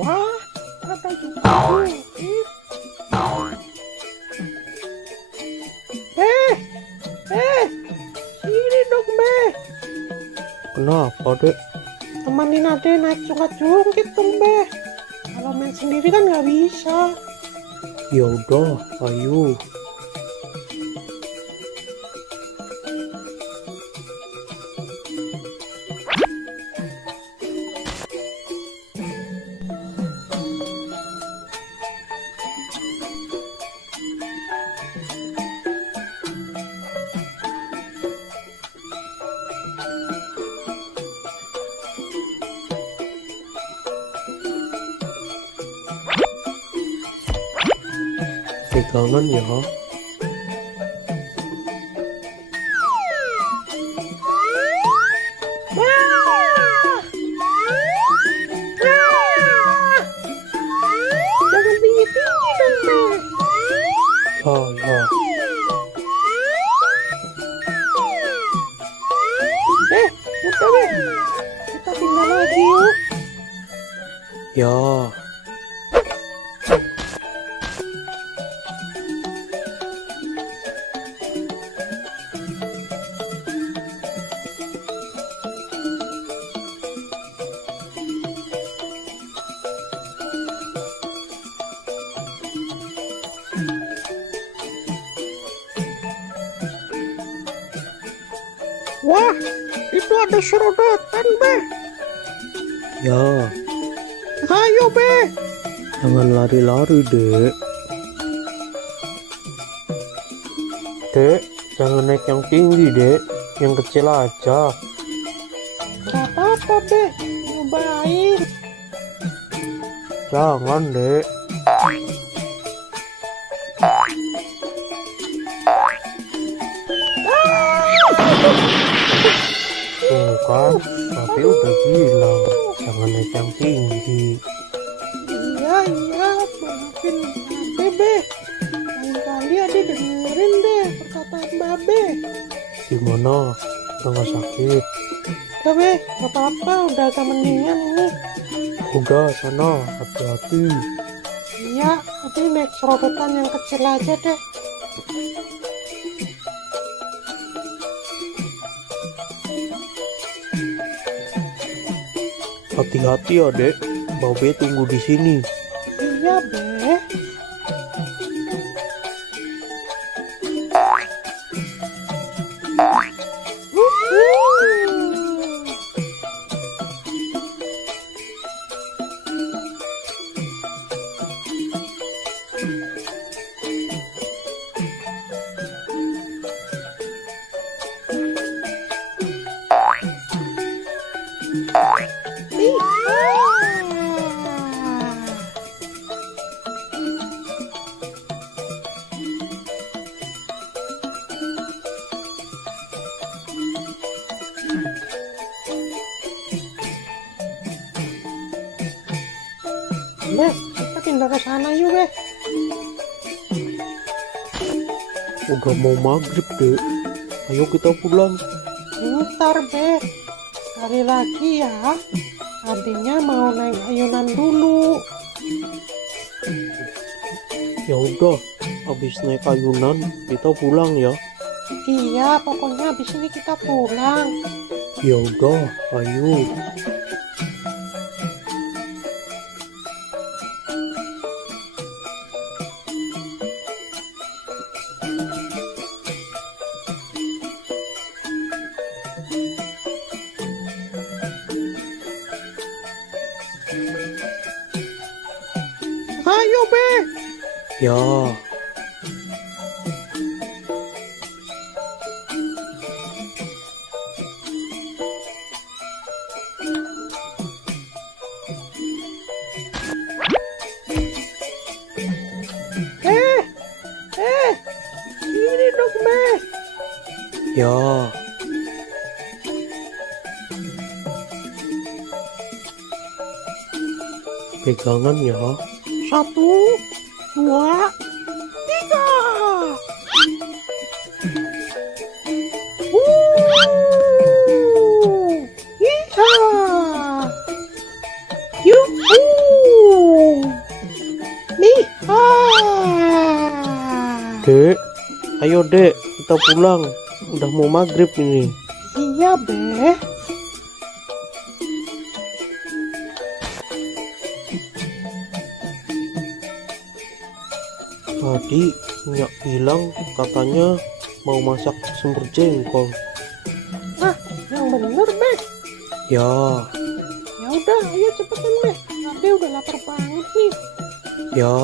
Wah, ada juga bukit. Sini dong, Be. Kenapa dek? Temanin Ade naik jungkit dong, Be. Kalau main sendiri kan nggak bisa. Ya udah, ayo. Pegangan ya. Jangan tinggi-tinggi dong, Be. Ya. Udah, Be. Kita pindah lagi yuk. Ya. Wah, itu ada serodotan, Be. Ya, Ayo, Be. jangan lari-lari dek. Dek, jangan naik yang tinggi dek, yang kecil aja. Gak apa-apa, Be. Nyobain. Jangan dek. Tuh kan, tapi udah bilang jangan naik yang tinggi. Iya, maafin Babe, Be. Lain kali Ade dengerin deh perkataan Babe. Gimana? Udah nggak sakit? Udah, Be. Gak apa-apa, udah agak mendingan ini. Udah sana, hati-hati. Iya, Ade naik serodotan yang kecil aja deh. Hati-hati ya dek, Babe tunggu di sini. Iya, Be. Be, kita pindah ke sana yuk, Be. Udah mau maghrib dek, ayo kita pulang. Bentar, Be. Sekali lagi ya. Adanya mau naik ayunan dulu. Ya udah, habis naik ayunan kita pulang ya. Iya, pokoknya habis ini kita pulang. Ya udah, ayo. Ayo, Be. Ya, Ini dong, Be. ya. Pegangan ya. 1, 2, 3. Iya. Yuhu. Dek, ayo dek, kita pulang. Udah mau maghrib ini. Iya, Be. Tadi Nyak bilang katanya mau masak sumber jengkol. Nah, yang bener, Be. Ya, Ya udah, ayo cepetan, Be. Ade udah lapar banget nih. ya.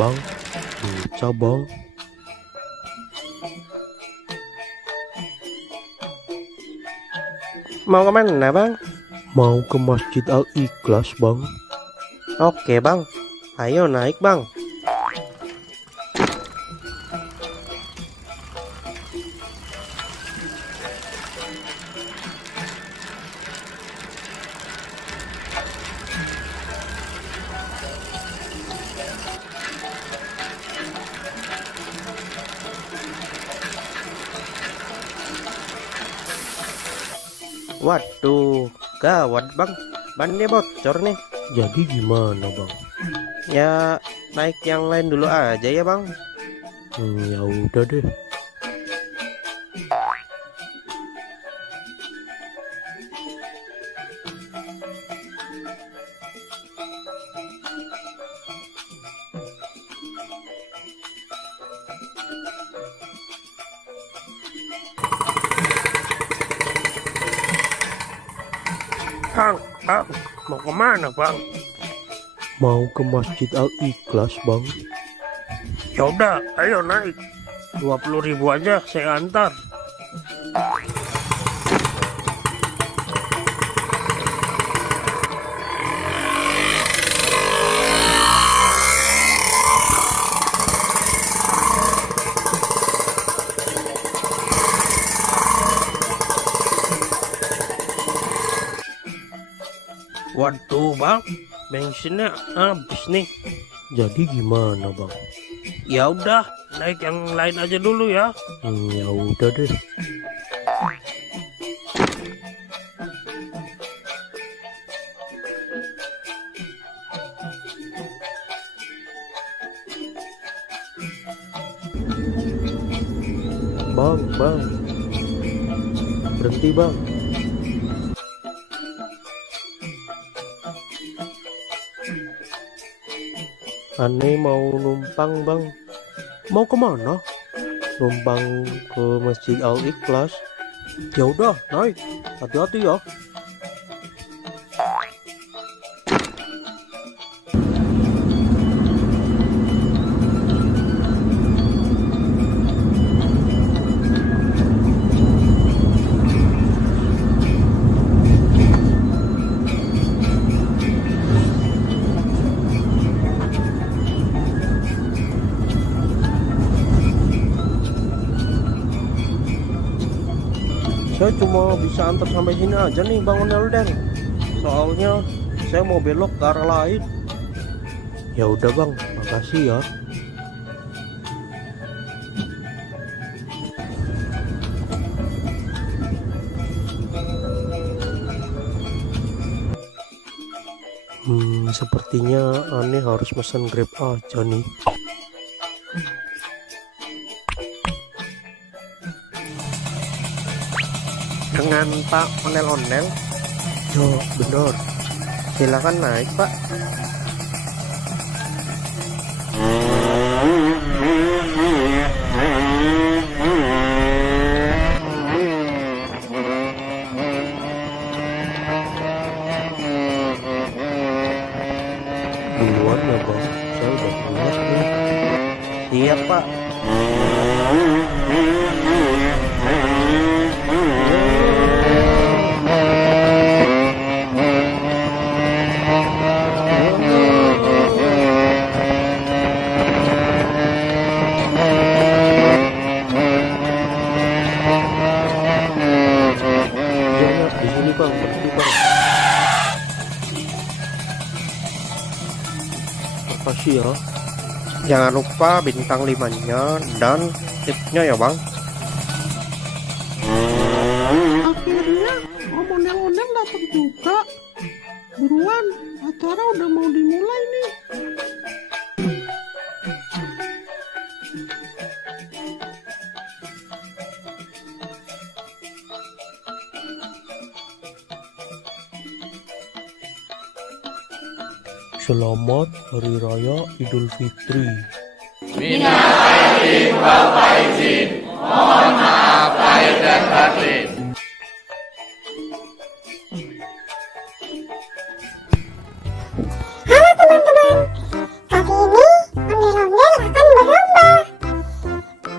Bang, bisa bang. Mau kemana bang? Mau ke Masjid Al-Ikhlas bang. Oke bang, ayo naik bang. Waduh, gawat bang, bannya bocor nih. Jadi gimana bang? Ya naik yang lain dulu aja ya bang. Ya udah deh. Bang, mau kemana bang? Mau ke Masjid Al-Ikhlas bang. Ya udah, ayo naik. 20.000 aja saya antar. Waduh bang, bensinnya habis nih. Jadi gimana bang? Ya udah, naik yang lain aja dulu ya. Ya udah deh. Bang, berhenti bang. Aneh mau numpang bang. Mau kemana? Numpang ke Masjid Al Ikhlas. Ya udah, naik. Hati-hati ya. Saya cuma bisa antar sampai sini aja nih Bang Onelden. Soalnya saya mau belok ke arah lain. Ya udah Bang, makasih ya. Sepertinya aneh harus pesan Grab aja nih. Dengan Pak Onel-onel? Ya, benar. Silakan naik Pak. Duluan ya Bang, saya udah pulas nih. Iya Pak. Di sini Bang, berhenti Bang. Makasih ya. Jangan lupa bintang 5-nya dan tipnya ya Bang. Akhirnya Om Onel-onel datang juga. Buruan, acara udah mau dimulai nih. Selamat Hari Raya Idul Fitri. Halo teman-teman, kali ini ondel-ondel akan berlomba.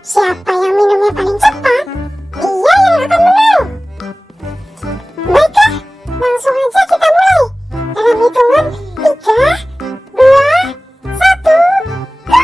Siapa yang minumnya paling cepat, dia yang akan menang. Baiklah, langsung aja kita mulai. Dalam hitungan 3, 2, 1, go!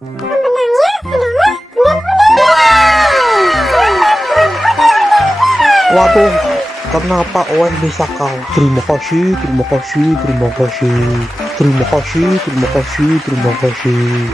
Pemenangnya adalah Waduh, kenapa OM bisa kalah? Terima kasih, terima kasih, terima kasih. Terima kasih, terima kasih, terima kasih.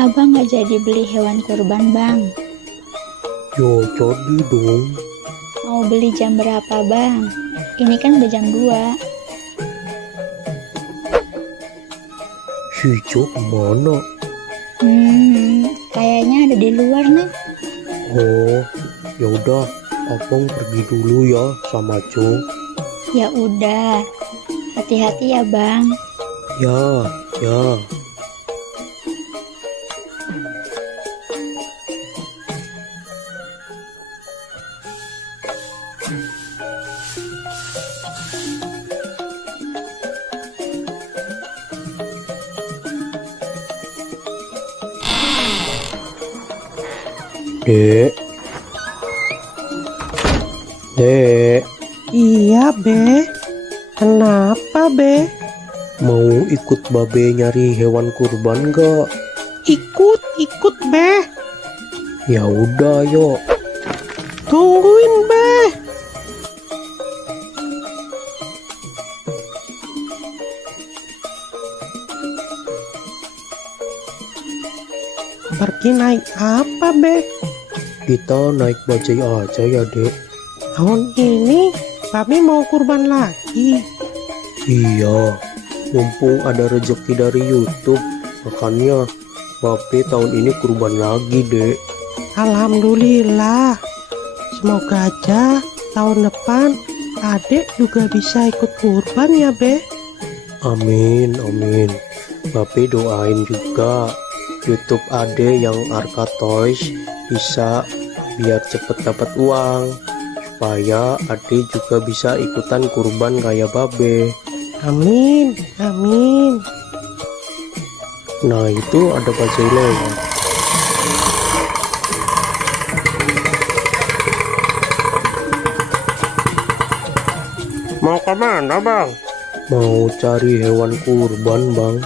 Abang nggak jadi beli hewan kurban, Bang. Ya jadi dong. Mau beli jam berapa, Bang? Ini kan udah jam 2. Si Ijo kemana? Kayaknya ada di luar nih. Oh, ya udah, abang pergi dulu ya sama Jo. Ya udah, hati-hati ya, Bang. Ya, ya. Dek. Dek, Iya, Be. Kenapa, Be? mau ikut babe nyari hewan kurban gak? Ikut, Be. Ya udah, yuk. Tungguin, Be. Pergi naik apa, Be? Kita naik bajai aja ya, Dek. Tahun ini Babe mau kurban lagi. Iya, mumpung ada rezeki dari YouTube, makanya babe tahun ini kurban lagi, Dek. Alhamdulillah. Semoga aja tahun depan adik juga bisa ikut kurban ya, Be. Amin, amin. Babe doain juga YouTube Ade yang Arka Toys bisa biar cepet dapat uang, supaya Ade juga bisa ikutan kurban kayak babe. Amin, amin. Nah, itu ada bajai lewat. Mau kemana, Bang? Mau cari hewan kurban, Bang.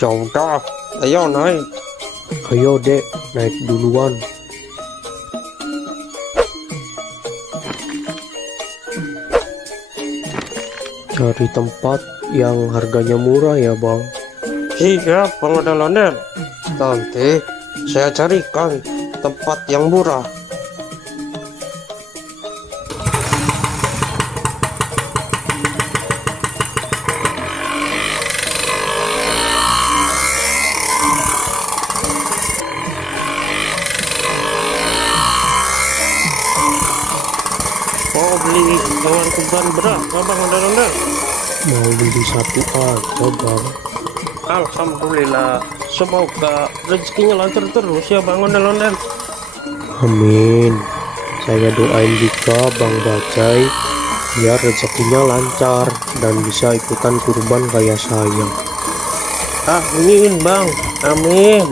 Ya udah, ayo naik. Ayo, Dek, naik duluan. Cari tempat yang harganya murah ya, Bang. Siap, Bang Ondel-ondel. Nanti saya carikan tempat yang murah. Mau beli hewan kurban berapa, Bang Ondel-ondel? Mau beli satu aja, Bang. Alhamdulillah, semoga rezekinya lancar terus ya, Bang Ondel-ondel. Amin. Saya doain juga Bang Bajai biar rezekinya lancar dan bisa ikutan kurban kayak saya. Amin, Bang. Amin.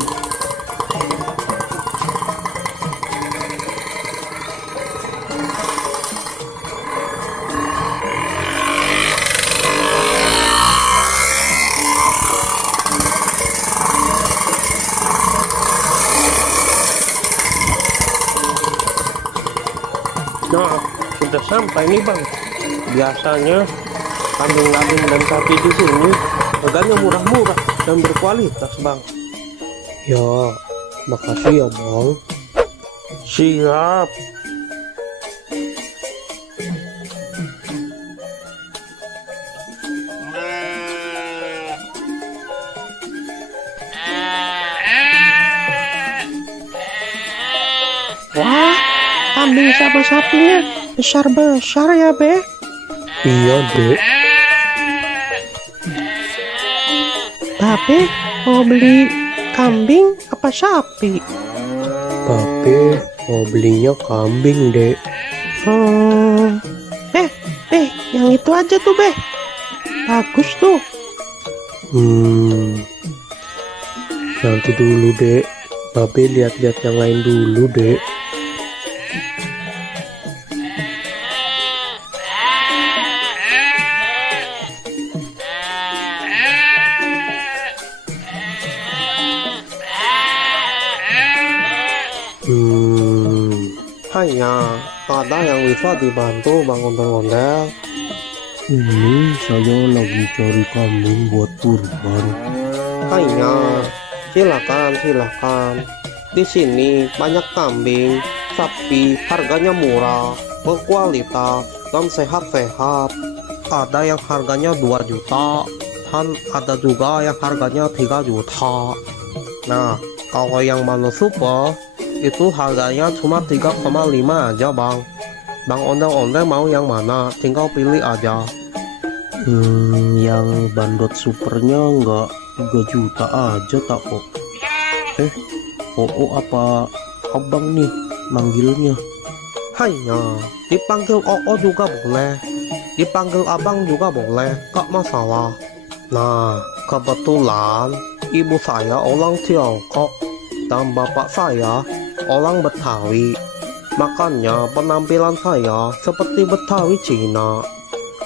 Nah, sudah sampai nih, Bang. Biasanya kambing-kambing dan sapi di sini harganya murah-murah dan berkualitas, Bang. Ya, makasih ya, Bang. Siap. Wah, kambing sama sapinya besar-besar ya, Be. Iya, Dek. Babe mau beli kambing apa sapi? Babe mau belinya kambing, Dek. Yang itu aja tuh, Be. Bagus tuh. Nanti dulu, Dek. Babe lihat-lihat yang lain dulu, Dek. Hanya ada yang bisa dibantu, Bang Ondel-ondel. Ini saya lagi cari kambing buat kurban. Hanya Silakan, silakan. Di sini banyak kambing, sapi, harganya murah, berkualitas, dan sehat-sehat. Ada yang harganya 2 juta, dan ada juga yang harganya 3 juta. Nah, kalau yang Mano Super, itu harganya cuma 3,5 aja bang. Bang Ondel-Ondel mau yang mana? Tinggal pilih aja. Yang bandot supernya nggak 3 juta aja tak kok. Apa abang nih manggilnya? Hanya dipanggil Oo juga boleh, dipanggil abang juga boleh, gak masalah. Nah, kebetulan ibu saya orang Tiongkok dan bapak saya orang Betawi. Makanya penampilan saya seperti Betawi Cina.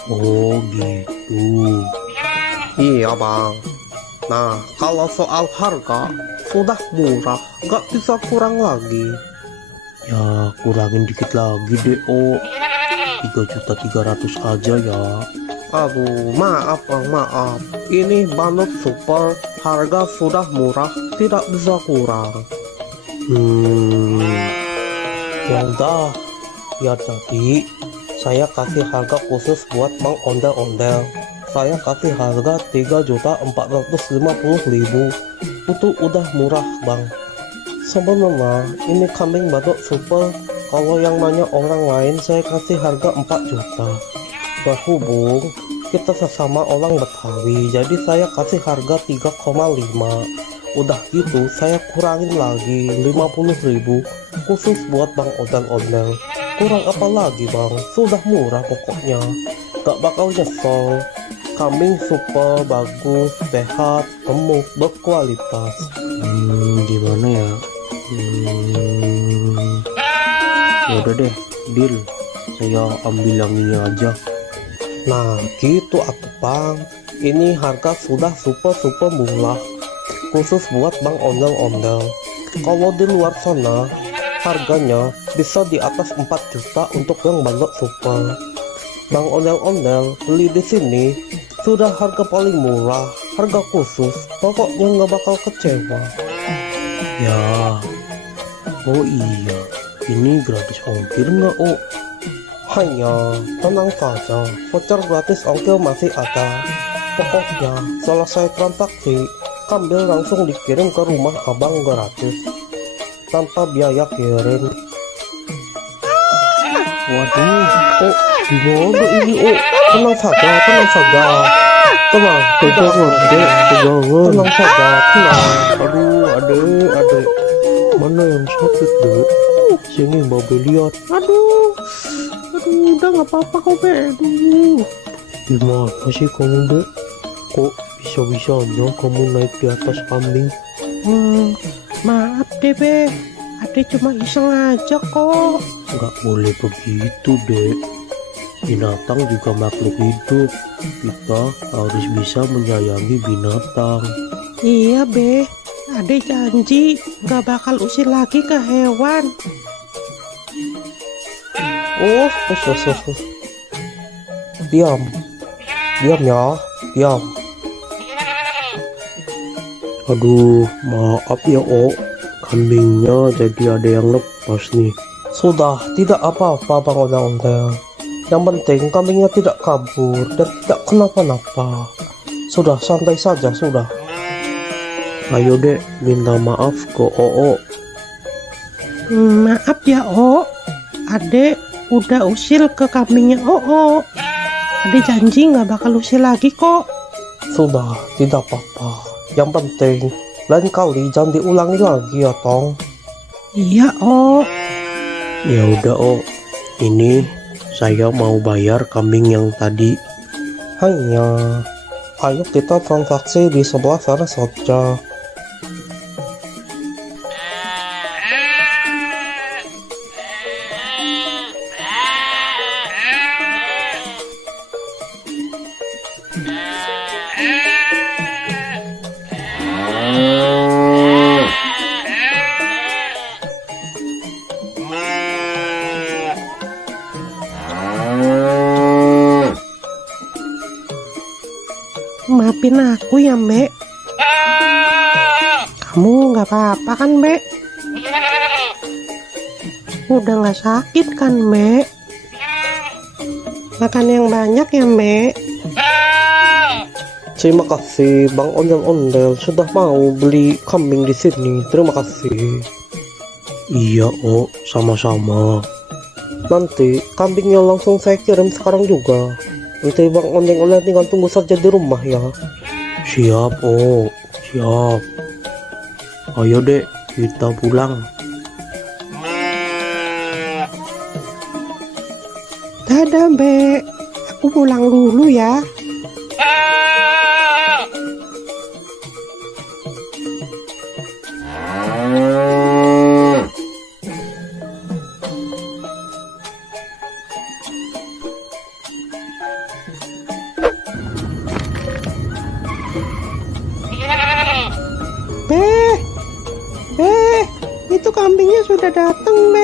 Oh gitu. Iya bang. Nah, kalau soal harga sudah murah, gak bisa kurang lagi. Ya kurangin dikit lagi deh, 3.300.000 aja ya. Aduh, maaf bang, maaf. Ini Bandot Super, harga sudah murah, tidak bisa kurang. Ya udah, ya jadi saya kasih harga khusus buat Bang Ondel-Ondel. Saya kasih harga 3.450.000. Itu udah murah bang. Sebenarnya ini kambing Bandot Super, kalau yang nanya orang lain saya kasih harga 4 juta. Berhubung kita sesama orang Betawi, jadi saya kasih harga 3,5. Udah gitu saya kurangin lagi 50.000 khusus buat Bang Ondel-Ondel. Kurang apa lagi bang, sudah murah pokoknya, gak bakal nyesel. Kambing super bagus, sehat, gemuk, berkualitas. Gimana ya? Yaudah deh, deal. Saya ambil yang ini aja. Nah gitu aku bang, ini harga sudah super murah khusus buat Bang Ondel-Ondel. Kalau di luar sana harganya bisa di atas 4 juta untuk yang Bandot Super. Bang Ondel-Ondel beli di sini sudah harga paling murah, harga khusus, pokoknya nggak bakal kecewa. Ya. Oh iya, ini gratis ongkir nggak, Hanya tenang saja, voucher gratis ongkir masih ada. Pokoknya selesai transaksi, kambing langsung dikirim ke rumah abang gratis tanpa biaya kirim. Waduh, Gimana ini? Tenang saja, tenang saja. Tenang saja, tenang saja, tenang. aduh, adek. Mana yang sakit, dek? Sini Babe lihat. Aduh, udah nggak apa-apa kok, Be. Aduh. Gimana sih kamu, dek? Kok bisa-bisanya kamu naik di atas kambing? Maaf deh, Be. Ade cuma iseng aja kok. Nggak boleh begitu, dek. Binatang juga makhluk hidup. Kita harus bisa menyayangi binatang. Iya, Be. Ade janji nggak bakal usir lagi ke hewan. Oh, diam ya, diam. Aduh, maaf ya, kambingnya jadi ada yang lepas nih. Sudah, tidak apa-apa Bang Ondel-Ondel. Yang penting kambingnya tidak kabur dan tidak kenapa-napa. Sudah, santai saja, sudah. Ayo dek, minta maaf ke Oo. Maaf ya, Ade udah usil ke kambingnya Ade janji nggak bakal usil lagi kok. Sudah, tidak apa-apa. Yang penting lain kali jangan diulangi lagi ya Tong. Iya, Ya udah, ini saya mau bayar kambing yang tadi. Hanya ayo kita transaksi di sebelah sana saja. maafin aku ya, Mbak. Kamu nggak apa-apa kan, Mbak? Udah nggak sakit kan, Mbak? Makan yang banyak ya, Mbak. Terima kasih Bang Ondel-Ondel sudah mau beli kambing di sini. Terima kasih. Iya, Oh, sama-sama. Nanti kambingnya langsung saya kirim sekarang juga. Nanti Bang Ondel-Ondel tinggal tunggu saja di rumah ya. Siap, Oh, siap. Ayo dek, kita pulang. Dadah, Mbak. Aku pulang dulu ya. Be, itu kambingnya sudah datang, Be.